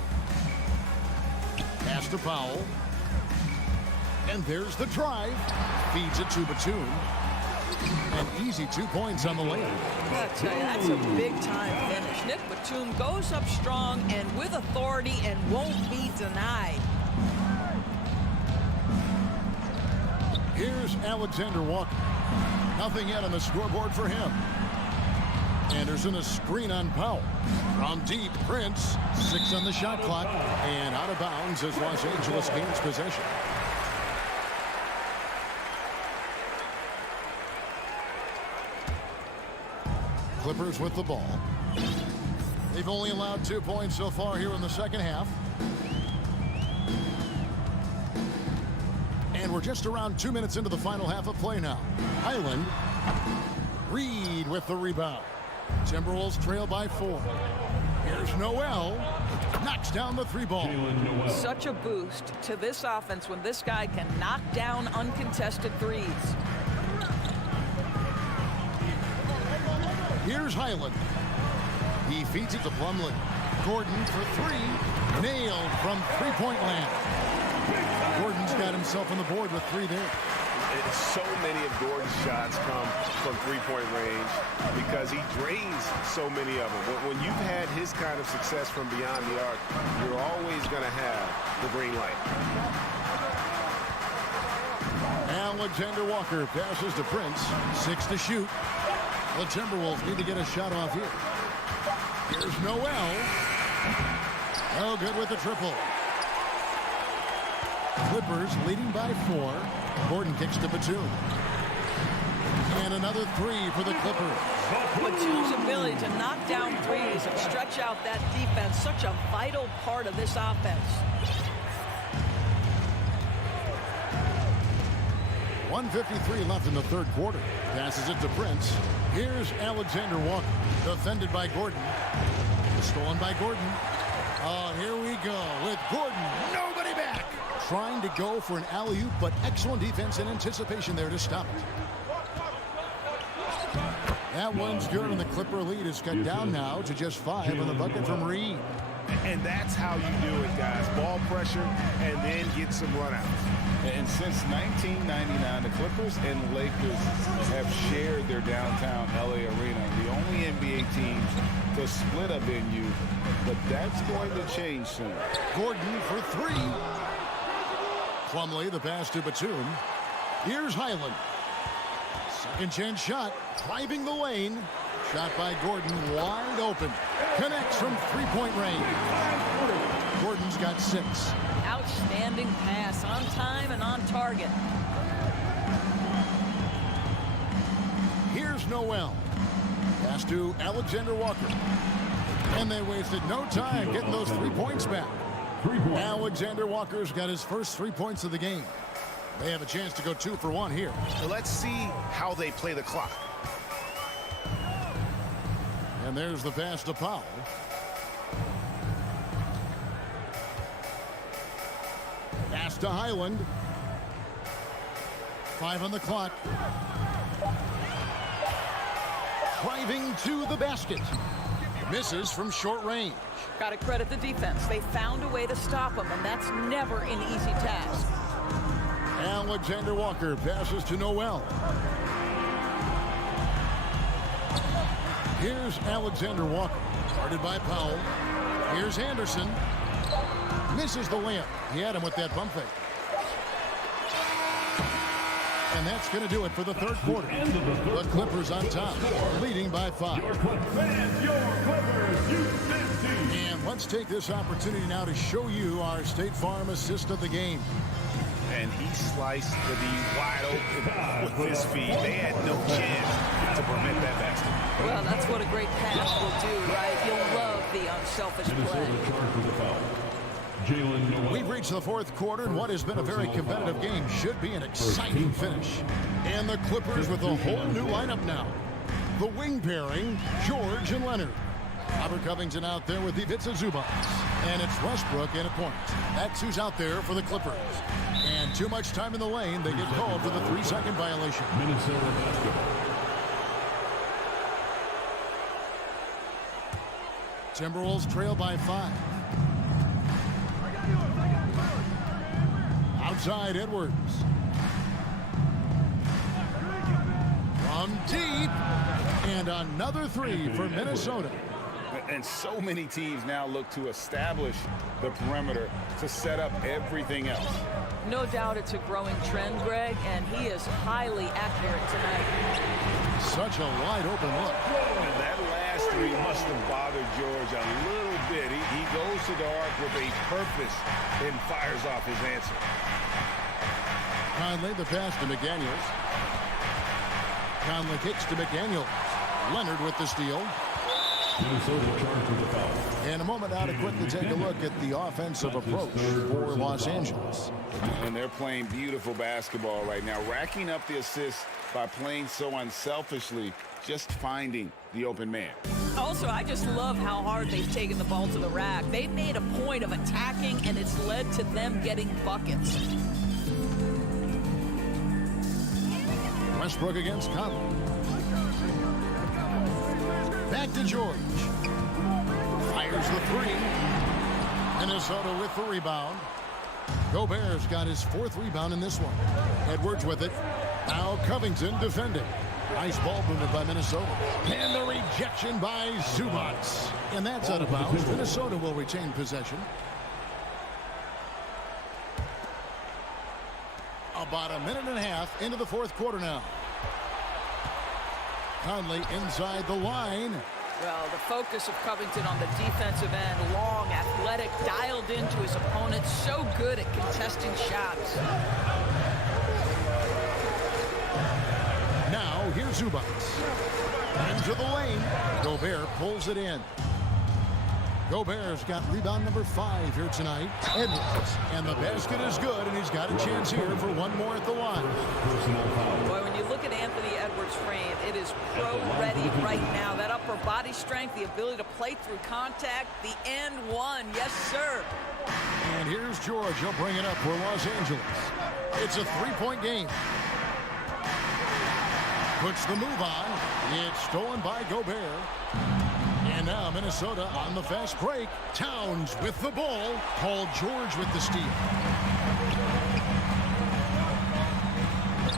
Pass to Powell. And there's the drive. Feeds it to Batum. An easy 2 points on the lane. I tell you, that's a big-time finish. Nick Batum goes up strong and with authority and won't be denied. Here's Alexander Walker. Nothing yet on the scoreboard for him. Anderson a screen on Powell. From deep, Prince. 6 on the shot clock. And out of bounds as Los Angeles gains possession. Clippers with the ball. They've only allowed 2 points so far here in the second half. And we're just around 2 minutes into the final half of play now. Highland. Reed with the rebound. Timberwolves trail by 4. Here's Noel. Knocks down the 3 ball. Such a boost to this offense when this guy can knock down uncontested threes. Here's Highland. He feeds it to Plumlee. Gordon for 3. Nailed from three-point land. Gordon's got himself on the board with 3 there. So many of Gordon's shots come from three-point range because he drains so many of them. When you've had his kind of success from beyond the arc, you're always going to have the green light. Alexander Walker passes to Prince. 6 to shoot. The Timberwolves need to get a shot off here. Here's Noel. No good with the triple. Clippers leading by 4. Gordon kicks to Batum. And another 3 for the Clippers. Batum's ability to knock down threes and stretch out that defense, such a vital part of this offense. 1:53 left in the third quarter. Passes it to Prince. Here's Alexander Walker. Defended by Gordon. Stolen by Gordon. Oh, here we go with Gordon. Nobody back. Trying to go for an alley-oop, but excellent defense and anticipation there to stop it. That one's good, and the Clipper lead is cut down now to just 5 on the bucket from Reed. And that's how you do it, guys. Ball pressure and then get some runouts. And since 1999, the Clippers and Lakers have shared their downtown LA arena. The only NBA teams to split a venue, but that's going to change soon. Gordon for 3. Plumlee, the pass to Batum. Here's Highland. Second chance shot, driving the lane. Shot by Gordon, wide open. Connects from three-point range. Gordon's got 6. Outstanding pass, on time and on target. Here's Noel. Pass to Alexander Walker. And they wasted no time getting those 3 points back. Alexander Walker's got his first 3 points of the game. They have a chance to go 2 for 1 here. Let's see how they play the clock. And there's the pass to Powell. Pass to Highland. 5 on the clock. Driving to the basket. Misses from short range. Got to credit the defense. They found a way to stop him, and that's never an easy task. Alexander Walker passes to Noel. Here's Alexander Walker, guarded by Powell. Here's Anderson. Misses the layup. He had him with that pump fake. And that's going to do it for the third quarter. The Clippers on top, leading by 5. And let's take this opportunity now to show you our State Farm assist of the game. And he sliced the D wide open with his feet. They had no chance to prevent that basket. Well, that's what a great pass will do, right? You'll love the unselfish play. We've reached the fourth quarter, and what has been a very competitive game should be an exciting finish. And the Clippers with a whole new lineup now. The wing pairing, George and Leonard. Robert Covington out there with Ivica Zubac. And it's Westbrook in a point. That's who's out there for the Clippers. And too much time in the lane, they get called for the 3-second violation. Timberwolves trail by 5. Out outside Edwards. From deep. And another three for Minnesota. And so many teams now look to establish the perimeter to set up everything else. No doubt it's a growing trend, Greg, and he is highly accurate tonight. Such a wide open look. And that last three must have bothered George a little bit. He goes to the arc with a purpose and fires off his answer. Conley, the pass to McDaniels. Conley kicks to McDaniels. Leonard with the steal. In a moment now to quickly take a look at the offensive approach for Los Angeles. And they're playing beautiful basketball right now, racking up the assists by playing so unselfishly, just finding the open man. Also, I just love how hard they've taken the ball to the rack. They've made a point of attacking, and it's led to them getting buckets. Westbrook against Conley. Back to George. Fires the three. Minnesota with the rebound. Gobert's got his fourth rebound in this one. Edwards with it. Now Covington defending. Nice ball movement by Minnesota. And the rejection by Zubats. And that's out of bounds. Minnesota will retain possession. About a minute and a half into the fourth quarter now. Conley inside the line. Well, the focus of Covington on the defensive end, long, athletic, dialed into his opponent, so good at contesting shots. Now, here's Zubats. Into the lane. Gobert pulls it in. Gobert's got rebound number 5 here tonight. Edwards. And the basket is good, and he's got a chance here for one more at the line. Boy, when you look at Anthony Edwards' frame, it is pro-ready right now. That upper body strength, the ability to play through contact, the and one. Yes, sir. And here's George. He'll bring it up for Los Angeles. It's a three-point game. Puts the move on. It's stolen by Gobert. And now Minnesota on the fast break. Towns with the ball. Paul George with the steal.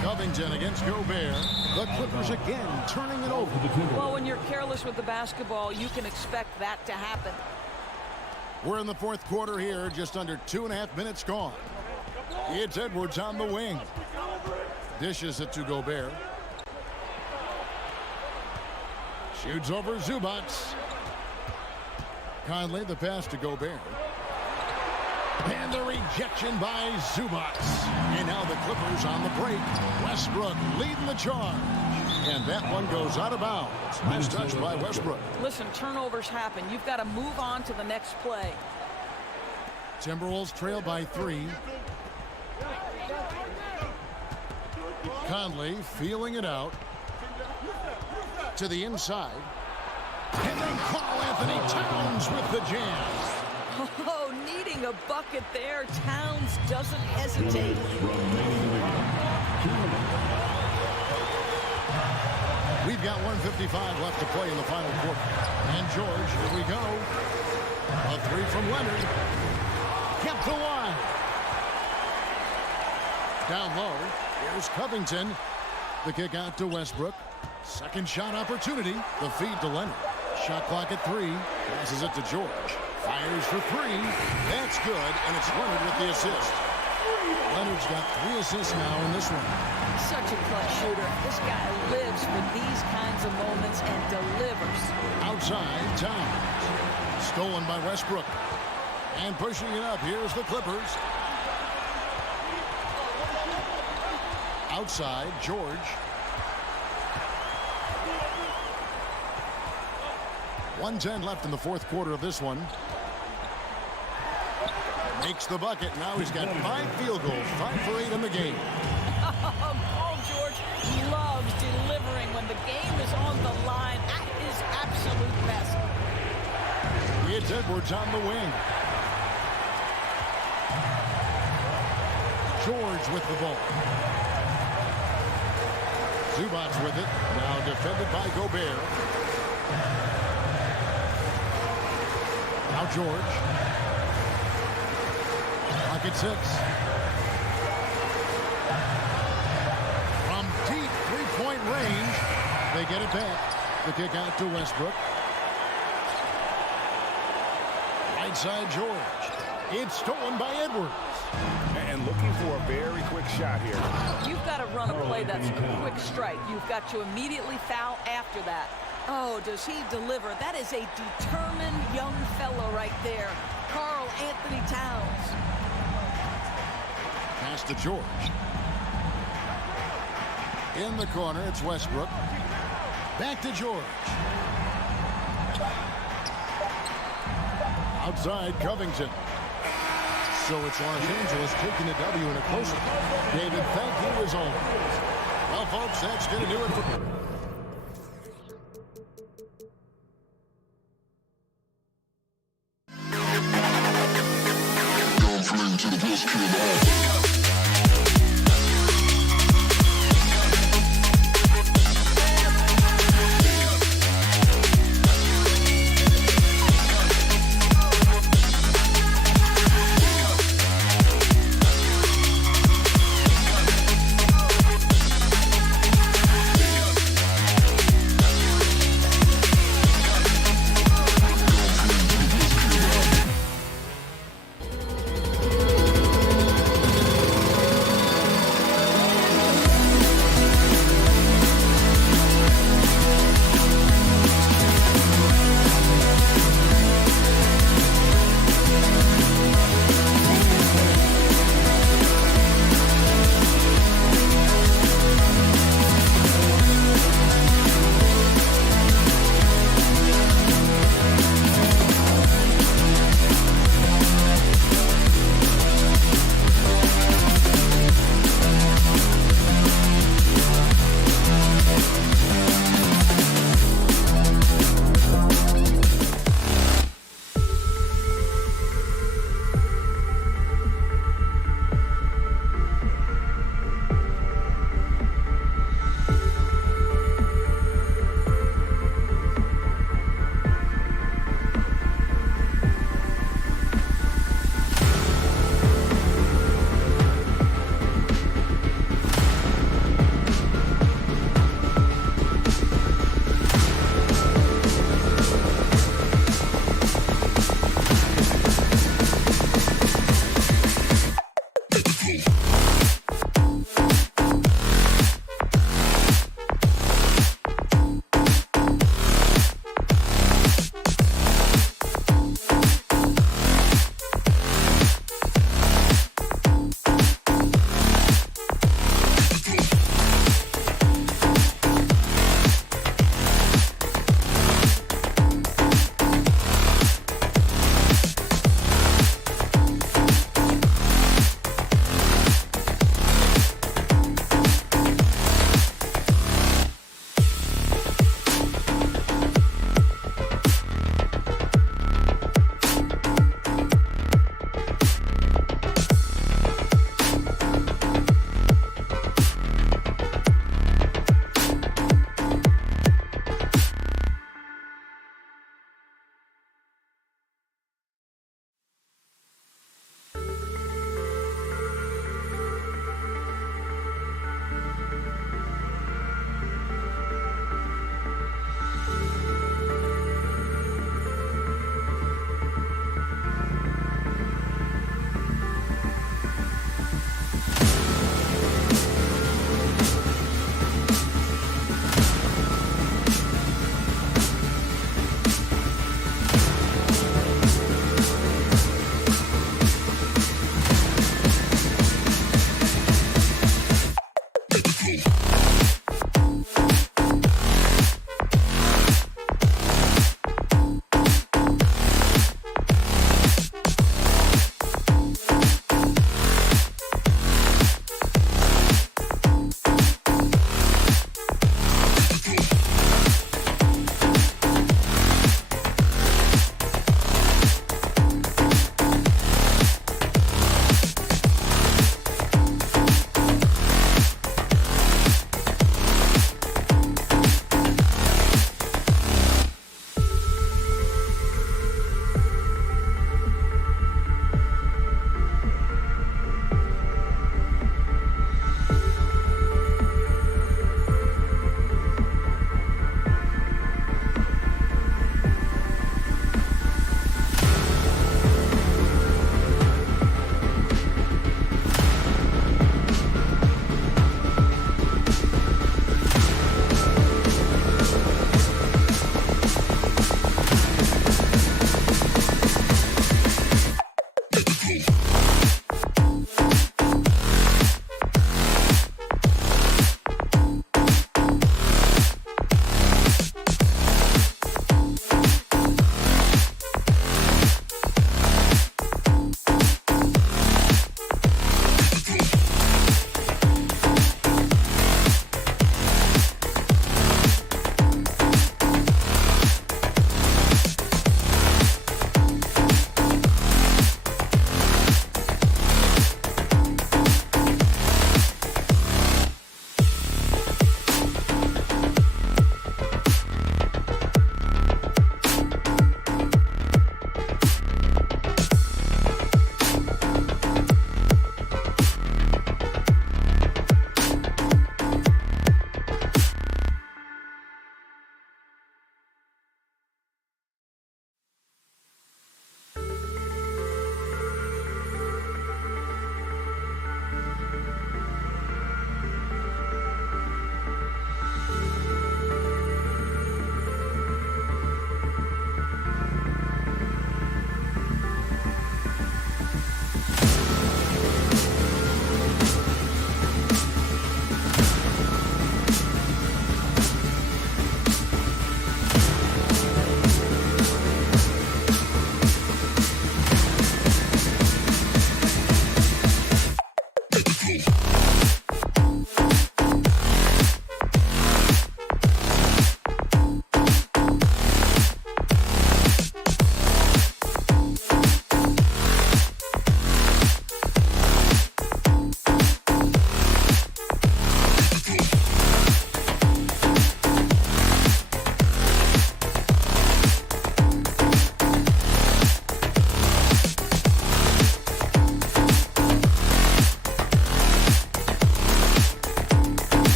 Covington against Gobert. The Clippers again turning it over. Well, when you're careless with the basketball, you can expect that to happen. We're in the fourth quarter here. Just under 2.5 minutes gone. It's Edwards on the wing. Dishes it to Gobert. Shoots over Zubats. Conley, the pass to Gobert. And the rejection by Zubats. And now the Clippers on the break. Westbrook leading the charge. And that one goes out of bounds. Mistouched by Westbrook. Listen, turnovers happen. You've got to move on to the next play. Timberwolves trail by 3. Conley feeling it out. To the inside. And then Karl Anthony Towns with the jam. Oh, needing a bucket there. Towns doesn't hesitate. We've got 1:55 left to play in the final quarter. And George, here we go. A three from Leonard. Kept alive. Down low. Here's Covington. The kick out to Westbrook. Second shot opportunity. The feed to Leonard. Shot clock at 3. Passes it to George. Fires for 3. That's good, and it's Leonard with the assist. Leonard's got 3 assists now in this one. Such a clutch shooter. This guy lives for these kinds of moments and delivers. Outside, Towns. Stolen by Westbrook. And pushing it up. Here's the Clippers. Outside, George. 1:10 left in the fourth quarter of this one. Makes the bucket. Now he's got 5 field goals. 5 for 8 in the game. Paul George loves delivering when the game is on the line at his absolute best. It's Edwards on the wing. George with the ball. Zubats with it. Now defended by Gobert. Now George. Pocket 6. get it back. The kick out to Westbrook. Right side George. It's stolen by Edwards. And looking for a very quick shot here. You've got to run a play that's a quick strike. You've got to immediately foul after that. Oh, does he deliver? That is a determined young fellow right there. Karl Anthony Towns. Pass to George. In the corner, it's Westbrook. Back to George. Outside Covington. So it's Los Angeles taking the W in a close one. David, thank you as always. Well, folks, that's going to do it for... To the best kid in the hall.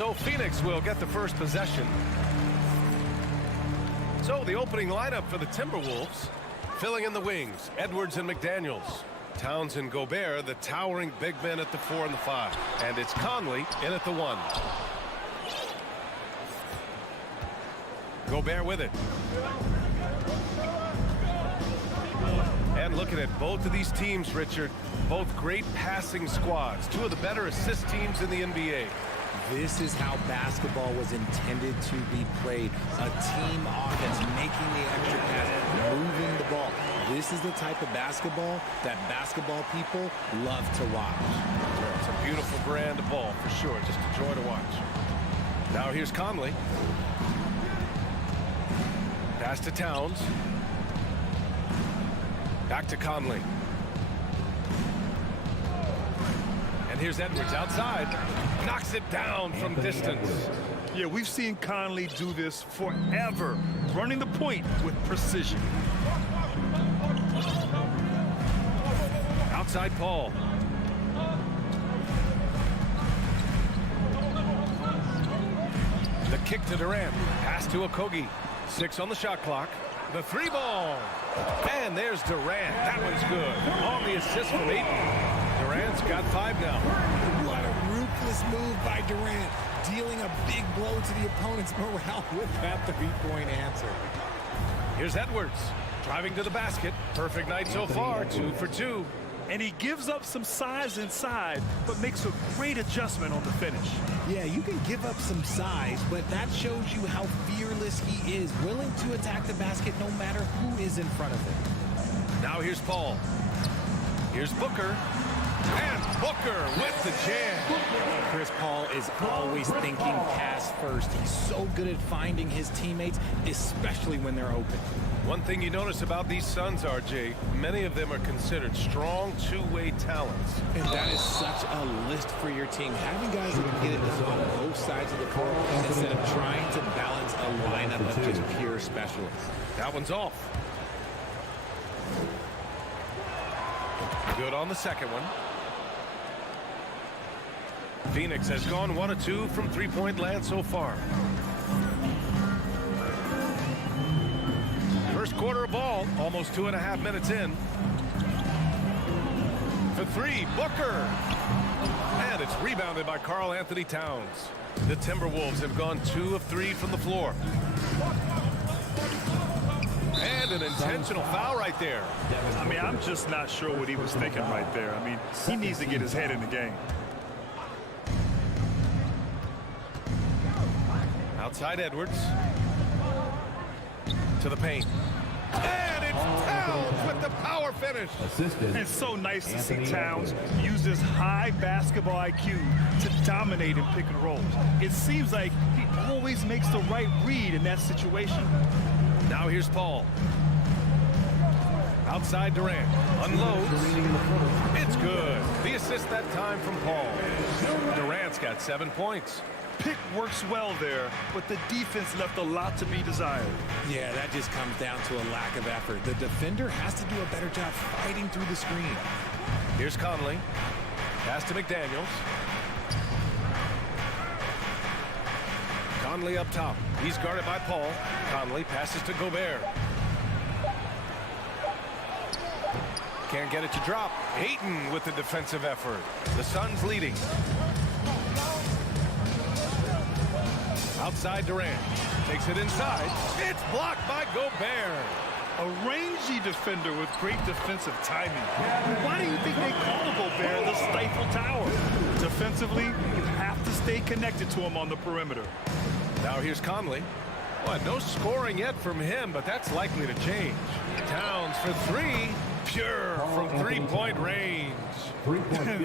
So Phoenix will get the first possession. So the opening lineup for the Timberwolves. Filling in the wings, Edwards and McDaniels. Towns and Gobert, the towering big men at the 4 and the 5. And it's Conley in at the 1. Gobert with it. And looking at both of these teams, Richard, both great passing squads. Two of the better assist teams in the NBA. This is how basketball was intended to be played. A team offense, making the extra pass, moving the ball. This is the type of basketball that basketball people love to watch. It's a beautiful brand of ball, for sure. Just a joy to watch. Now here's Conley. Pass to Towns. Back to Conley. And here's Edwards outside. Knocks it down from distance. Yeah, we've seen Conley do this forever, running the point with precision. Outside Paul. The kick to Durant. Pass to Okogie. 6 on the shot clock. The 3 ball. And there's Durant. That one's good. On the assist from Ayton. Durant's got 5 now. What a ruthless move by Durant, dealing a big blow to the opponent's morale with that 3-point answer. Here's Edwards. Driving to the basket. Perfect night so far. 2 for 2. And he gives up some size inside, but makes a great adjustment on the finish. Yeah, you can give up some size, but that shows you how fearless he is, willing to attack the basket no matter who is in front of him. Now here's Paul. Here's Booker. And Booker with the jam. Chris Paul is always thinking pass first. He's so good at finding his teammates, especially when they're open. One thing you notice about these Suns, RJ, many of them are considered strong two-way talents. And that is such a list for your team. Having guys that can get it done on both sides of the court instead of trying to balance a lineup of just pure specialists. That one's off. Good on the second one. Phoenix has gone 1 of 2 from 3-point land so far. First quarter of ball, almost 2.5 minutes in. For 3, Booker. And it's rebounded by Karl Anthony Towns. The Timberwolves have gone 2 of 3 from the floor. And an intentional foul right there. I mean, I'm just not sure what he was thinking right there. I mean, he needs to get his head in the game. Outside Edwards. To the paint. And it's Towns with the power finish. It's so nice to see Towns use his high basketball IQ to dominate in pick and rolls. It seems like he always makes the right read in that situation. Now here's Paul. Outside Durant. Unloads. It's good. The assist that time from Paul. Durant's got 7 points. Pick works well there, but the defense left a lot to be desired. Yeah, that just comes down to a lack of effort. The defender has to do a better job fighting through the screen. Here's Conley. Pass to McDaniels. Conley up top. He's guarded by Paul. Conley passes to Gobert. Can't get it to drop. Ayton with the defensive effort. The Suns leading. Outside Durant. Takes it inside. It's blocked by Gobert. A rangy defender with great defensive timing. Why do you think they call Gobert the stifle tower? Defensively, you have to stay connected to him on the perimeter. Now here's Conley. Well, no scoring yet from him, but that's likely to change. Towns for 3. Pure from 3-point range.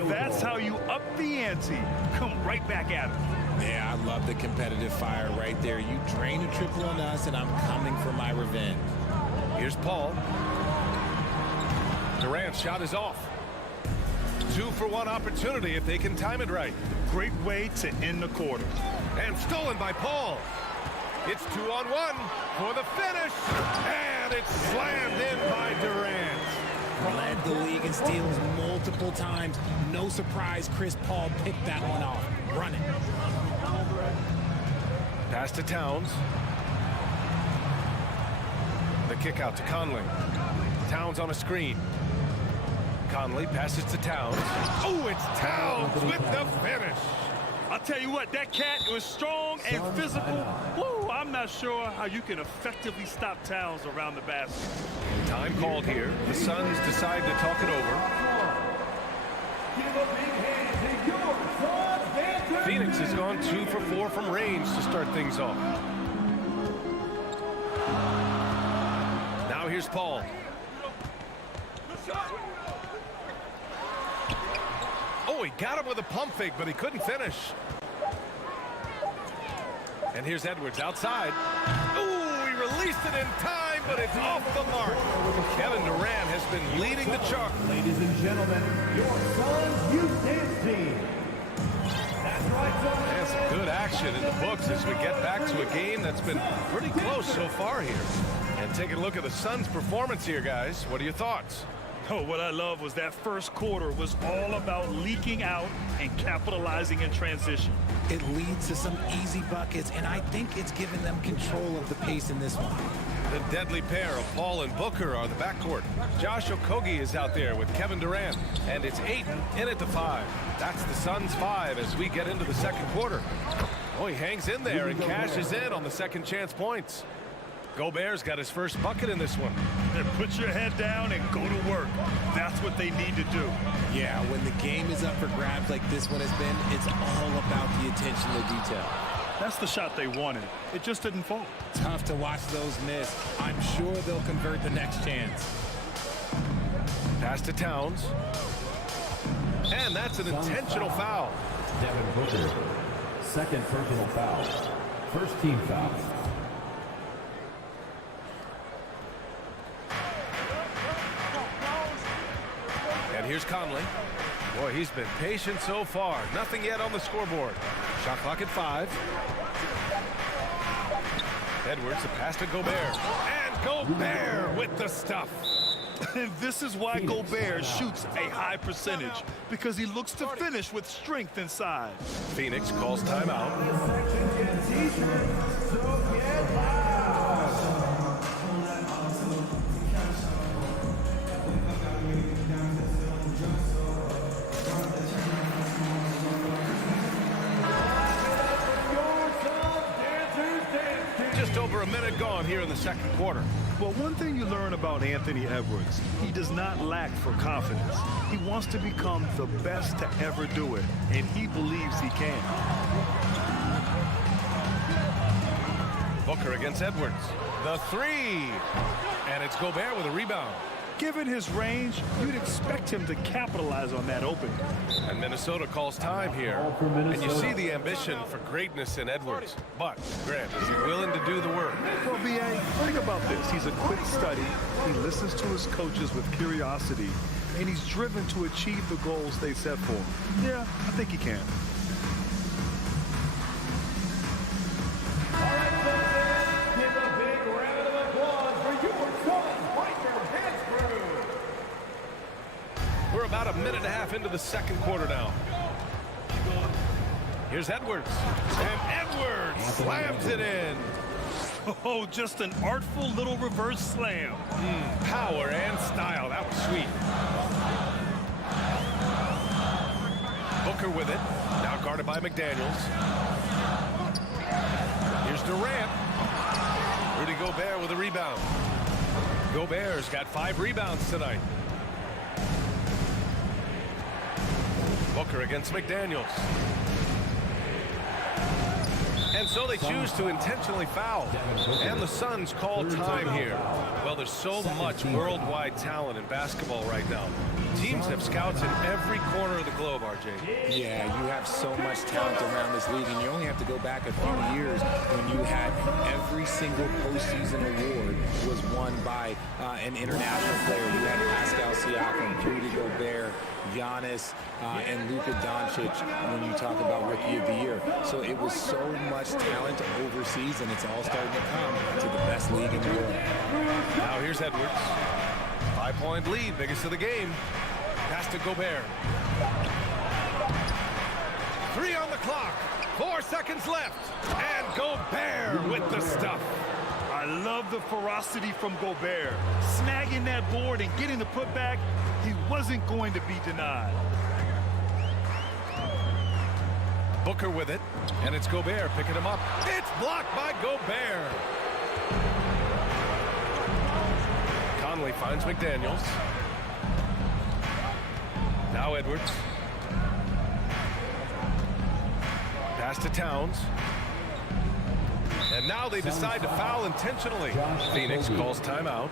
That's how you up the ante. Come right back at him. Yeah, I love the competitive fire right there. You drain a triple on us, and I'm coming for my revenge. Here's Paul. Durant's shot is off. 2-for-1 opportunity if they can time it right. Great way to end the quarter. And stolen by Paul. It's 2-on-1 for the finish. And it's slammed in by Durant. Led the league in steals multiple times. No surprise Chris Paul picked that one off. Run it. Pass to Towns. The kick out to Conley. Towns on a screen. Conley passes to Towns. Oh, it's Towns with the finish. I'll tell you what, that cat was strong and physical. Woo, I'm not sure how you can effectively stop Towns around the basket. Time called here. The Suns decide to talk it over. Phoenix has gone 2 for 4 from range to start things off. Now here's Paul. Oh, he got him with a pump fake, but he couldn't finish. And here's Edwards outside. Ooh, he released it in time, but it's off the mark. Kevin Durant has been leading the charge. Ladies and gentlemen, your Suns youth dance team. That's right, Suns. And some good action in the books as we get back to a game that's been pretty close so far here. And taking a look at the Suns' performance here, guys. What are your thoughts? Oh, what I love was that first quarter was all about leaking out and capitalizing in transition. It leads to some easy buckets, and I think it's given them control of the pace in this one. The deadly pair of Paul and Booker are the backcourt. Josh Okogie is out there with Kevin Durant, and it's Ayton in at the 5. That's the Suns' 5 as we get into the second quarter. Oh, he hangs in there and cashes in on the second chance points. Gobert's got his first bucket in this one. Then put your head down and go to work. That's what they need to do. Yeah, when the game is up for grabs like this one has been, it's all about the attention to detail. That's the shot they wanted. It just didn't fall. Tough to watch those miss. I'm sure they'll convert the next chance. Pass to Towns. And that's an intentional foul. Devin Booker, second personal foul. First team foul. And here's Conley. Boy, he's been patient so far. Nothing yet on the scoreboard. Shot clock at 5. Edwards, the pass to Gobert. And Gobert with the stuff. And this is why Gobert shoots a high percentage, because he looks to finish with strength inside. Phoenix calls timeout. Just over a minute gone here in the second quarter. Well, one thing you learn about Anthony Edwards, he does not lack for confidence. He wants to become the best to ever do it, and he believes he can. Booker against Edwards. The 3. And it's Gobert with a rebound. Given his range, you'd expect him to capitalize on that opening. And Minnesota calls time here. And you see the ambition for greatness in Edwards. But, Grant, is he willing to do the work? Well, B.A., think about this. He's a quick study. He listens to his coaches with curiosity. And he's driven to achieve the goals they set for him. Yeah, I think he can. We're about a minute and a half into the second quarter now. Here's Edwards. And Edwards slams it in. Oh, just an artful little reverse slam. Power and style. That was sweet. Booker with it. Now guarded by McDaniels. Here's Durant. Rudy Gobert with a rebound. Gobert's got 5 rebounds tonight. Booker against McDaniels. And so they choose to intentionally foul. And the Suns call time here. Well, there's so much worldwide talent in basketball right now. Teams have scouts in every corner of the globe, RJ. Yeah, you have so much talent around this league, and you only have to go back a few years when you had every single postseason award was won by an international player. You had Pascal Siakam, Rudy Gobert, Giannis, and Luka Doncic when you talk about Rookie of the Year. So it was so much talent overseas, and it's all starting to come to the best league in the world. Now here's Edwards. 5-point lead, biggest of the game. Pass to Gobert. 3 on the clock. 4 seconds left. And Gobert with the stuff. I love the ferocity from Gobert. Snagging that board and getting the putback, he wasn't going to be denied. Booker with it, and it's Gobert picking him up. It's blocked by Gobert. Conley finds McDaniels. Now Edwards. Pass to Towns. And now they decide to foul intentionally. Phoenix calls timeout.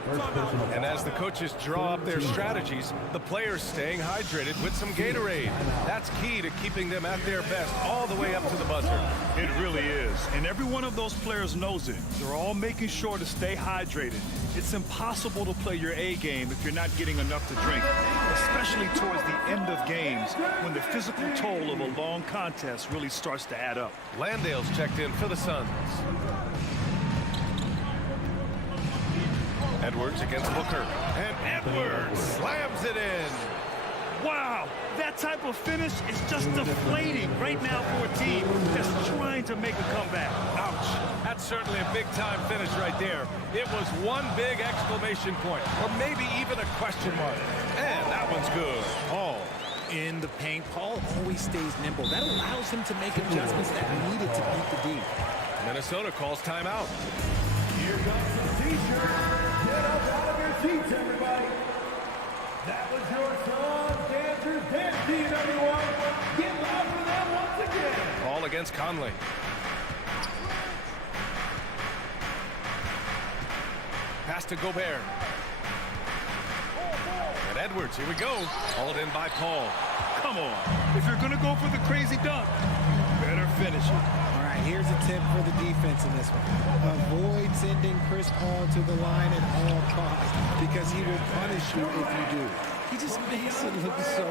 And as the coaches draw up their strategies, the players staying hydrated with some Gatorade. That's key to keeping them at their best all the way up to the buzzer. It really is. And every one of those players knows it. They're all making sure to stay hydrated. It's impossible to play your A game if you're not getting enough to drink, especially towards the end of games when the physical toll of a long contest really starts to add up. Landale's checked in for the Suns. Edwards against Booker. And Edwards slams it in. Wow, that type of finish is just deflating right now for a team that's trying to make a comeback. Ouch. That's certainly a big-time finish right there. It was one big exclamation point, or maybe even a question mark. And that one's good. Paul in the paint. Paul always stays nimble. That allows him to make adjustments that are needed to beat the D. Minnesota calls timeout. Here comes the teacher. Get up out of your seats, everybody. That was your song, dancers, dance team, everyone. Get loud for them once again. Paul against Conley. Pass to Gobert. And Edwards, here we go. Hauled in by Paul. Come on. If you're going to go for the crazy dunk, you better finish it. All right, here's a tip for the defense in this one. Avoid sending Chris Paul to the line at all costs because he will punish you if you do. He just makes it look so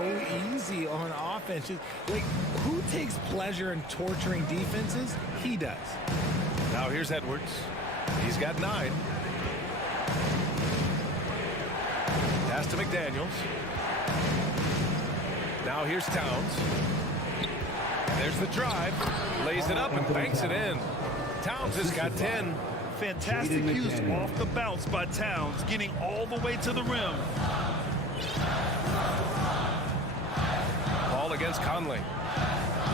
easy on offense. Like, who takes pleasure in torturing defenses? He does. Now here's Edwards. He's got 9. Pass to McDaniels. Now here's Towns. There's the drive. Lays it up and banks it in. Towns has got 10. Fantastic use off the bounce by Towns, getting all the way to the rim. Paul against Conley.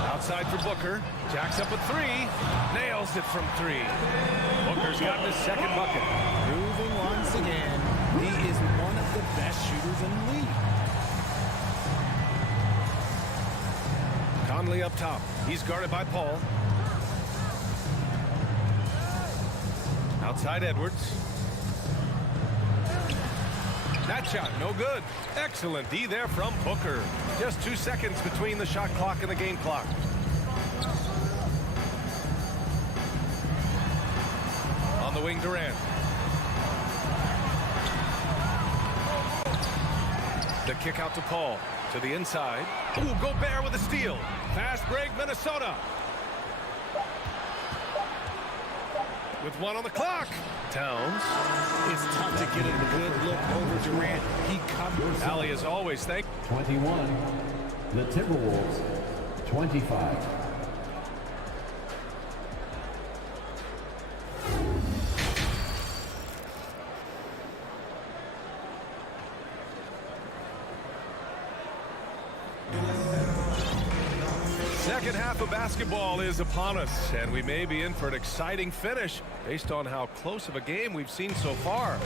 Outside for Booker. Jacks up a 3. Nails it from 3. Booker's got his second bucket. Proving once again, he is one of the best shooters in the league. Conley up top. He's guarded by Paul. Outside Edwards. That shot, no good. Excellent D there from Booker. Just 2 seconds between the shot clock and the game clock. On the wing, Durant. The kick out to Paul. To the inside. Ooh, Gobert with a steal. Fast break, Minnesota. With 1 on the clock. Towns. It's tough to get a good look over Durant. He covers. Allie, as always, 21. The Timberwolves, 25. Second half of basketball is upon us, and we may be in for an exciting finish based on how close of a game we've seen so far.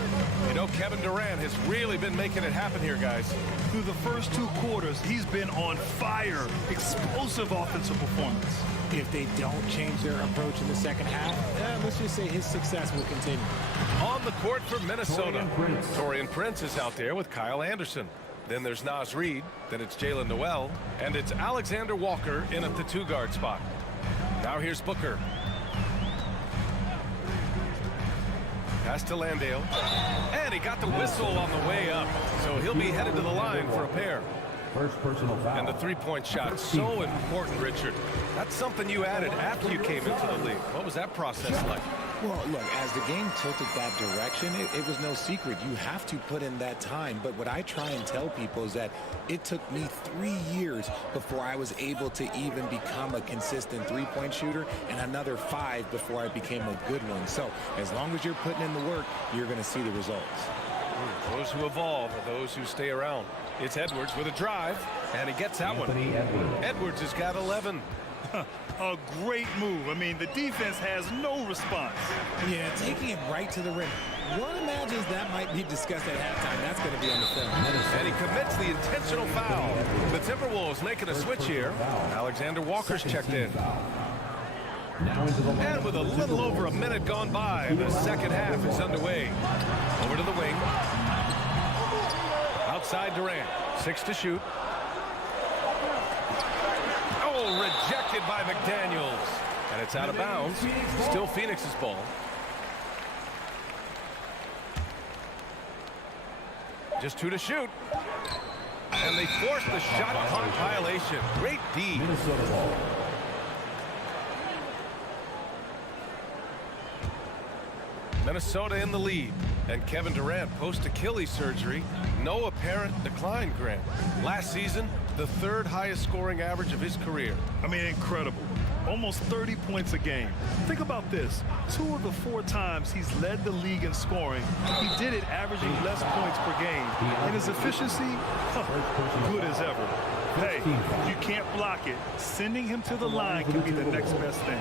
You know, Kevin Durant has really been making it happen here, guys. Through the first 2 quarters, he's been on fire. Explosive offensive performance. If they don't change their approach in the second half, let's just say his success will continue. On the court for Minnesota, Taurean Prince is out there with Kyle Anderson. Then there's Naz Reid, then it's Jalen Noel, and it's Alexander Walker in at the 2-guard spot. Now here's Booker. Pass to Landale. And he got the whistle on the way up, so he'll be headed to the line for a pair. First personal foul. And the three-point shot, so important, Richard. That's something you added after you came into the league. What was that process like? Well, look, as the game tilted that direction, it was no secret. You have to put in that time. But what I try and tell people is that it took me 3 years before I was able to even become a consistent three-point shooter, and another 5 before I became a good one. So as long as you're putting in the work, you're going to see the results. Those who evolve are those who stay around. It's Edwards with a drive, and he gets that one. Edwards has got 11. A great move. I mean, the defense has no response. Yeah, taking it right to the rim. One imagines that might be discussed at halftime. That's going to be on the film. And he commits the intentional foul. The Timberwolves making a switch here. Alexander Walker's checked in. And with a little over a minute gone by, the second half is underway. Over to the wing. Outside Durant. 6 to shoot. Oh, rejected by McDaniels. And it's out of bounds. Still Phoenix's ball. Just 2 to shoot. And they force the shot clock violation. Great D. Minnesota ball. Minnesota in the lead. And Kevin Durant post-Achilles surgery. No apparent decline, Grant. Last season, the 3rd highest scoring average of his career. I mean, incredible. Almost 30 points a game. Think about this. 2 of the 4 times he's led the league in scoring, he did it averaging less points per game. And his efficiency, good as ever. Hey, you can't block it. Sending him to the line can be the next best thing.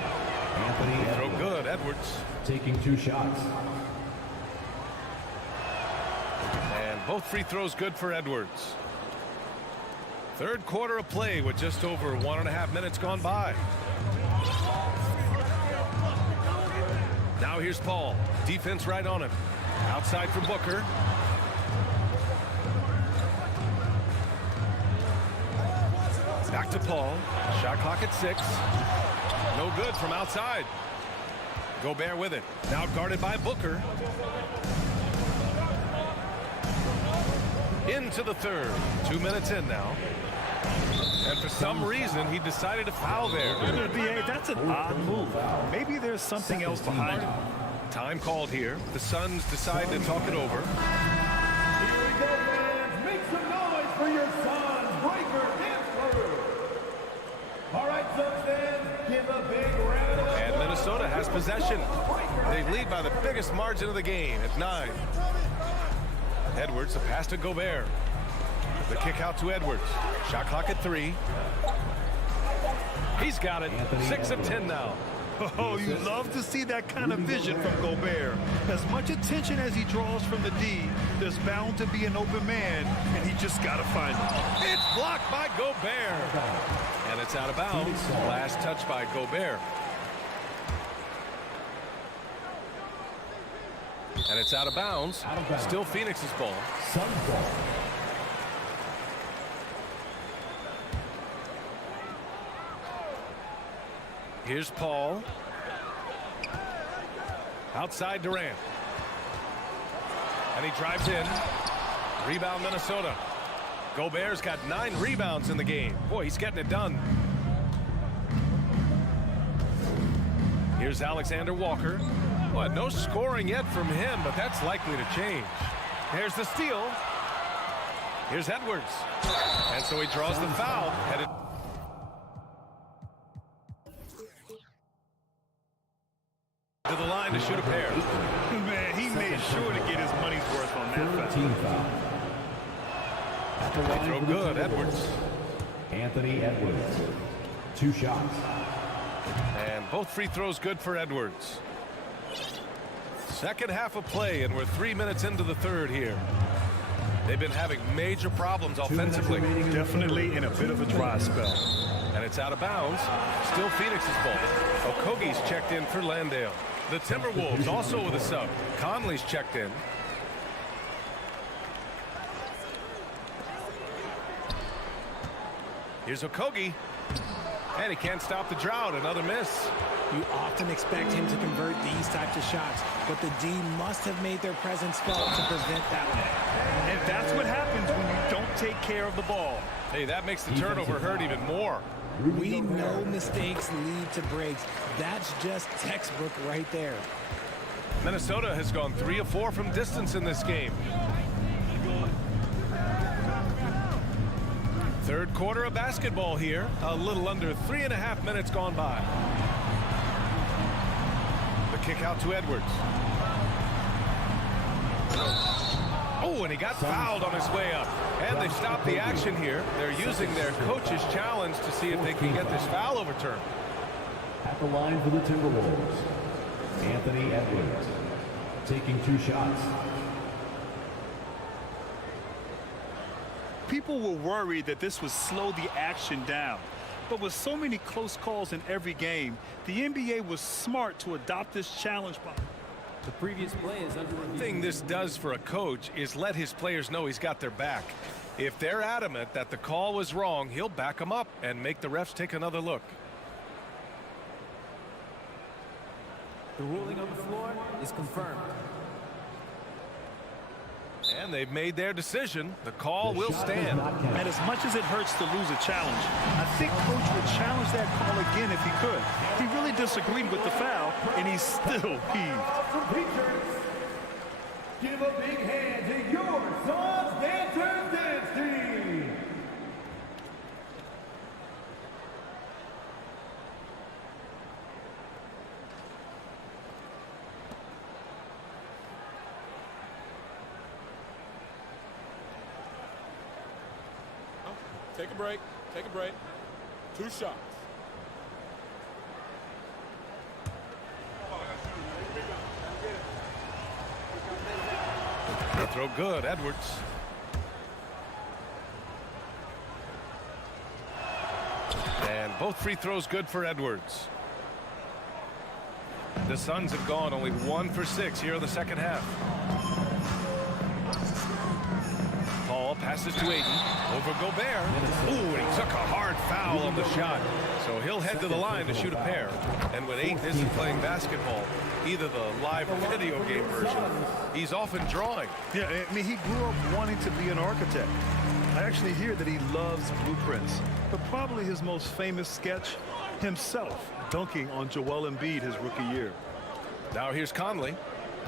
Anthony Throw good, Edwards. taking 2 shots. And both free throws good for Edwards. 3rd quarter of play with just over 1.5 minutes gone by. Now here's Paul. Defense right on him. Outside for Booker. Back to Paul. Shot clock at 6. No good from outside. Gobert with it. Now guarded by Booker. Into the 3rd. 2 minutes in now. And for some reason, he decided to foul there. That's an odd move. Maybe there's something else behind it. Time called here. The Suns decide to talk it over. Here we go, fans. Make some noise for your Suns Breaker dance crew. All right, Suns fans, give a big round of applause. And Minnesota has possession. They lead by the biggest margin of the game at 9. Edwards, the pass to Gobert. The kick out to Edwards. Shot clock at 3. He's got it. 6 of 10 now. Oh, you love to see that kind of vision from Gobert. As much attention as he draws from the D, there's bound to be an open man, and he just got to find him. It's blocked by Gobert. And it's out of bounds. Last touch by Gobert. And it's out of bounds. Still Phoenix's ball. Suns ball. Here's Paul. Outside Durant. And he drives in. Rebound Minnesota. Gobert's got 9 rebounds in the game. Boy, he's getting it done. Here's Alexander Walker. Well, no scoring yet from him, but that's likely to change. Here's the steal. Here's Edwards. And so he draws the foul. Headed to the line to shoot a pair. Man, he made sure to get his money's worth on that foul. They throw good, Edwards. Anthony Edwards. 2 shots. And both free throws good for Edwards. Second half of play, and we're 3 minutes into the 3rd here. They've been having major problems offensively. Definitely in a bit of a dry spell. And it's out of bounds. Still Phoenix's ball. Okogie's checked in for Landale. The Timberwolves also with a sub. Conley's checked in. Here's Okogie. And he can't stop the drought. Another miss. You often expect him to convert these types of shots, but the D must have made their presence felt to prevent that one. And that's what happens when you don't take care of the ball. Hey, that makes the turnover hurt even more. We know mistakes lead to breaks. That's just textbook right there. Minnesota has gone 3 of 4 from distance in this game. Third quarter of basketball here. A little under 3.5 minutes gone by. The kick out to Edwards. Oh, and he got fouled on his way up. And they've stopped the action here. They're using their coach's challenge to see if they can get this foul overturned. At the line for the Timberwolves, Anthony Edwards taking 2 shots. People were worried that this would slow the action down. But with so many close calls in every game, the NBA was smart to adopt this challenge. The previous play is under review. The thing this does for a coach is let his players know he's got their back. If they're adamant that the call was wrong, he'll back them up and make the refs take another look. The ruling on the floor is confirmed. And they've made their decision. The call will stand. And as much as it hurts to lose a challenge, I think Coach would challenge that call again if he could. He really disagreed with the foul, and he's still peeved. Give a big hand to your Sons Dancers Dance Team. Take a break. Take a break. 2 shots. The throw good. Edwards. And both free throws good for Edwards. The Suns have gone only 1 for 6 here in the second half. Paul passes to Ayton. Over Gobert. Ooh, and he took a hard foul on the shot. So he'll head to the line to shoot a pair. And when Ayton isn't playing basketball, either the live or video game version, he's often drawing. Yeah, I mean, he grew up wanting to be an architect. I actually hear that he loves blueprints. But probably his most famous sketch, himself dunking on Joel Embiid his rookie year. Now here's Conley.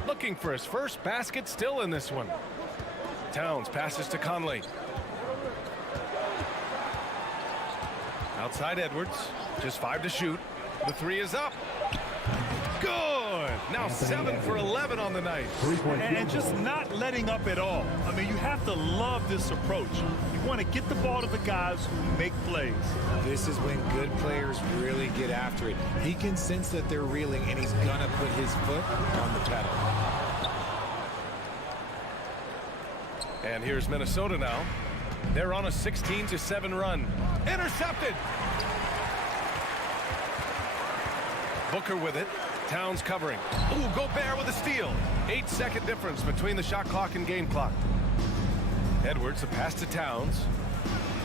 Looking for his first basket still in this one. Towns passes to Conley. Outside Edwards. Just 5 to shoot. The 3 is up. Good. Now 7 for 11 on the night. And just not letting up at all. I mean, you have to love this approach. You want to get the ball to the guys who make plays. This is when good players really get after it. He can sense that they're reeling, and he's going to put his foot on the pedal. And here's Minnesota now. They're on a 16-7 run. Intercepted. Booker with it. Towns covering. Ooh, Gobert with a steal. 8-second difference between the shot clock and game clock. Edwards, the pass to Towns.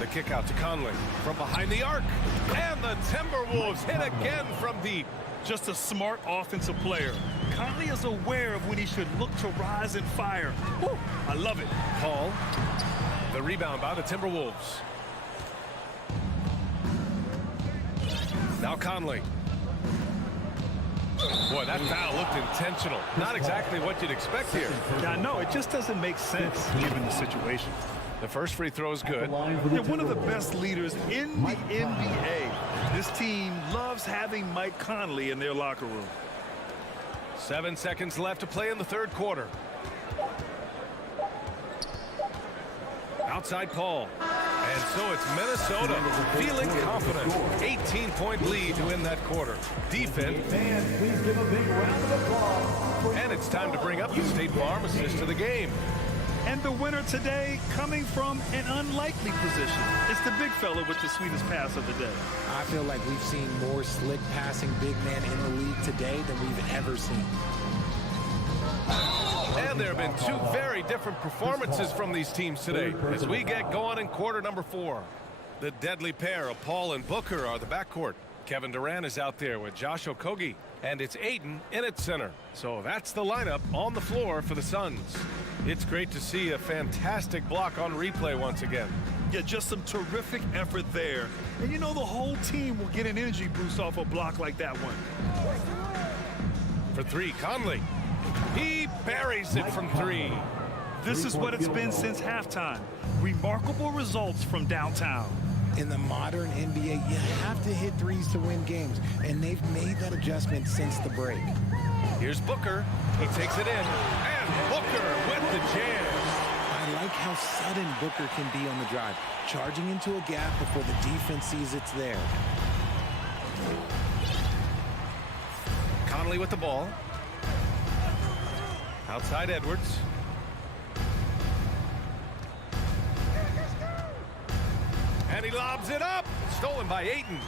The kick out to Conley from behind the arc. And the Timberwolves hit again from deep. Just a smart offensive player. Conley is aware of when he should look to rise and fire. Woo, I love it. Paul, the rebound by the Timberwolves. Now Conley. Boy, that foul looked intentional. Not exactly what you'd expect here. I know, it just doesn't make sense given the situation. The first free throw is good. They're one of the best leaders in the NBA. This team loves having Mike Conley in their locker room. 7 seconds left to play in the third quarter. Outside Paul. And so it's Minnesota feeling confident. 18-point lead to win that quarter. Defense. Fans, please give a big round of applause. And it's time to bring up the State Farm assist of the game. And the winner today coming from an unlikely position. It's the big fella with the sweetest pass of the day. I feel like we've seen more slick passing big men in the league today than we've ever seen. And there have been 2 very different performances from these teams today as we get going in quarter number 4. The deadly pair of Paul and Booker are the backcourt. Kevin Durant is out there with Josh Okogie, and it's Ayton in at center. So that's the lineup on the floor for the Suns. It's great to see a fantastic block on replay once again. Yeah, just some terrific effort there. And you know the whole team will get an energy boost off a block like that one. For three, Conley. He buries it from three. This is what it's been since halftime. Remarkable results from downtown. In the modern NBA, you have to hit threes to win games, and they've made that adjustment since the break. Here's Booker. He takes it in, and Booker with the jam. I like how sudden Booker can be on the drive, charging into a gap before the defense sees it's there. Conley with the ball. Outside Edwards. And he lobs it up. Stolen by Ayton.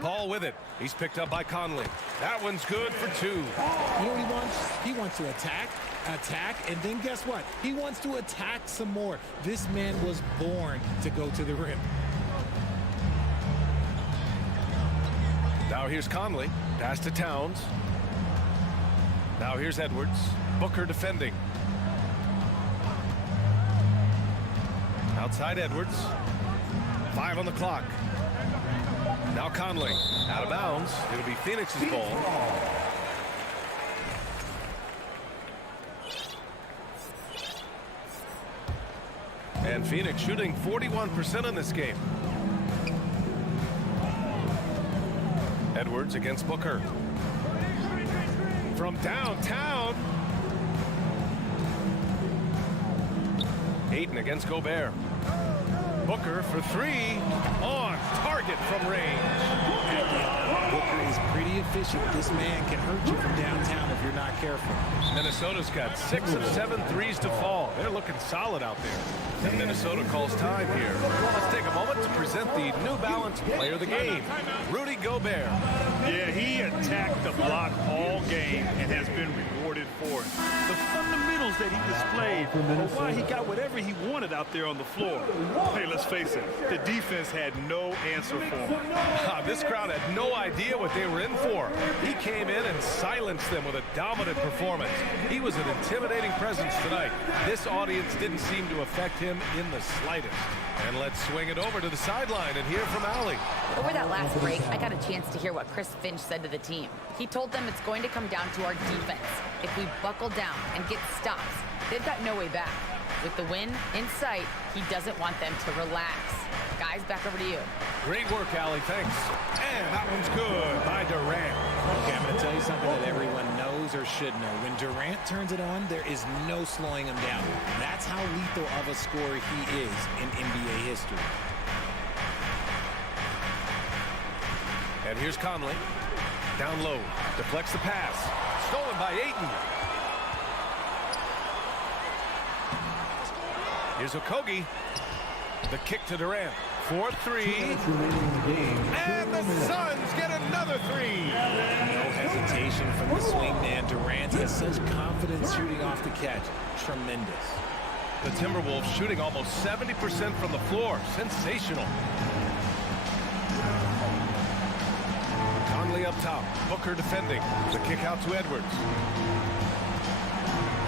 Paul with it. He's picked up by Conley. That one's good for two. You know what he wants? He wants to attack, and then guess what? He wants to attack some more. This man was born to go to the rim. Now here's Conley. Pass to Towns. Now here's Edwards. Booker defending. Outside Edwards. 5 on the clock. Now Conley. Out of bounds. It'll be Phoenix's ball. And Phoenix shooting 41% in this game. Edwards against Booker. From downtown. Ayton against Gobert. Booker for three. On target from range. Booker is pretty efficient. This man can hurt you from downtown if you're not careful. Minnesota's got 6 of 7 threes to fall. They're looking solid out there. And Minnesota calls time here. Let's take a moment to present the New Balance player of the game, Rudy Gobert. Yeah, he attacked the block all game and has been rewarded for it. The fundamentals that he displayed are why he got whatever he wanted out there on the floor. Hey, let's face it, the defense had no answer for him. This crowd had no idea what they were in for. He came in and silenced them with a dominant performance. He was an intimidating presence tonight. This audience didn't seem to affect him in the slightest. And let's swing it over to the sideline and hear from Allie. Over that last break, I got a chance to hear what Chris Finch said to the team. He told them it's going to come down to our defense. If we buckle down and get stops, they've got no way back. With the win in sight, he doesn't want them to relax. Guys, back over to you. Great work, Allie. Thanks. And that one's good by Durant. Okay, I'm going to tell you something that everyone knows or should know. When Durant turns it on, there is no slowing him down. That's how lethal of a scorer he is in NBA history. And here's Conley. Down low. Deflects the pass. Stolen by Ayton. Here's Okogie. The kick to Durant. 4-3. And the Suns get another three. No hesitation from the swingman. Durant has such confidence shooting off the catch. Tremendous. The Timberwolves shooting almost 70% from the floor. Sensational. Conley up top. Booker defending. The kick out to Edwards.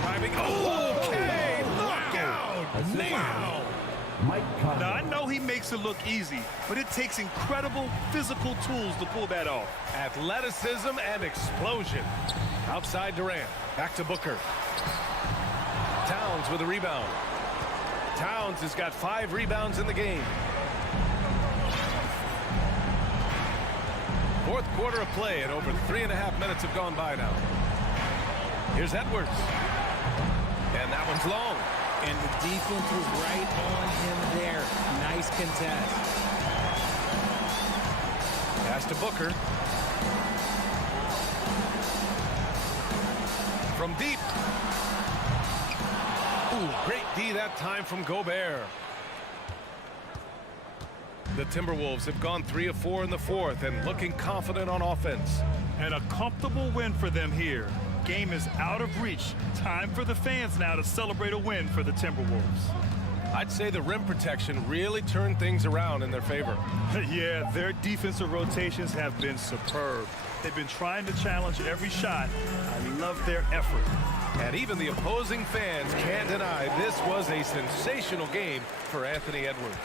Driving. Okay. Look out. Now. Now, I know he makes it look easy, but it takes incredible physical tools to pull that off. Athleticism and explosion. Outside Durant. Back to Booker. Towns with a rebound. Towns has got 5 rebounds in the game. Fourth quarter of play, and over 3.5 minutes have gone by now. Here's Edwards. And that one's long. And the defense was right on him there. Nice contest. Pass to Booker. From deep. Ooh, great D that time from Gobert. The Timberwolves have gone 3 of 4 in the fourth and looking confident on offense. And a comfortable win for them here. Game is out of reach. Time for the fans now to celebrate a win for the Timberwolves. I'd say the rim protection really turned things around in their favor. Yeah, their defensive rotations have been superb. They've been trying to challenge every shot. I love their effort. And even the opposing fans can't deny this was a sensational game for Anthony Edwards.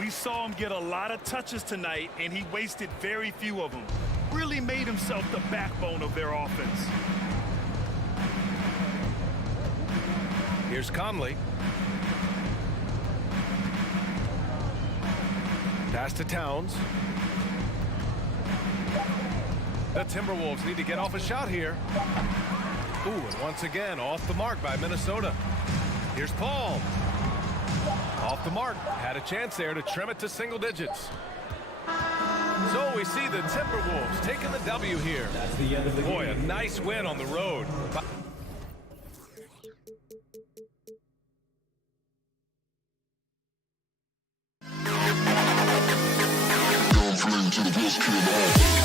We saw him get a lot of touches tonight, and he wasted very few of them. Really made himself the backbone of their offense. Here's Conley. Pass to Towns. The Timberwolves need to get off a shot here. Ooh, and once again, off the mark by Minnesota. Here's Paul. Off the mark. Had a chance there to trim it to single digits. So we see the Timberwolves taking the W here. That's the end of the game. Boy, a nice win on the road. To the best kid alive.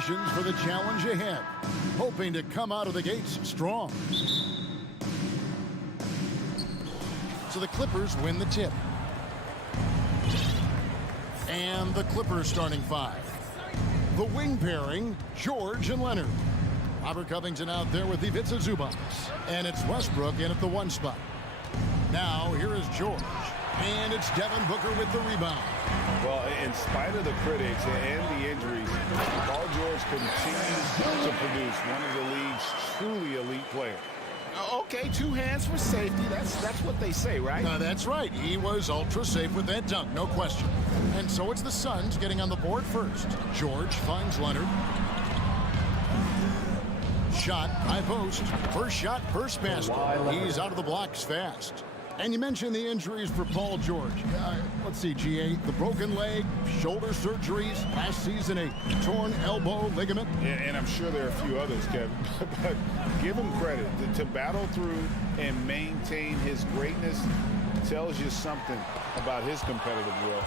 Congratulations for the challenge ahead. Hoping to come out of the gates strong. So the Clippers win the tip. And the Clippers starting 5. The wing pairing, George and Leonard. Robert Covington out there with Ivica Zubac. And it's Westbrook in at the 1 spot. Now here is George. And it's Devin Booker with the rebound. Well, in spite of the critics and the injuries, Paul George continues to produce one of the league's truly elite players. Okay, 2 hands for safety. That's what they say, right? That's right. He was ultra safe with that dunk, no question. And so it's the Suns getting on the board first. George finds Leonard. Shot, high post. First shot, first basket. He's out of the blocks fast. And you mentioned the injuries for Paul George. Let's see, GA, the broken leg, shoulder surgeries, last season a torn elbow ligament. And I'm sure there are a few others, Kevin. But give him credit. To battle through and maintain his greatness tells you something about his competitive will.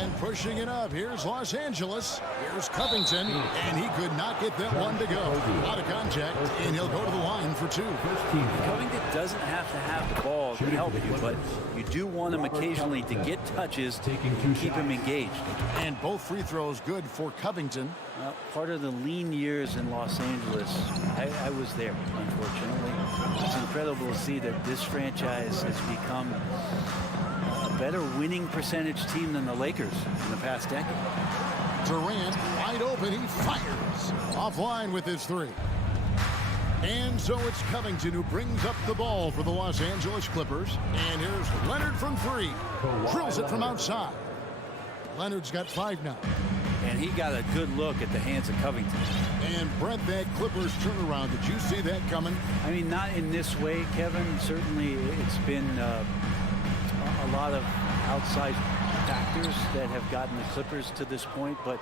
And pushing it up, here's Los Angeles. Here's Covington, and he could not get that one to go. Out of contact, and he'll go to the line for 2. Covington doesn't have to have the ball to help you, but you do want him occasionally to get touches to keep him engaged. And both free throws good for Covington. Part of the lean years in Los Angeles, I was there, unfortunately. It's incredible to see that this franchise has become a better winning percentage team than the Lakers in the past decade. Durant wide open, he fires offline with his 3. And so it's Covington who brings up the ball for the Los Angeles Clippers. And here's Leonard from 3. Drills it from outside. Leonard's got 5 now. And he got a good look at the hands of Covington. And Brett, that Clippers turnaround, did you see that coming? I mean, not in this way, Kevin. Certainly it's been a lot of outside factors that have gotten the Clippers to this point, but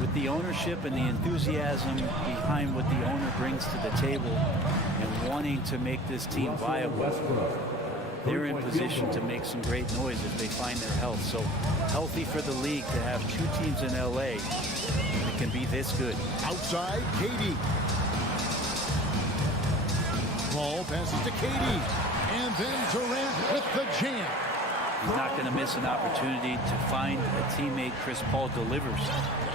with the ownership and the enthusiasm behind what the owner brings to the table and wanting to make this team viable, they're in position to make some great noise if they find their health. So healthy for the league to have 2 teams in LA that can be this good. Outside, KD. Ball passes to KD. And then Durant with the jam. He's not going to miss an opportunity to find a teammate. Chris Paul delivers.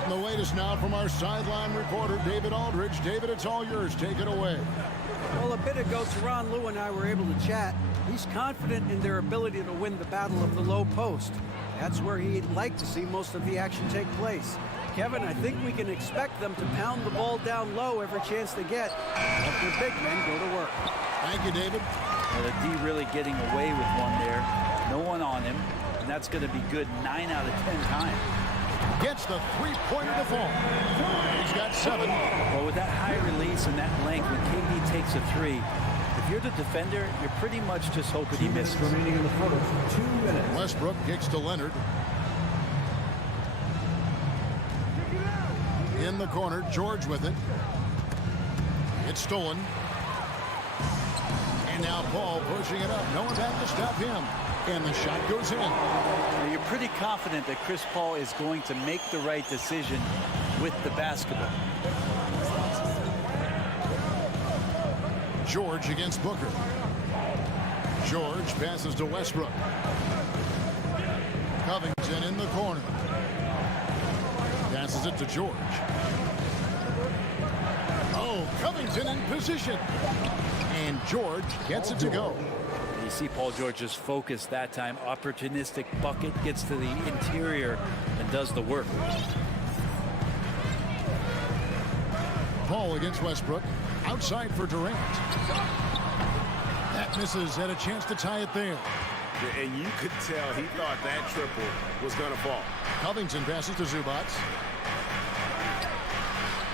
And the latest now from our sideline reporter, David Aldridge. David, it's all yours. Take it away. Well, a bit ago, Teron Lue and I were able to chat. He's confident in their ability to win the battle of the low post. That's where he'd like to see most of the action take place. Kevin, I think we can expect them to pound the ball down low every chance they get. Let their big men go to work. Thank you, David. Well, the D really getting away with one there. No one on him, and that's going to be good 9 out of 10 times. Gets the 3-pointer to fall. He's got 7. Well, with that high release and that length, when KD takes a 3, if you're the defender, you're pretty much just hoping he misses. Remaining in the fourth, 2 minutes. Westbrook kicks to Leonard. In the corner, George with it. It's stolen. And now Paul pushing it up. No one back to stop him. And the shot goes in. Now, you're pretty confident that Chris Paul is going to make the right decision with the basketball. George against Booker. George passes to Westbrook. Covington in the corner. Passes it to George. Oh, Covington in position. And George gets it to go. You see Paul George's focus that time. Opportunistic bucket, gets to the interior and does the work. Paul against Westbrook. Outside for Durant. That misses. Had a chance to tie it there. And you could tell he thought that triple was going to fall. Covington passes to Zubac.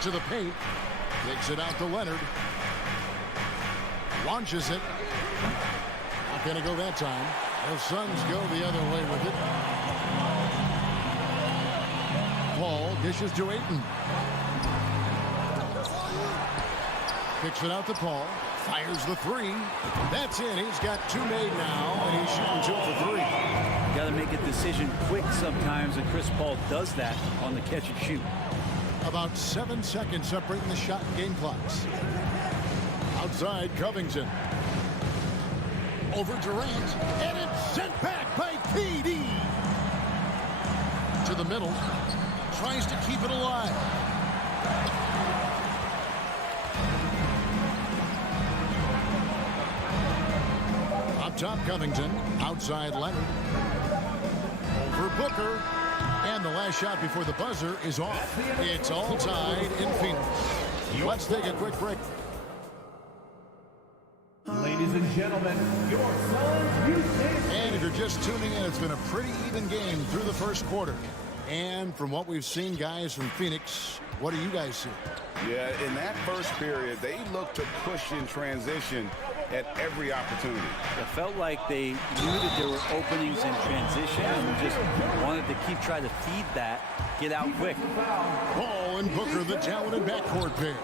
To the paint. Kicks it out to Leonard. Launches it. Not going to go that time. The Suns go the other way with it. Paul dishes to Ayton. Kicks it out to Paul. Fires the 3. That's in. He's got 2 made now, and he's shooting 2 for 3. got to make a decision quick sometimes, and Chris Paul does that on the catch and shoot. About 7 seconds separating the shot and game clocks. Outside, Covington. Over Durant, and it's sent back by KD. To the middle, tries to keep it alive. Up top, Covington. Outside, Leonard. Over Booker. And the last shot before the buzzer is off. It's all tied in Phoenix. Let's take a quick break. Ladies and gentlemen, your Suns Houston. And if you're just tuning in, it's been a pretty even game through the first quarter. And from what we've seen, guys, from Phoenix, what do you guys see? Yeah, in that first period, they looked to push in transition at every opportunity. It felt like they knew that there were openings in transition and just wanted to keep trying to feed that, get out quick. Paul and Booker, the talented backcourt pair.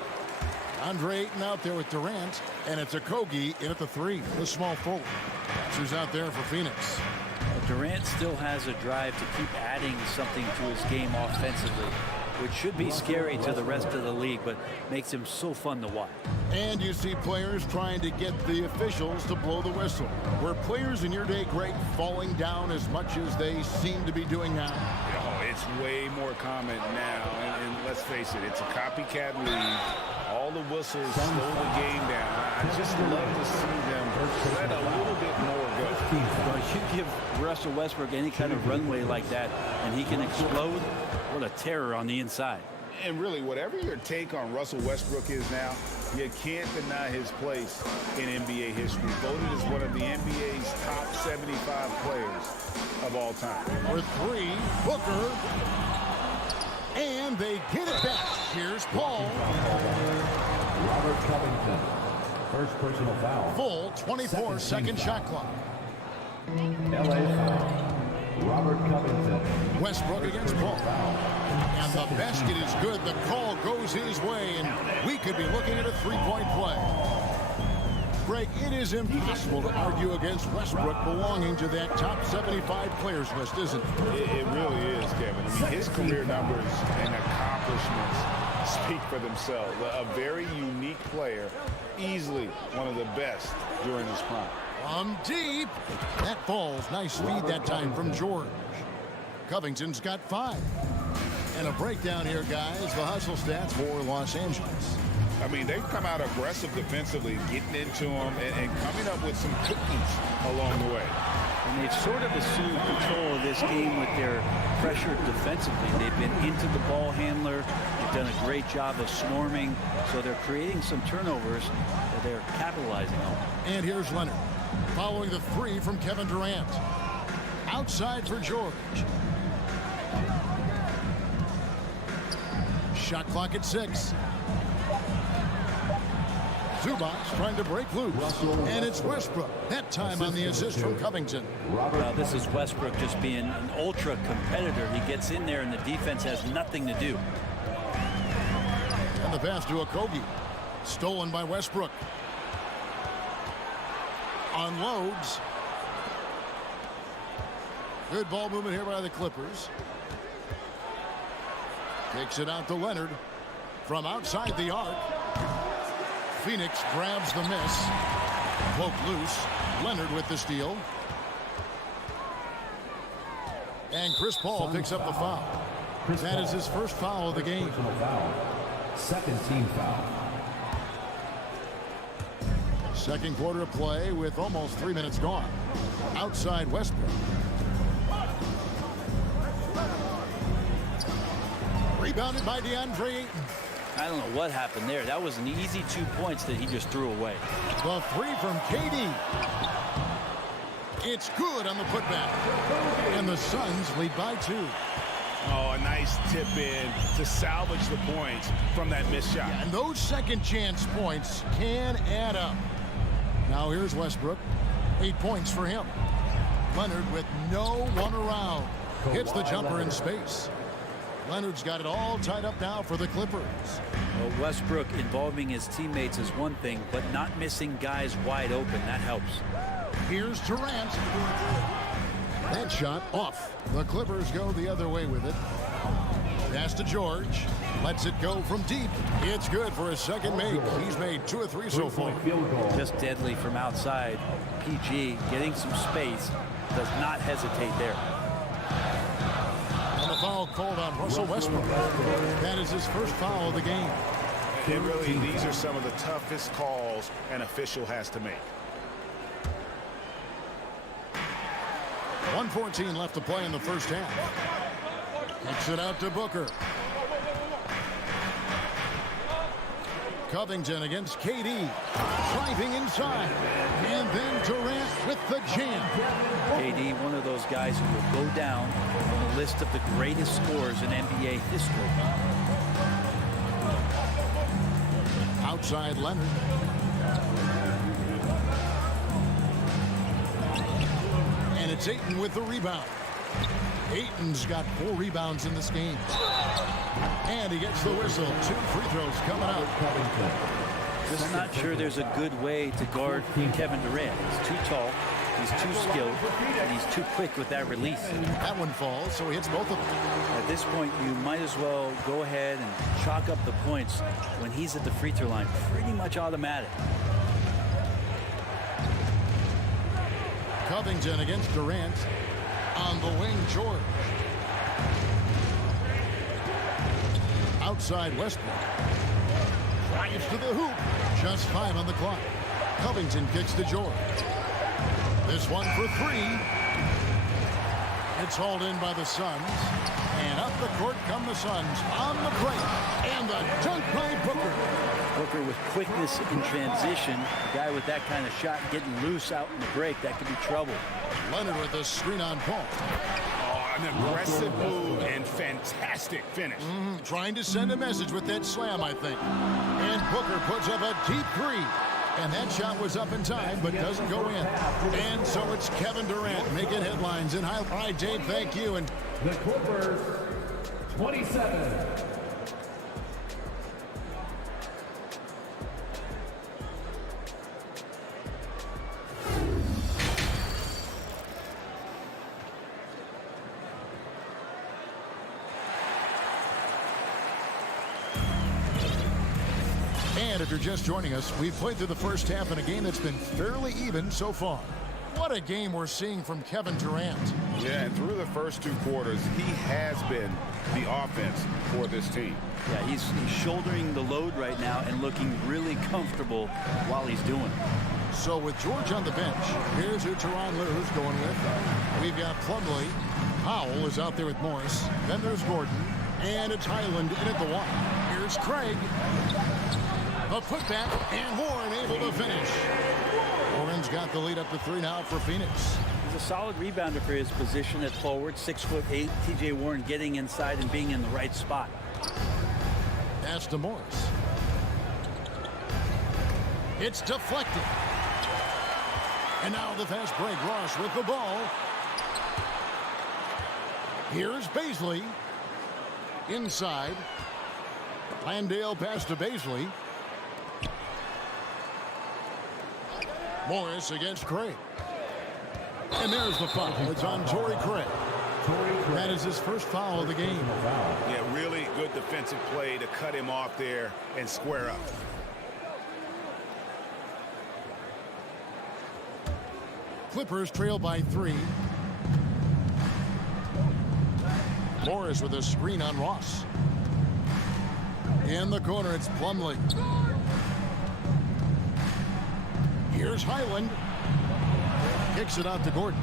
Andre Ayton out there with Durant, and it's Okogie in at the 3, the small forward. Who's out there for Phoenix? Durant still has a drive to keep adding something to his game offensively, which should be scary to the rest of the league, but makes him so fun to watch. And you see players trying to get the officials to blow the whistle. Were players in your day, Greg, falling down as much as they seem to be doing now? Oh, it's way more common now, and let's face it, it's a copycat league. All the whistles slow the game down. I just love to see them let a little bit more go. Well, you give Russell Westbrook any kind of runway like that, and he can explode. What a terror on the inside. And really, whatever your take on Russell Westbrook is now, you can't deny his place in NBA history. Voted as one of the NBA's top 75 players of all time. For 3, Booker. And they get it back. Here's Paul. Robert Covington. First personal foul. Full 24-second shot clock. LA foul. Robert Covington. Westbrook against Paul. And the basket is good. The call goes his way, and we could be looking at a three-point play. Greg, it is impossible to argue against Westbrook belonging to that top 75 players list, isn't it? It really is, Kevin. I mean, his career numbers and accomplishments speak for themselves. A very unique player, easily one of the best during his prime. Deep. That falls. Nice feed that time from George. Covington's got 5. And a breakdown here, guys. The hustle stats for Los Angeles. I mean, they've come out aggressive defensively, getting into them and coming up with some cookies along the way. And they've sort of assumed control of this game with their pressure defensively. They've been into the ball handler. They've done a great job of swarming. So they're creating some turnovers that they're capitalizing on. And here's Leonard, following the 3 from Kevin Durant. Outside for George. Shot clock at 6. Zubac trying to break loose. And it's Westbrook. That time on the assist from Covington. Well, this is Westbrook just being an ultra competitor. He gets in there and the defense has nothing to do. And the pass to Okogie. Stolen by Westbrook. Unloads. Good ball movement here by the Clippers. Takes it out to Leonard from outside the arc. Phoenix grabs the miss. Poke loose. Leonard with the steal. And Chris Paul picks up the foul. That is his first foul of the game. Second team foul. Second quarter of play with almost 3 minutes gone. Outside Westbrook. Rebounded by DeAndre Ayton. I don't know what happened there. That was an easy 2 points that he just threw away. The 3 from KD. It's good on the putback. And the Suns lead by 2. Oh, a nice tip in to salvage the points from that missed shot. Yeah, and those second chance points can add up. Now here's Westbrook. 8 points for him. Leonard with no one around. Hits the jumper in space. Leonard's got it all tied up now for the Clippers. Well, Westbrook involving his teammates is one thing, but not missing guys wide open, that helps. Here's Durant. That shot off. The Clippers go the other way with it. Pass to George. Lets it go from deep. It's good for a second make. He's made 2 or 3 so far. Just deadly from outside. PG getting some space. Does not hesitate there. And the foul called on Russell Westbrook. That is his first foul of the game. And really, these are some of the toughest calls an official has to make. 1:14 left to play in the first half. Kicks it out to Booker. Covington against KD. Driving inside. And then Durant with the jam. KD, one of those guys who will go down on the list of the greatest scorers in NBA history. Outside Leonard. And it's Ayton with the rebound. Ayton's got 4 rebounds in this game. And he gets the whistle. 2 free throws coming up. Just not sure there's a good way to guard Kevin Durant. He's too tall, he's too skilled, and he's too quick with that release. That one falls, so he hits both of them. At this point, you might as well go ahead and chalk up the points when he's at the free throw line. Pretty much automatic. Covington against Durant. On the wing, George. Outside Westbrook. Drives to the hoop. Just 5 on the clock. Covington kicks to George. This one for 3. It's hauled in by the Suns. And up the court come the Suns on the break. And the dunk by Booker. Booker with quickness in transition. A guy with that kind of shot getting loose out in the break, that could be trouble. Leonard with a screen on Paul. An aggressive move and fantastic finish. Trying to send a message with that slam, I think. And Booker puts up a deep 3. And that shot was up in time, but doesn't go in. And so it's Kevin Durant making headlines in high. All right, Dave, thank you. And the Clippers, 27. And if you're just joining us, we've played through the first half in a game that's been fairly even so far. What a game we're seeing from Kevin Durant. Yeah, and through the first 2 quarters, he has been the offense for this team. Yeah, he's shouldering the load right now and looking really comfortable while he's doing it. So with George on the bench, here's who Teron Lue's going with. We've got Plumlee. Powell is out there with Morris. Then there's Gordon. And it's Highland in at the 1. Here's Craig. A putback, and Warren able to finish. Warren's got the lead up to 3 now for Phoenix. He's a solid rebounder for his position at forward, 6'8". TJ Warren getting inside and being in the right spot. Pass to Morris. It's deflected. And now the fast break. Ross with the ball. Here's Baisley. Inside. Landale pass to Baisley. Morris against Craig. And there's the foul. It's on Torrey Craig. That is his first foul of the game. Yeah, really good defensive play to cut him off there and square up. Clippers trail by 3. Morris with a screen on Ross. In the corner, it's Plumlee. Here's Highland. Kicks it out to Gordon.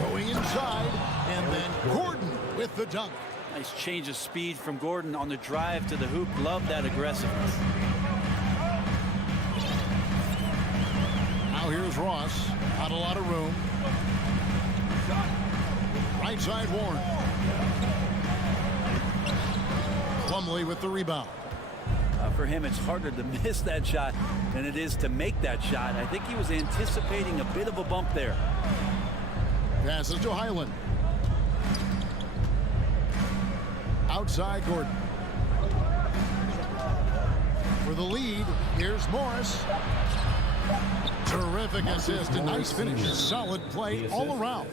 Going inside, and then Gordon with the dunk. Nice change of speed from Gordon on the drive to the hoop. Love that aggressiveness. Now here's Ross. Not a lot of room. Right side Warren. Plumlee with the rebound. For him, it's harder to miss that shot than it is to make that shot. I think he was anticipating a bit of a bump there. Passes to Highland. Outside Gordon. For the lead, here's Morris. Terrific assist and nice finish. Solid play all around.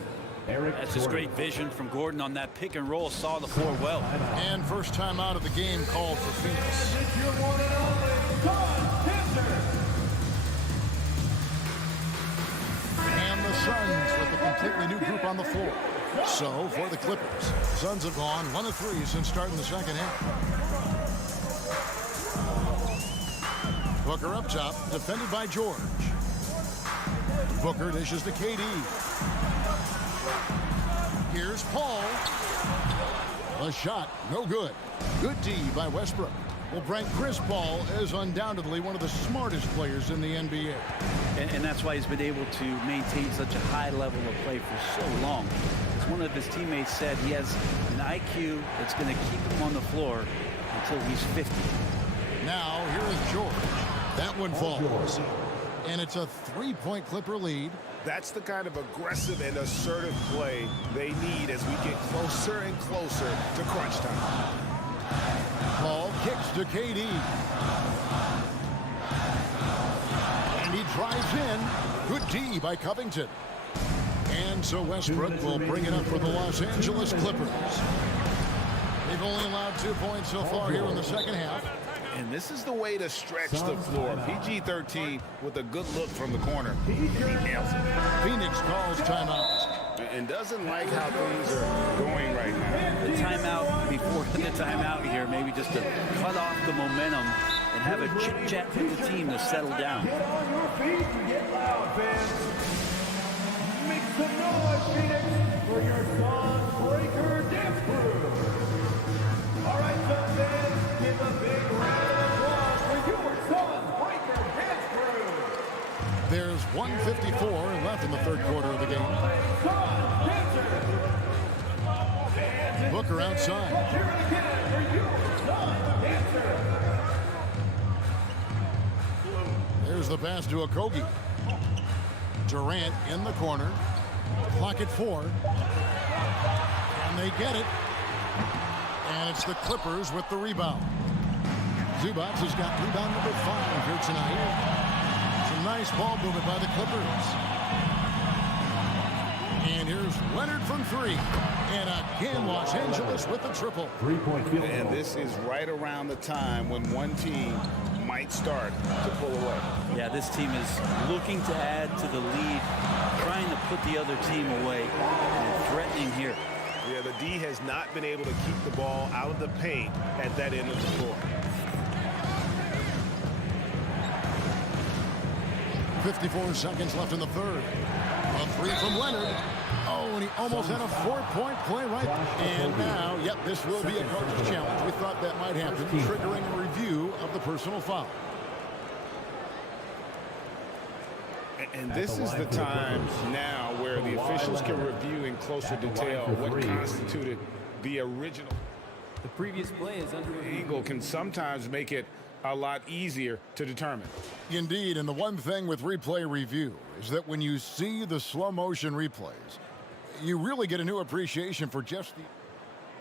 That's just great vision from Gordon on that pick and roll. Saw the floor well. And first time out of the game called for Phoenix. And the Suns with a completely new group on the floor. So for the Clippers, Suns have gone 1 of 3 since starting the second half. Booker up top, defended by George. Booker dishes to KD. Here's Paul. A shot, no good. Good D by Westbrook. Well, Brent, Chris Paul is undoubtedly one of the smartest players in the NBA. And that's why he's been able to maintain such a high level of play for so long. As one of his teammates said, he has an IQ that's going to keep him on the floor until he's 50. Now, here is George. That one falls. And it's a 3-point Clipper lead. That's the kind of aggressive and assertive play they need as we get closer and closer to crunch time. Paul kicks to KD. And he drives in. Good D by Covington. And so Westbrook will bring it up for the Los Angeles Clippers. They've only allowed 2 points so far here in the second half. And this is the way to stretch the floor. PG-13 with a good look from the corner. And he nails it. Phoenix calls timeout. And doesn't like how things are going right now. The timeout before the timeout here, maybe just to cut off the momentum and have a chit-chat with the team to settle down. Get on your feet and get loud, fans. Make some noise, Phoenix, for your Suns Breaker Dance Crew. All right, Suns fans, give a big round of applause for your Suns Breaker Dance Crew. There's 1:54 left in the third quarter of the game. Booker outside. Here it again for your Suns Dancer. There's the pass to Okogie. Durant in the corner. Clock at 4. And they get it. And it's the Clippers with the rebound. Zubac has got rebound number 5 here tonight. Some nice ball movement by the Clippers. And here's Leonard from 3. And again, Los Angeles with the triple. 3-point field goal. And this is right around the time when one team might start to pull away. Yeah, this team is looking to add to the lead, trying to put the other team away, and threatening here. Yeah, the D has not been able to keep the ball out of the paint at that end of the floor. 54 seconds left in the third. A 3 from Leonard. Oh, and he almost had a 4-point play right. And now, yep, this will be a coach's challenge. We thought that might happen, triggering a review of the personal foul. And this is the time now where the officials can review in closer detail what constituted the original. The previous play is under angle can sometimes make it a lot easier to determine. Indeed, and the one thing with replay review is that when you see the slow motion replays, you really get a new appreciation for just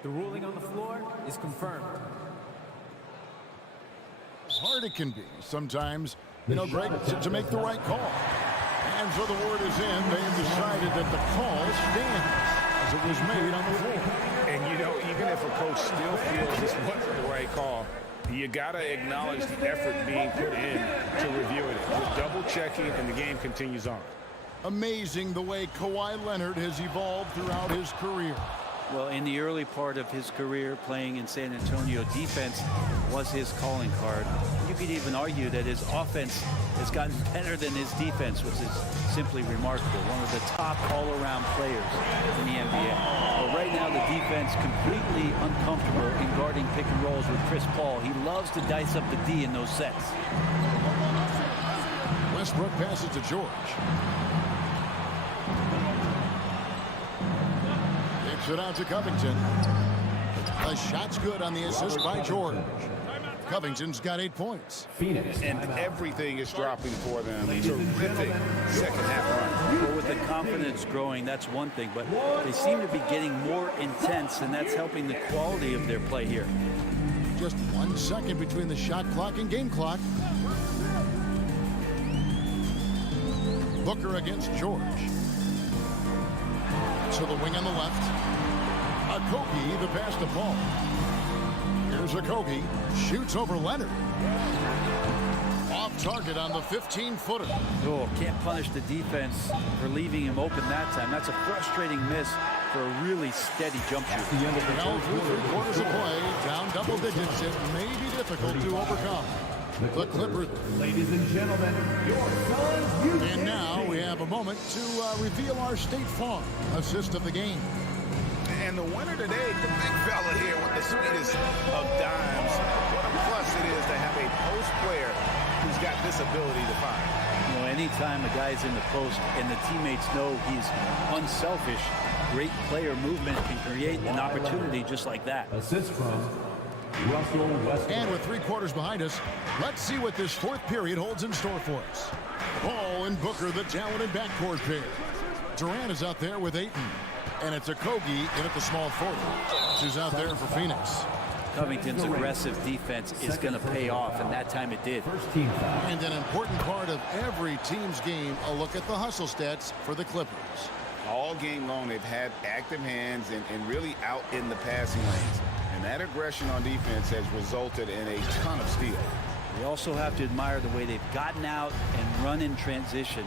the ruling on the floor is confirmed. Hard it can be sometimes, you know, Greg, to make the right call. And so the word is in. They have decided that the call stands as it was made on the floor. And, you know, even if a coach still feels this wasn't the right call, you got to acknowledge the effort being put in to review it. With double checking, and the game continues on. Amazing the way Kawhi Leonard has evolved throughout his career. Well, in the early part of his career playing in San Antonio, defense was his calling card. You could even argue that his offense has gotten better than his defense, which is simply remarkable. One of the top all-around players in the NBA. But right now, the defense completely uncomfortable in guarding pick and rolls with Chris Paul. He loves to dice up the D in those sets. Westbrook passes to George. It out to Covington. The shot's good on the assist by George. Covington's got 8 points. Phoenix. And everything is dropping for them. Terrific second half run. Well, with the confidence growing, that's one thing, but they seem to be getting more intense, and that's helping the quality of their play here. Just 1 second between the shot clock and game clock. Booker against George. To the wing on the left. Okogie, the pass to Paul. Here's Okogie. Shoots over Leonard. Off target on the 15-footer. Oh, can't punish the defense for leaving him open that time. That's a frustrating miss for a really steady jump shot. Now through 3 quarters of play, down double digits. It may be difficult to overcome. The Clippers. Ladies and gentlemen, your Suns. And now we have a moment to reveal our State Farm assist of the game. And the winner today, the big fella here with the sweetest of dimes. What a plus it is to have a post player who's got this ability to find. You know, anytime a guy's in the post and the teammates know he's unselfish, great player movement can create an opportunity just like that. Assist from Russell Westbrook. And with 3 quarters behind us, let's see what this 4th period holds in store for us. Paul and Booker, the talented backcourt pair. Durant is out there with Ayton. And it's Okogie in at the small forward, who's out there for Phoenix. Covington's aggressive defense is going to pay off, and that time it did. And an important part of every team's game, a look at the hustle stats for the Clippers. All game long, they've had active hands and really out in the passing lanes. And that aggression on defense has resulted in a ton of steals. We also have to admire the way they've gotten out and run in transition.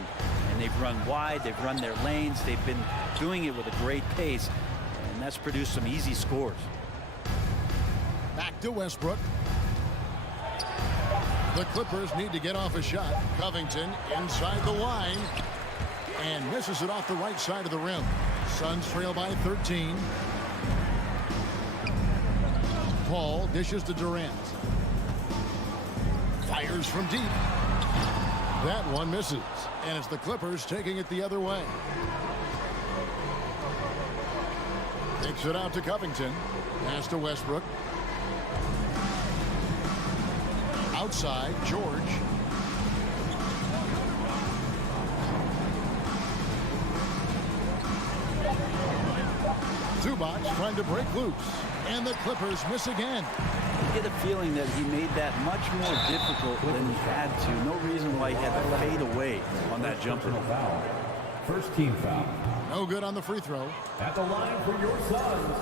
And they've run wide, they've run their lanes, they've been doing it with a great pace, and that's produced some easy scores. Back to Westbrook. The Clippers need to get off a shot. Covington inside the line and misses it off the right side of the rim. Suns trail by 13. Paul dishes to Durant. Fires from deep. That one misses. And it's the Clippers taking it the other way. Takes it out to Covington. Pass to Westbrook. Outside, George. Zubac trying to break loose. And the Clippers miss again. You get a feeling that he made that much more difficult than he had to. No reason why he had to fade away on that jumper. First team foul. No good on the free throw. At the line for your Suns,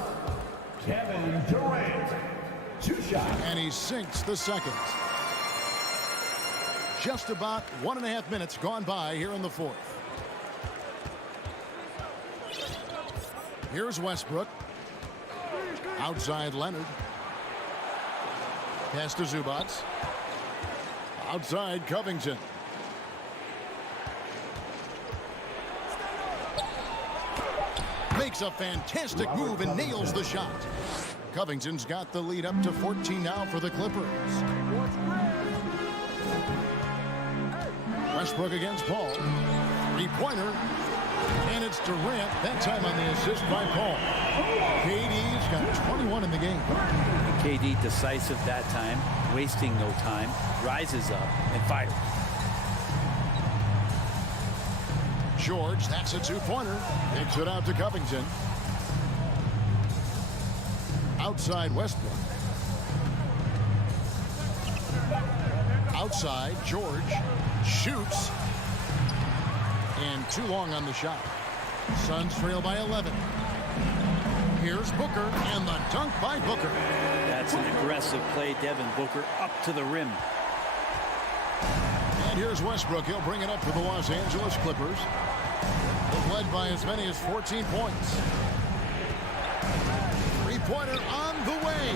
Kevin Durant. 2 shots. And he sinks the second. Just about 1.5 minutes gone by here in the 4th. Here's Westbrook. Outside Leonard. Pass to Zubac. Outside Covington. Makes a fantastic move and nails the shot. Covington's got the lead up to 14 now for the Clippers. Westbrook against Paul. 3-pointer. And it's Durant, that time on the assist by Paul. KD's got 21 in the game. KD decisive that time, wasting no time, rises up and fires. George, that's a 2-pointer. Takes it out to Covington. Outside Westbrook. Outside, George shoots. And too long on the shot. Suns trail by 11. Here's Booker, and the dunk by Booker. That's an aggressive play, Devin Booker, up to the rim. And here's Westbrook. He'll bring it up for the Los Angeles Clippers. Led by as many as 14 points. 3-pointer on the way.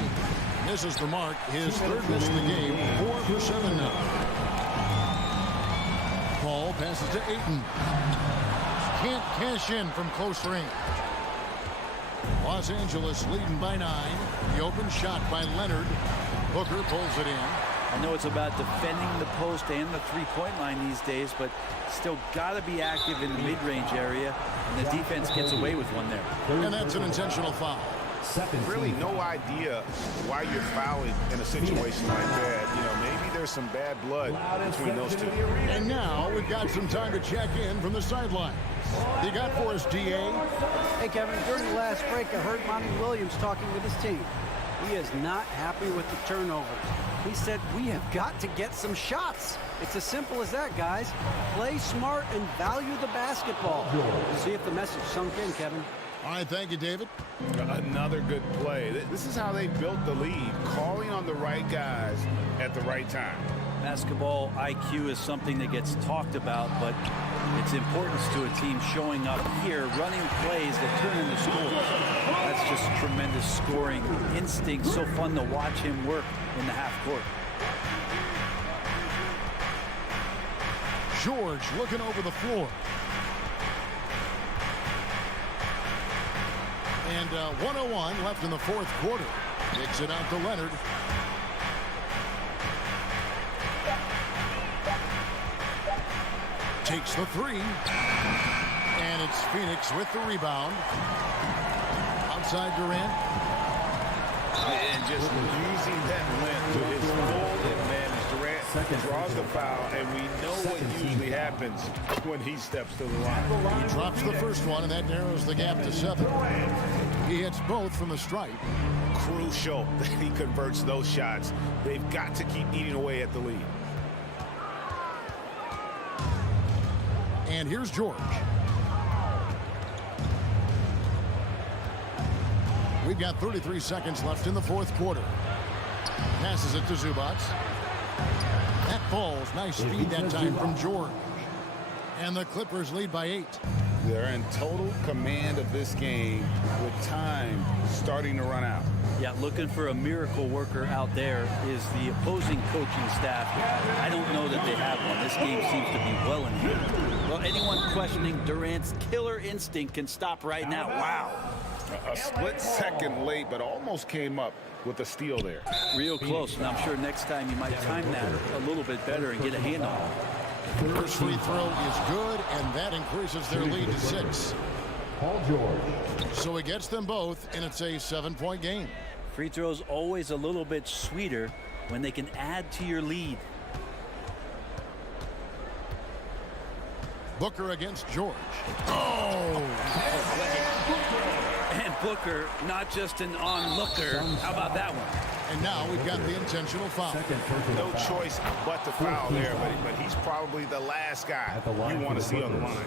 Misses the mark. His 3rd miss of the game. 4 for 7 now. Paul passes to Ayton. Can't cash in from close range. Los Angeles leading by 9. The open shot by Leonard. Booker pulls it in. I know it's about defending the post and the three-point line these days, but still got to be active in the mid-range area, and the defense gets away with one there. And that's an intentional foul. Really no idea why you're fouling in a situation like that. You know, maybe there's some bad blood between those two. And now we've got some time to check in from the sideline. You got for us, DA? Hey, Kevin, during the last break, I heard Monty Williams talking with his team. He is not happy with the turnovers. He said, we have got to get some shots. It's as simple as that, guys. Play smart and value the basketball. See if the message sunk in, Kevin. All right, thank you, David. Another good play. This is how they built the lead, calling on the right guys at the right time. Basketball IQ is something that gets talked about, but its importance to a team showing up here, running plays that turn into scores. That's just tremendous scoring instinct. So fun to watch him work in the half court. George looking over the floor. And 1:01 left in the fourth quarter. Kicks it out to Leonard. Takes the three. And it's Phoenix with the rebound. Outside Durant. And just using that length to his full advantage. Durant draws the foul, and we know what usually happens when he steps to the line. He drops the first one, and that narrows the gap to 7. He hits both from the stripe. Crucial that he converts those shots. They've got to keep eating away at the lead. And here's George. We've got 33 seconds left in the fourth quarter. Passes it to Zubac. That falls. Nice speed that time from George. And the Clippers lead by 8. They're in total command of this game with time starting to run out. Yeah, looking for a miracle worker out there is the opposing coaching staff. I don't know that they have one. This game seems to be well in hand. Well, anyone questioning Durant's killer instinct can stop right now. Wow. A split second late, but almost came up with a steal there. Real close, and I'm sure next time you might time that a little bit better and get a hand on it. First free throw is good, and that increases their lead to 6. Paul George. So he gets them both, and it's a 7-point game. Free throws always a little bit sweeter when they can add to your lead. Booker against George. Oh! And Booker, not just an onlooker. How about that one? And now we've got the intentional foul. No choice but to foul there, but he's probably the last guy you want to see on the line.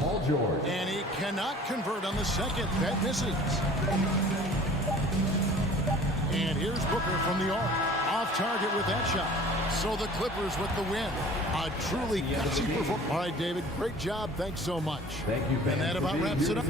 Paul George. And he cannot convert on the second. That misses. And here's Booker from the arc. Off target with that shot. So the Clippers with the win. A truly gutsy performance. All right, David, great job. Thanks so much. Thank you, and that about wraps it up.